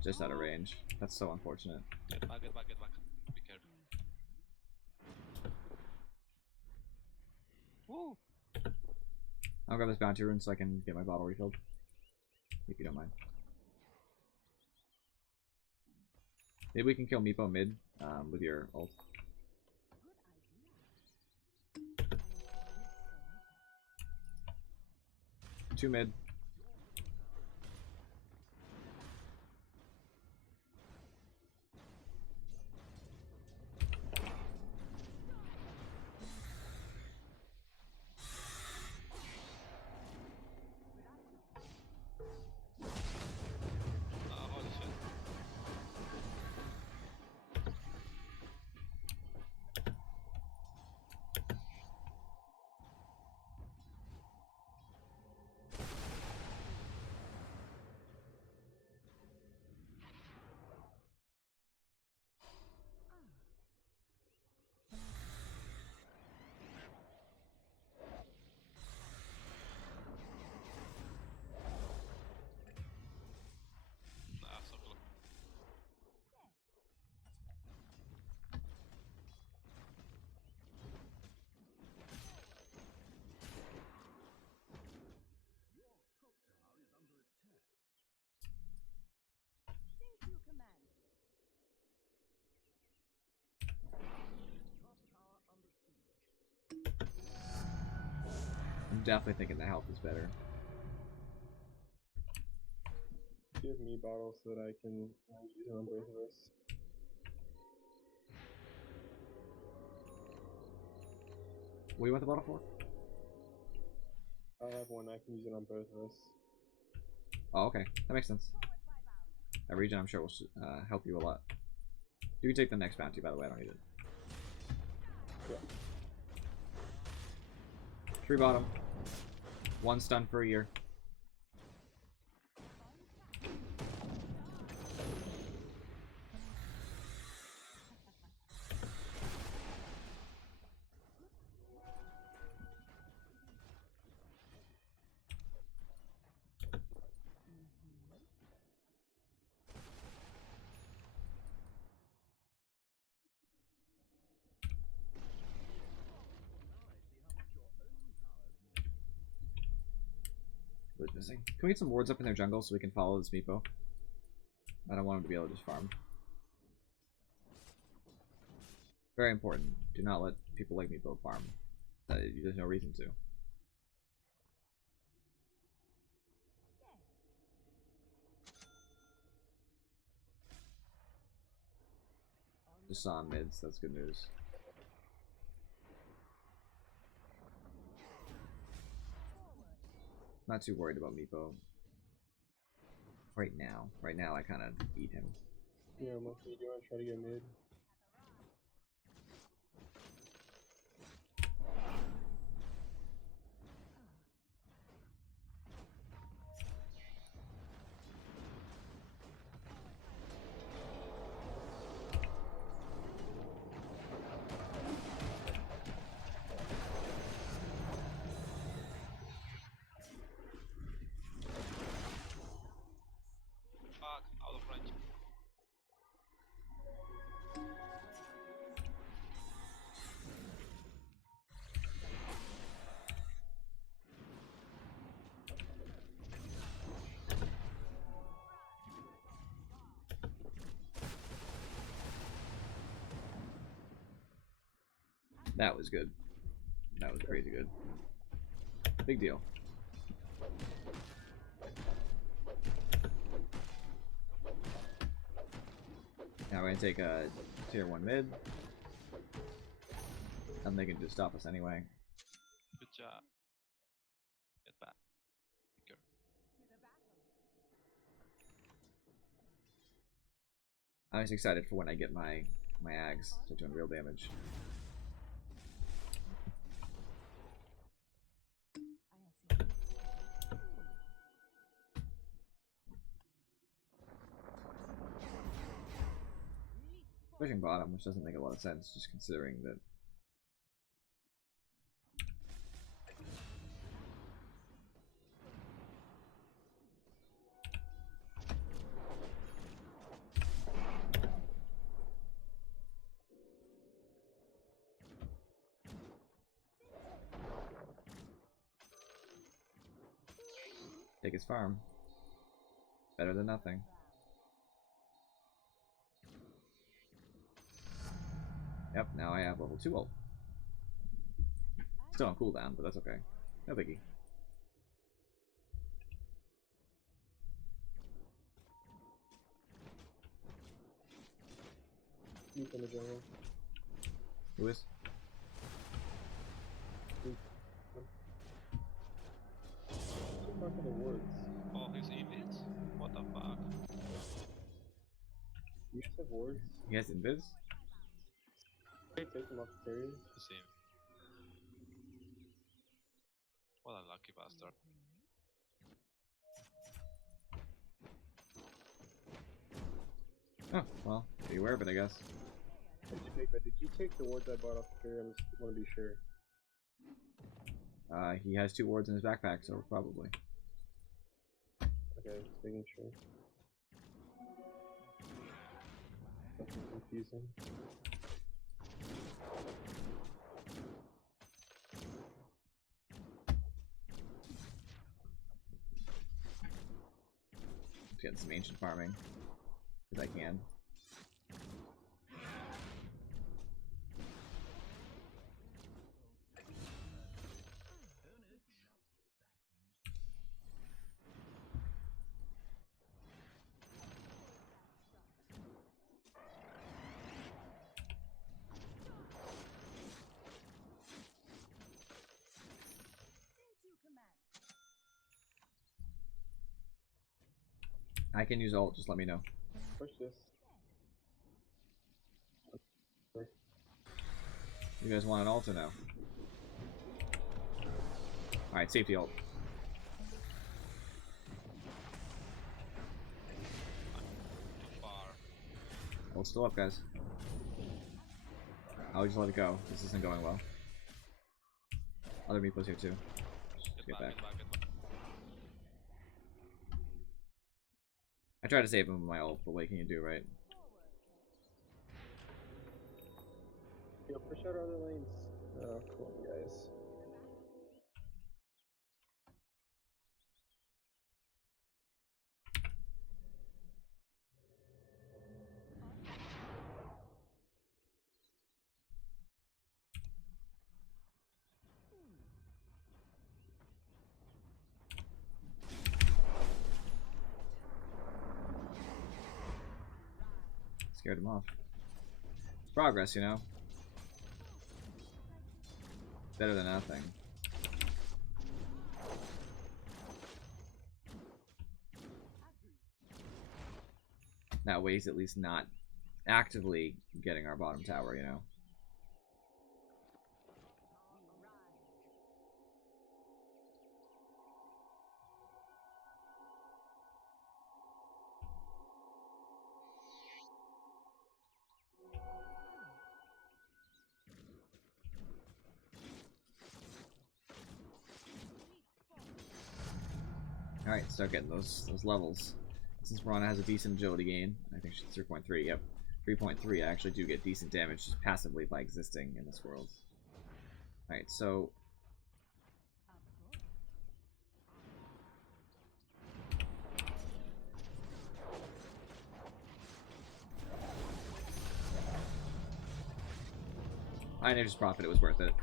Just out of range. That's so unfortunate. Get back, get back, get back. Be careful. Woo! I'll grab this bounty rune so I can get my bottle refilled. If you don't mind. Maybe we can kill Meepo mid with your ult. Two mid. Holy shit. Nah, so cool. I'm definitely thinking the health is better. Give me bottles so that I can use it on both of us. What do you want the bottle for? I have one, I can use it on both of us. Oh, okay. That makes sense. That regen, I'm sure, will help you a lot. You can take the next bounty, by the way. I don't need it. Yeah. 3 bottom. 1 stun for a year. What's missing? Can we get some wards up in their jungle so we can follow this Meepo? I don't want him to be able to just farm. Very important. Do not let people like Meepo farm. There's no reason to. Just saw him mids, that's good news. Not too worried about Meepo. Right now. Right now I kinda eat him. Yeah, Monkey, do you want to try to get mid? That was good. That was crazy good. Big deal. Now we're gonna take a tier 1 mid. And they can just stop us anyway. Good job. Get back. Go. I'm just excited for when I get my Ags to doing real damage. Pushing bottom, which doesn't make a lot of sense, just considering that. Take his farm. Better than nothing. Yep, now I have level 2 ult. Still on cooldown, but that's okay. No biggie. Deep in the jungle. Who is? Talk to the wards. Oh, he's in it? What the fuck? You just have wards. He has invis? Take them off the carry. The same. What a lucky bastard. Oh, well, be aware of it, I guess. Did you take the wards I bought off the carry? I just want to be sure. He has 2 wards in his backpack, so probably. Okay, just making sure. That's confusing. Just getting some ancient farming. Because I can. I can use ult, just let me know. Push this. You guys want an ult or no? Alright, safety ult. Too far. Ult's still up, guys. I'll just let it go. This isn't going well. Other meeples here too. Just get back. Get back. I tried to save him with my ult, but what can you do, right? Yo, push out our other lanes. Oh, come on, guys. Scared him off. It's progress, you know? Better than nothing. That way he's at least not actively getting our bottom tower, you know? Alright, start getting those levels. Since Rana has a decent agility gain, I think she's 3.3, yep. 3.3, I actually do get decent damage just passively by existing in this world. Alright, so... Just profit. It was worth it.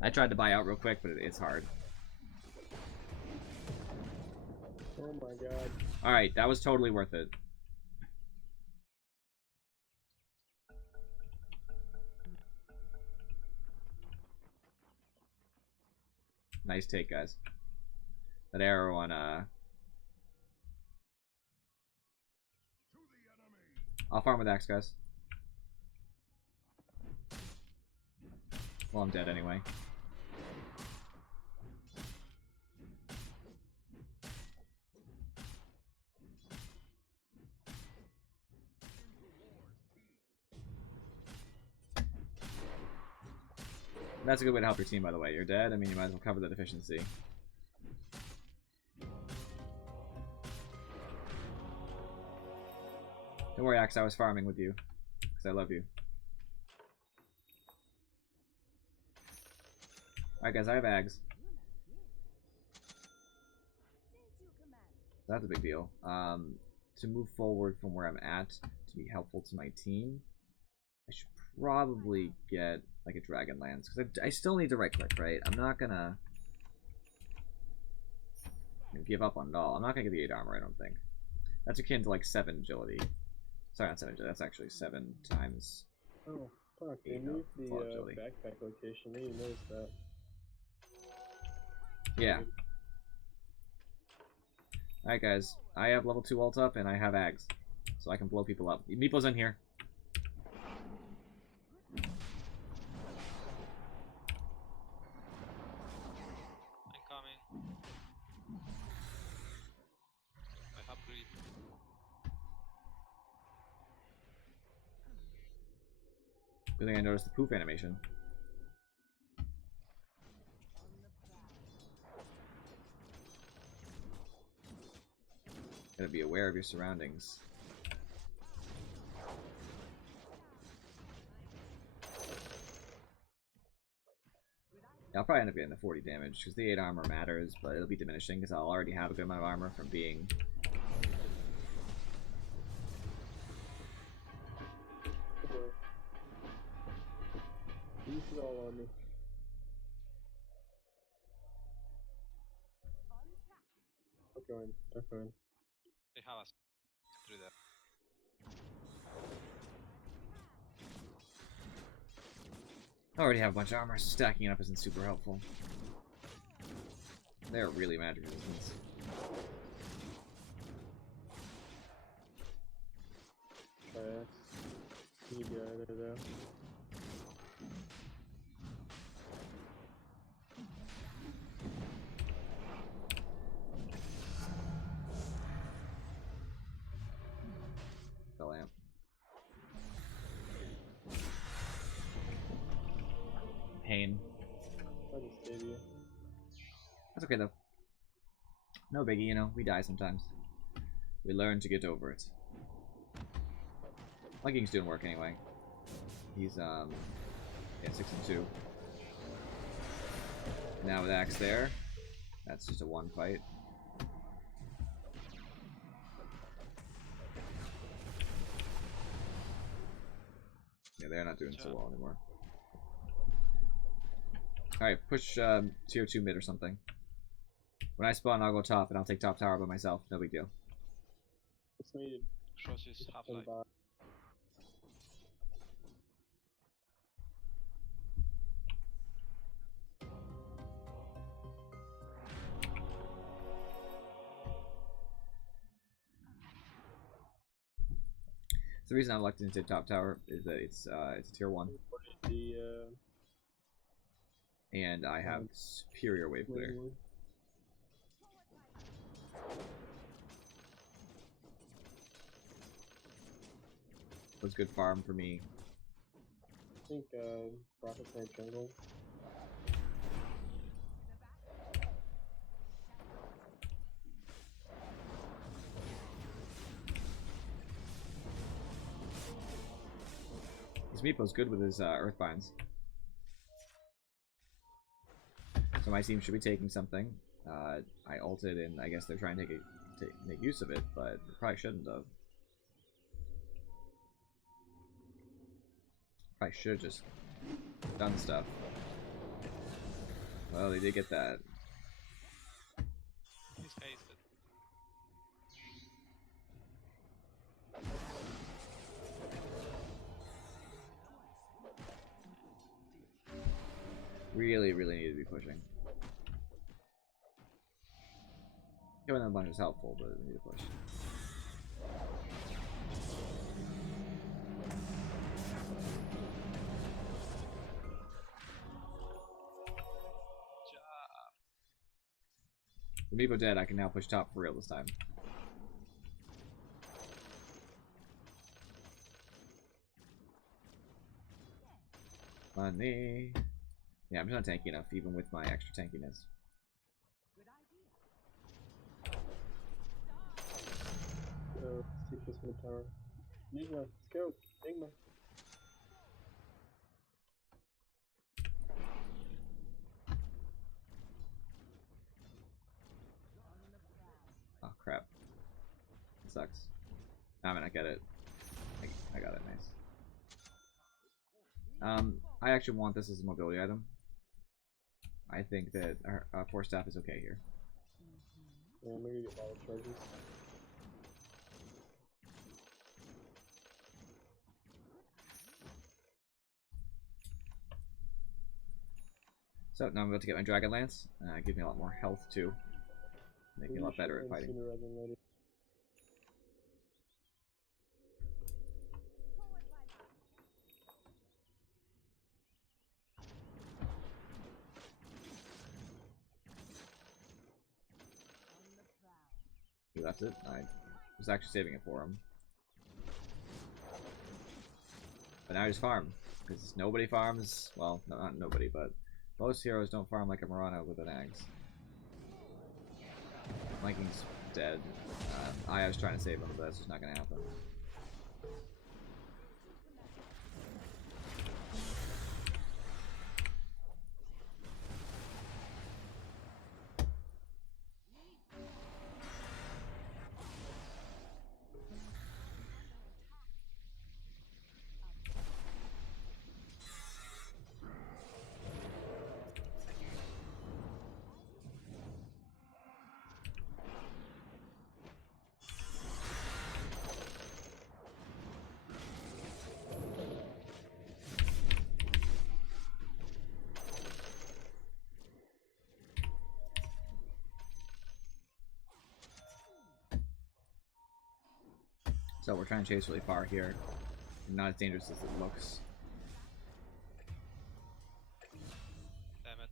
I tried to buy out real quick, but it's hard. Oh my god. Alright, that was totally worth it. Nice take, guys. That arrow on, I'll farm with axe, guys. Well, I'm dead anyway. That's a good way to help your team, by the way. You're dead, I mean, you might as well cover the deficiency. Don't worry, Axe, I was farming with you. Because I love you. Alright, guys, I have Ags. That's a big deal. To move forward from where I'm at, to be helpful to my team, I should probably get, like, a Dragon Lance. Because I still need to right-click, right? I'm not gonna give up on it all. I'm not gonna get the 8 armor, I don't think. That's akin to, like, 7 agility. Sorry, not 7 agility. That's actually 7 times. Oh, fuck. They 8 moved the agility. backpack location. I didn't notice that. Yeah. Alright, guys. I have level 2 ult up, and I have Ags. So I can blow people up. Meeple's in here. Incoming. I have grip. Good thing I noticed the poof animation. Gotta be aware of your surroundings. Yeah, I'll probably end up getting the 40 damage, because the 8 armor matters, but it'll be diminishing, because I'll already have a good amount of armor from being... Use it all on me. Keep going. Keep going. They have us through that. I already have a bunch of armor, so stacking it up isn't super helpful. They're really magic resistance. Triax. You get out of there. The lamp. Pain. I'll just save you. That's okay though. No biggie, you know, we die sometimes. We learn to get over it. Legging's doing work anyway. He's yeah, 6 and 2. Now with Axe there, that's just a 1 fight. Yeah, they're not doing so well anymore. Alright, push tier 2 mid or something. When I spawn, I'll go top, and I'll take top tower by myself. No big deal. It's needed. Cross is half life. The reason I'm elected into top tower is that it's a tier 1. The, and I have superior wave clear. Was good farm for me. I think Rocket Tank jungle. This Meepo's good with his Earthbinds. So my team should be taking something. I ulted and I guess they're trying to make use of it, but they probably shouldn't have. Probably should have just done stuff. Well, they did get that. He's hasted. Really, really need to be pushing. Killing them a bunch is helpful, but we need to push. With Meepo dead, I can now push top for real this time. Money. Yeah, I'm just not tanky enough, even with my extra tankiness. Keep this in the tower. Enigma, let's go. Enigma. Oh crap. It sucks. I mean, I get it. I got it, nice. I actually want this as a mobility item. I think that our force staff is okay here. Yeah, maybe get bottle charges. So now I'm about to get my Dragon Lance. Give me a lot more health too. Make me a lot better at fighting. Sooner rather than later. He left it. I was actually saving it for him. But now I just farm. Because nobody farms. Well, no, not nobody, but most heroes don't farm like a Murano with an axe. Viking's dead. I was trying to save him, but that's just not going to happen. So we're trying to chase really far here. Not as dangerous as it looks. Damn it.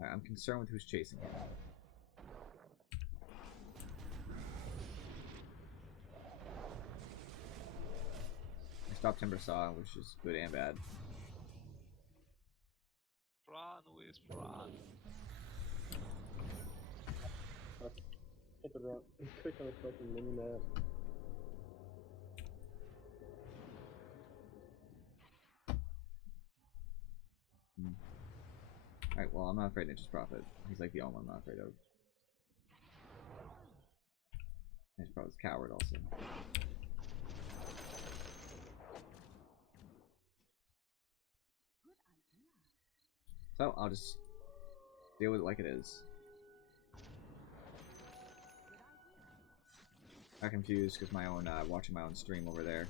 Alright, I'm concerned with who's chasing him. I stopped Timber Saw, which is good and bad. Run, Wiz, run. Hit the rock. Click on the fucking mini map. Alright, well, I'm not afraid of Ninja's Prophet. He's like the only one I'm not afraid of. Ninja's Prophet's a coward also. So, I'll just deal with it like it is. I confused because my own, watching my own stream over there,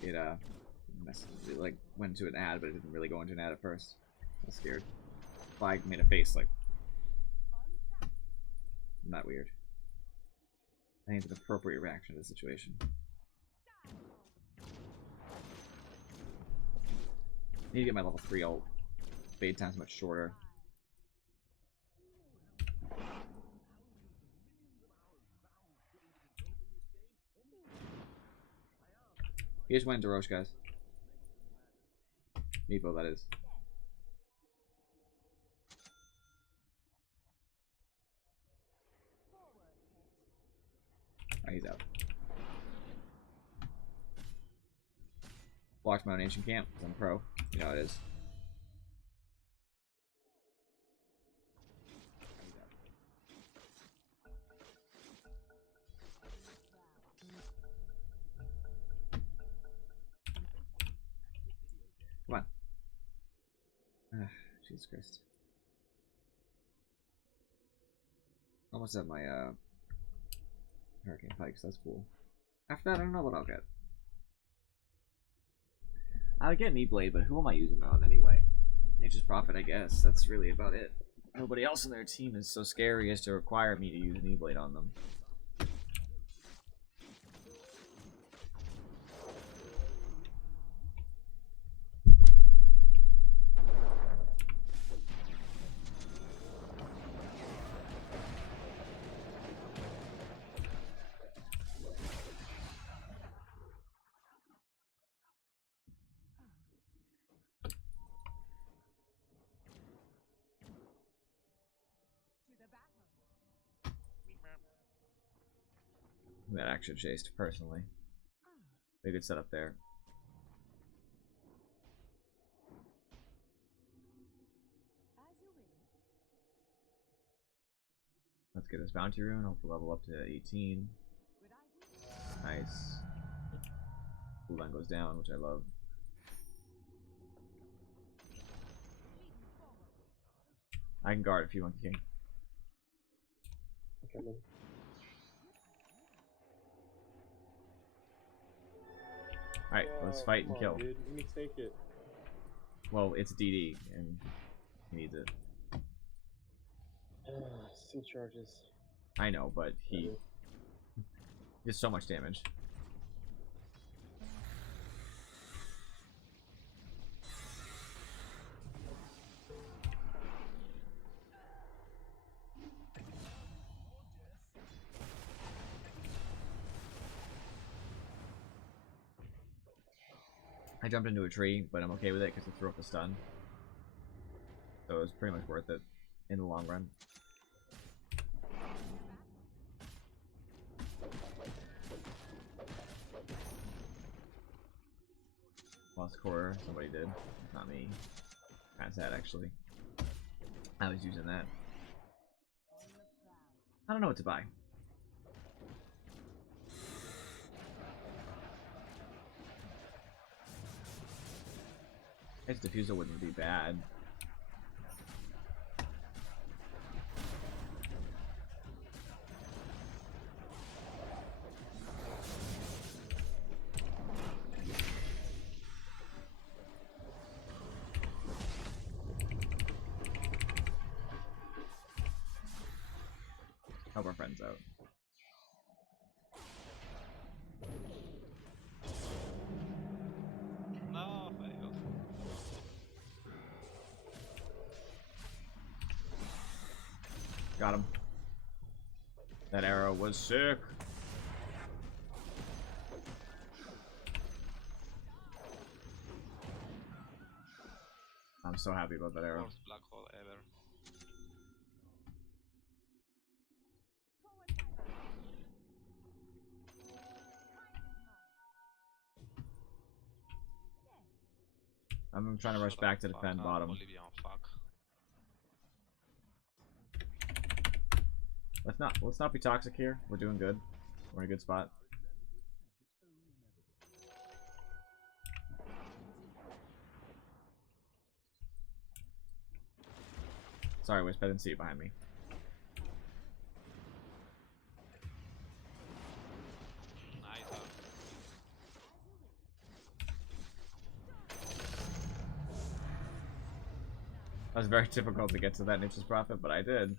it, it, like, went to an ad, but it didn't really go into an ad at first. I was scared. Flag made a face, like, not weird. I think it's an appropriate reaction to the situation. I need to get my level 3 ult. Fade time's much shorter. He just went into Roche, guys. Meepo, that is. Oh, he's out. Blocked my own ancient camp, because I'm pro. You know how it is. Jesus Christ. Almost at my Hurricane Pikes, that's cool. After that, I don't know what I'll get. I'll get an E-Blade, but who am I using it on anyway? Nature's Prophet, I guess. That's really about it. Nobody else on their team is so scary as to require me to use an E-Blade on them. That action chased, personally. Be a good setup there. Let's get this bounty rune. Hopefully level up to 18. Nice. Cooldown goes down, which I love. I can guard if you want, King. Okay, man. Alright, let's fight and kill. Dude, let me take it. Well, it's DD, and he needs it. Still charges. I know, but he did so much damage. I jumped into a tree, but I'm okay with it because it threw up a stun. So it was pretty much worth it in the long run. Lost core, somebody did. Not me. Kinda sad, actually. I was using that. I don't know what to buy. Its diffusal wouldn't be bad. Help our friends out. No, failed. Got him. That arrow was sick. I'm so happy about that arrow. Worst black hole ever. I'm trying to rush Shut back to the fuck defend up, bottom. Bolivian fuck. Let's not be toxic here. We're doing good. We're in a good spot. Sorry, Wisp, I didn't see you behind me. Nice. That was very difficult to get to that Nature's Prophet, but I did.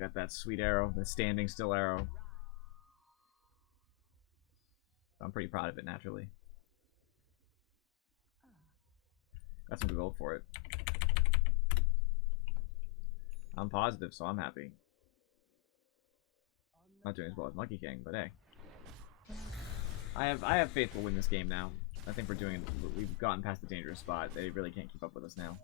Got that sweet arrow, the standing still arrow. I'm pretty proud of it, naturally. Got some gold for it. I'm positive, so I'm happy. Not doing as well as Monkey King, but hey. I have faith we'll win this game now. I think we've gotten past the dangerous spot. They really can't keep up with us now.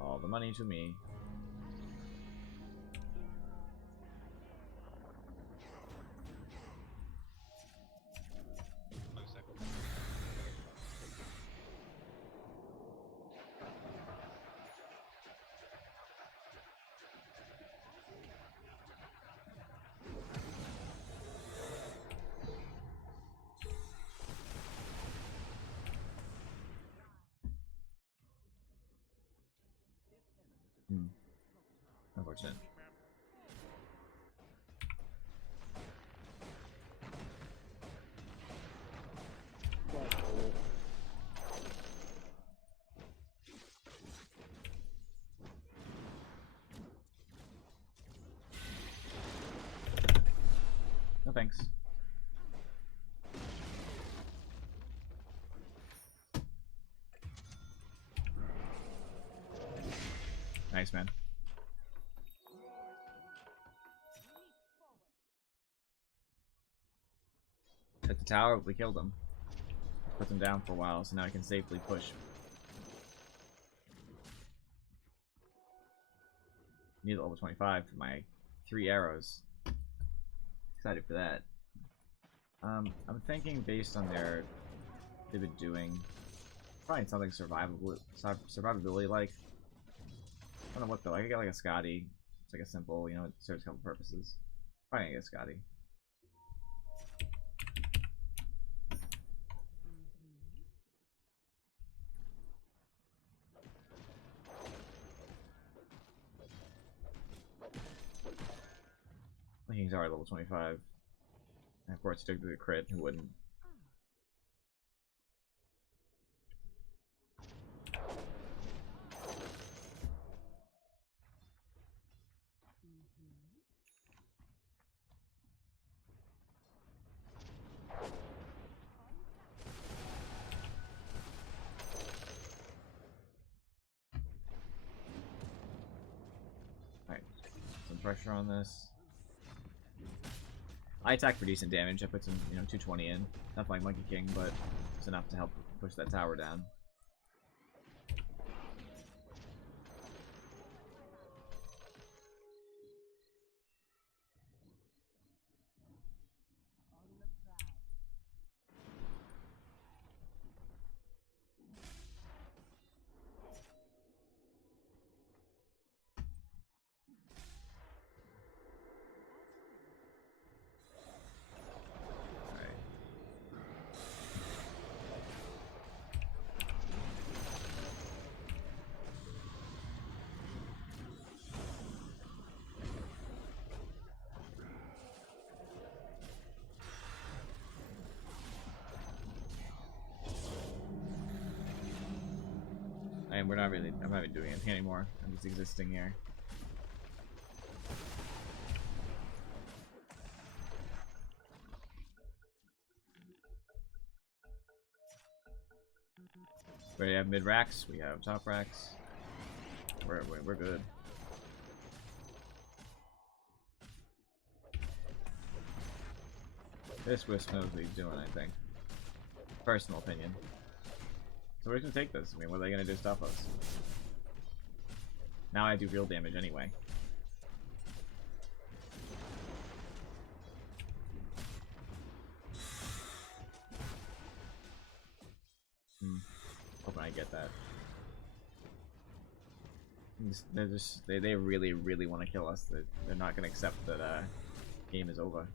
All the money to me. unfortunate. No thanks. Nice, man. At the tower, we killed him. Put him down for a while, so now I can safely push. Need level 25 for my 3 arrows. Excited for that. I'm thinking based on they've been doing, probably something survivability like. I don't know what though. I could get like a Scotty. It's like a simple, you know, it serves a couple purposes. Probably gonna get a Scotty. He's already level 25. And of course, he took the crit. Who wouldn't? Alright, some pressure on this. I attack for decent damage. I put some, 220 in. Not like Monkey King, but it's enough to help push that tower down. And I'm not really doing anything anymore. I'm just existing here. We have mid racks, we have top racks. We're good. This Wisp knows what he's doing, I think. Personal opinion. So we're just gonna take this. I mean, what are they gonna do to stop us? Now I do real damage anyway. Hoping I get that. They really want to kill us. They're not gonna accept that game is over.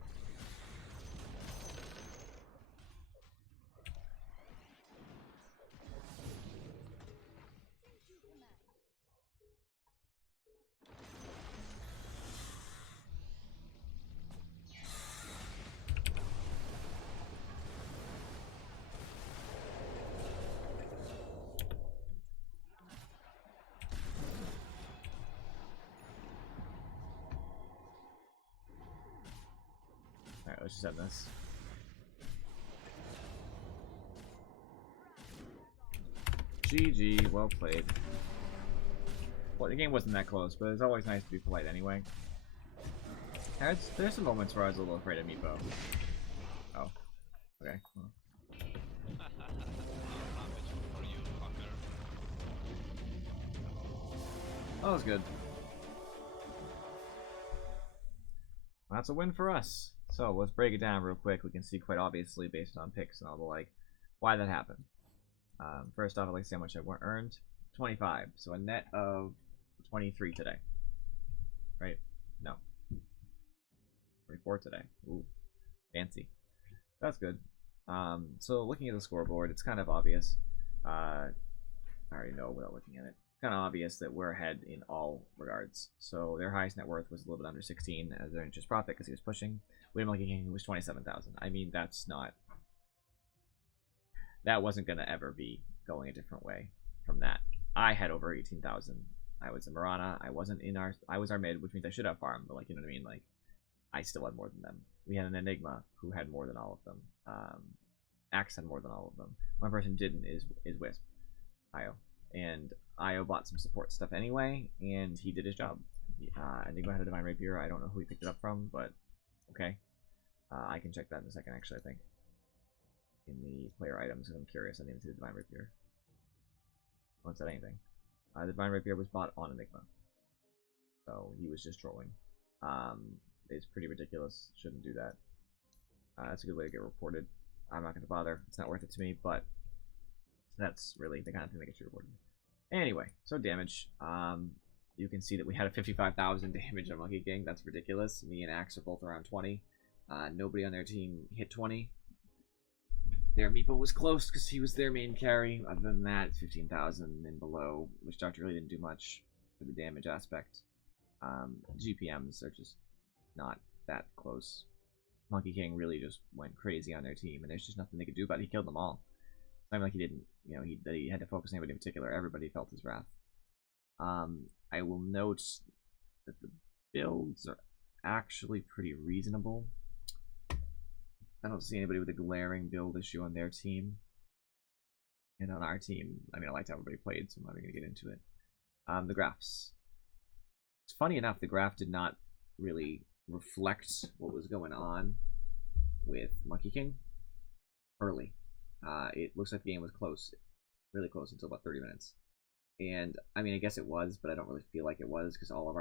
Alright, let's just end this. GG, well played. Well, the game wasn't that close, but it's always nice to be polite anyway. There's some moments where I was a little afraid of Meepo. Oh. Okay. Well. That was good. That's a win for us. So let's break it down real quick. We can see quite obviously based on picks and all the like why that happened. First off, I'd like to see how much I earned. 25. So a net of 23 today. Right? No. 24 today. Ooh. Fancy. That's good. So looking at the scoreboard, it's kind of obvious. I already know without looking at it. kind of obvious that we're ahead in all regards. So their highest net worth was a little bit under 16 as their interest profit because he was pushing. We had Monkey King who was 27,000. I mean, that wasn't gonna ever be going a different way from that. I had over 18,000. I was in Marana. I was our mid, which means I should have farm, but like, you know what I mean? Like, I still had more than them. We had an Enigma who had more than all of them. Axe had more than all of them. One person didn't is Wisp, Io, and Io bought some support stuff anyway, and he did his job. Enigma had a Divine Rapier. I don't know who he picked it up from, but okay. I can check that in a second, actually, I think. In the player items, because I'm curious. I didn't even see the Divine Rapier. No one said anything. The Divine Rapier was bought on Enigma. So he was just trolling. It's pretty ridiculous. Shouldn't do that. That's a good way to get reported. I'm not going to bother. It's not worth it to me, but that's really the kind of thing that gets you reported. Anyway, so damage. You can see that we had a 55,000 damage on Monkey King. That's ridiculous. Me and Axe are both around 20. Nobody on their team hit 20. Their Meepo was close because he was their main carry. Other than that, it's 15,000 and below, which Doctor really didn't do much for the damage aspect. GPMs are just not that close. Monkey King really just went crazy on their team, and there's just nothing they could do about it. He killed them all. It's not like he didn't, you know, he had to focus on anybody in particular. Everybody felt his wrath. I will note that the builds are actually pretty reasonable. I don't see anybody with a glaring build issue on their team. And on our team, I mean, I liked how everybody played, so I'm not even going to get into it. The graphs. It's funny enough, the graph did not really reflect what was going on with Monkey King early. It looks like the game was close, really close until about 30 minutes. And I mean, I guess it was, but I don't really feel like it was because all of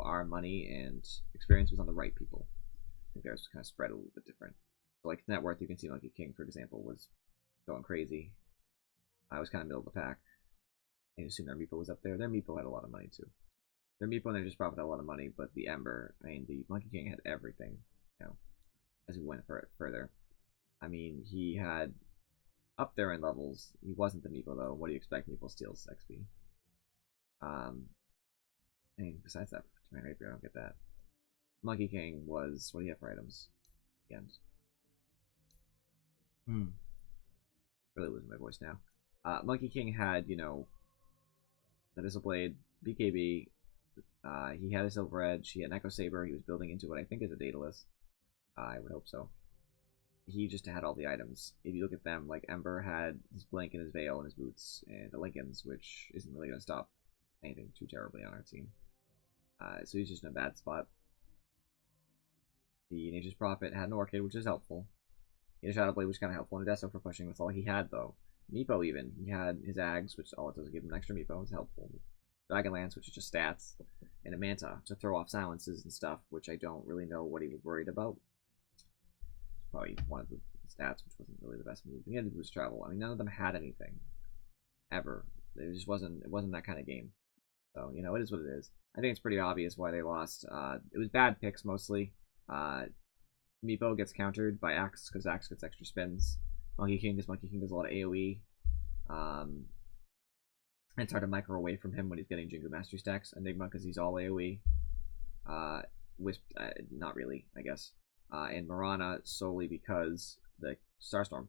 our money and experience was on the right people. I think theirs was kind of spread a little bit different. So like net worth, you can see Monkey King, for example, was going crazy. I was kind of middle of the pack. I assume their Meepo was up there. Their Meepo had a lot of money too. Their Meepo and their just profit had a lot of money, but the Ember, I mean, the Monkey King had everything, you know, as we went further. I mean, he had up there in levels. He wasn't the Meepo though. What do you expect? Meepo steals XP. And besides that, my rapier, I don't get that. Monkey King was, what do you have for items? The end. Really losing my voice now. Monkey King had, you know, the Missile Blade, BKB. He had a Silver Edge. He had an Echo Saber. He was building into what I think is a Daedalus. I would hope so. He just had all the items. If you look at them, like Ember had his Blink and his Veil and his boots and the Lincolns, which isn't really going to stop anything too terribly on our team. So he's just in a bad spot. The Nature's Prophet had an Orchid, which is helpful. He had a Shadow Blade, which is kind of helpful, and a Deso for pushing. That's all he had, though. Meepo, even. He had his Ags, which all it does is give him an extra Meepo. It's helpful. Dragonlance, which is just stats. And a Manta to throw off silences and stuff, which I don't really know what he was worried about. Probably one of the stats, which wasn't really the best move. He had to do his travel. I mean, none of them had anything. Ever. It just wasn't that kind of game. So, you know, it is what it is. I think it's pretty obvious why they lost. It was bad picks, mostly. Meepo gets countered by Axe, because Axe gets extra spins. Monkey King, because Monkey King does a lot of AoE. And it's hard to micro away from him when he's getting Jingu Mastery stacks. Enigma, because he's all AoE. Wisp, not really, I guess. And Marana, solely because the Starstorm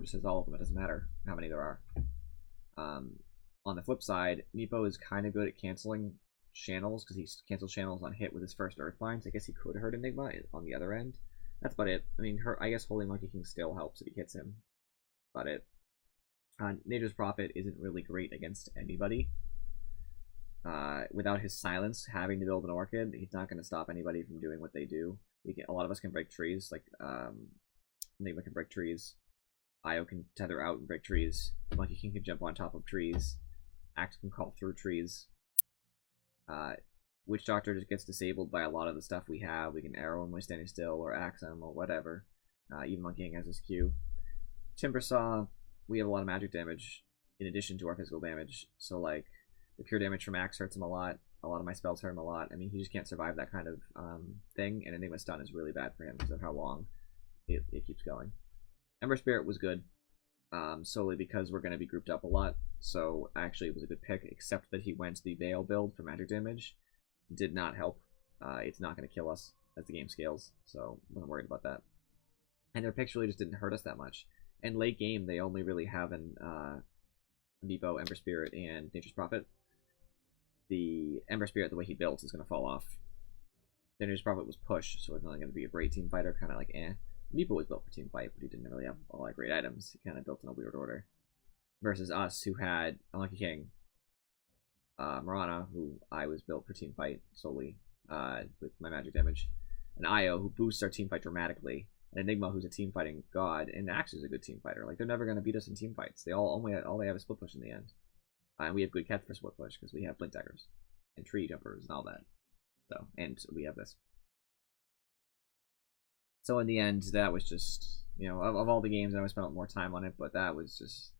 just has all of them. It doesn't matter how many there are. On the flip side, Meepo is kind of good at canceling channels, because he cancels channels on hit with his first Earthbinds. I guess he could hurt Enigma on the other end. That's about it. I mean, I guess Holy Monkey King still helps if he hits him. About it. Nature's Prophet isn't really great against anybody. Without his silence, having to build an Orchid, he's not going to stop anybody from doing what they do. A lot of us can break trees, like Enigma can break trees. Io can tether out and break trees. Monkey King can jump on top of trees. Axe can call through trees. Witch Doctor just gets disabled by a lot of the stuff we have. We can arrow him while standing still, or axe him, or whatever. Even Monkey King has his Q. Timbersaw, we have a lot of magic damage in addition to our physical damage. So, like, the pure damage from Axe hurts him a lot. A lot of my spells hurt him a lot. I mean, he just can't survive that kind of thing, and Enigma Stun is really bad for him because of how long it keeps going. Ember Spirit was good. solely because we're going to be grouped up a lot. So actually, it was a good pick, except that he went the Veil build for magic damage. Did not help. It's not going to kill us as the game scales, so wasn't worried about that. And their picks really just didn't hurt us that much. And late game, they only really have an Amiibo, Ember Spirit, and Nature's Prophet. The Ember Spirit, the way he built, is going to fall off. The Nature's Prophet was pushed, so it's not going to be a great team fighter, kind of like eh. Amiibo was built for team fight, but he didn't really have a lot of great items. He kind of built in a weird order. Versus us, who had Unlucky King, Marana, who I was built for team fight solely with my magic damage, and Io, who boosts our team fight dramatically, and Enigma, who's a team fighting god, and Axe is a good team fighter. Like, they're never going to beat us in team fights. They all they have is split push in the end. And we have good cats for split push because we have blink daggers and tree jumpers and all that. So, and we have this. So in the end, that was just, you know, of all the games, I would spend more time on it, but that was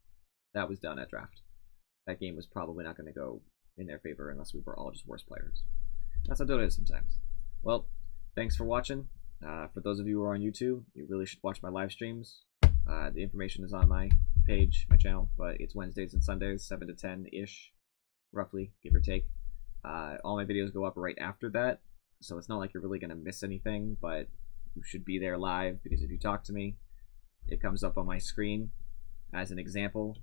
done at draft. That game was probably not going to go in their favor unless we were all just worse players. That's how Dota is sometimes. Well, thanks for watching. For those of you who are on YouTube, you really should watch my live streams. The information is on my page, my channel, but it's Wednesdays and Sundays, 7 to 10-ish, roughly, give or take. All my videos go up right after that, so it's not like you're really going to miss anything, but you should be there live, because if you talk to me, it comes up on my screen as an example.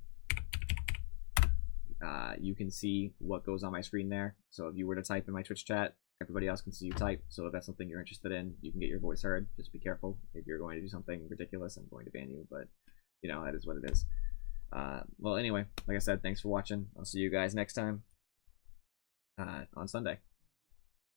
You can see what goes on my screen there. So if you were to type in my Twitch chat, everybody else can see you type. So if that's something you're interested in, you can get your voice heard. Just be careful. If you're going to do something ridiculous, I'm going to ban you. But, you know, that is what it is. Well, anyway, like I said, thanks for watching. I'll see you guys next time on Sunday.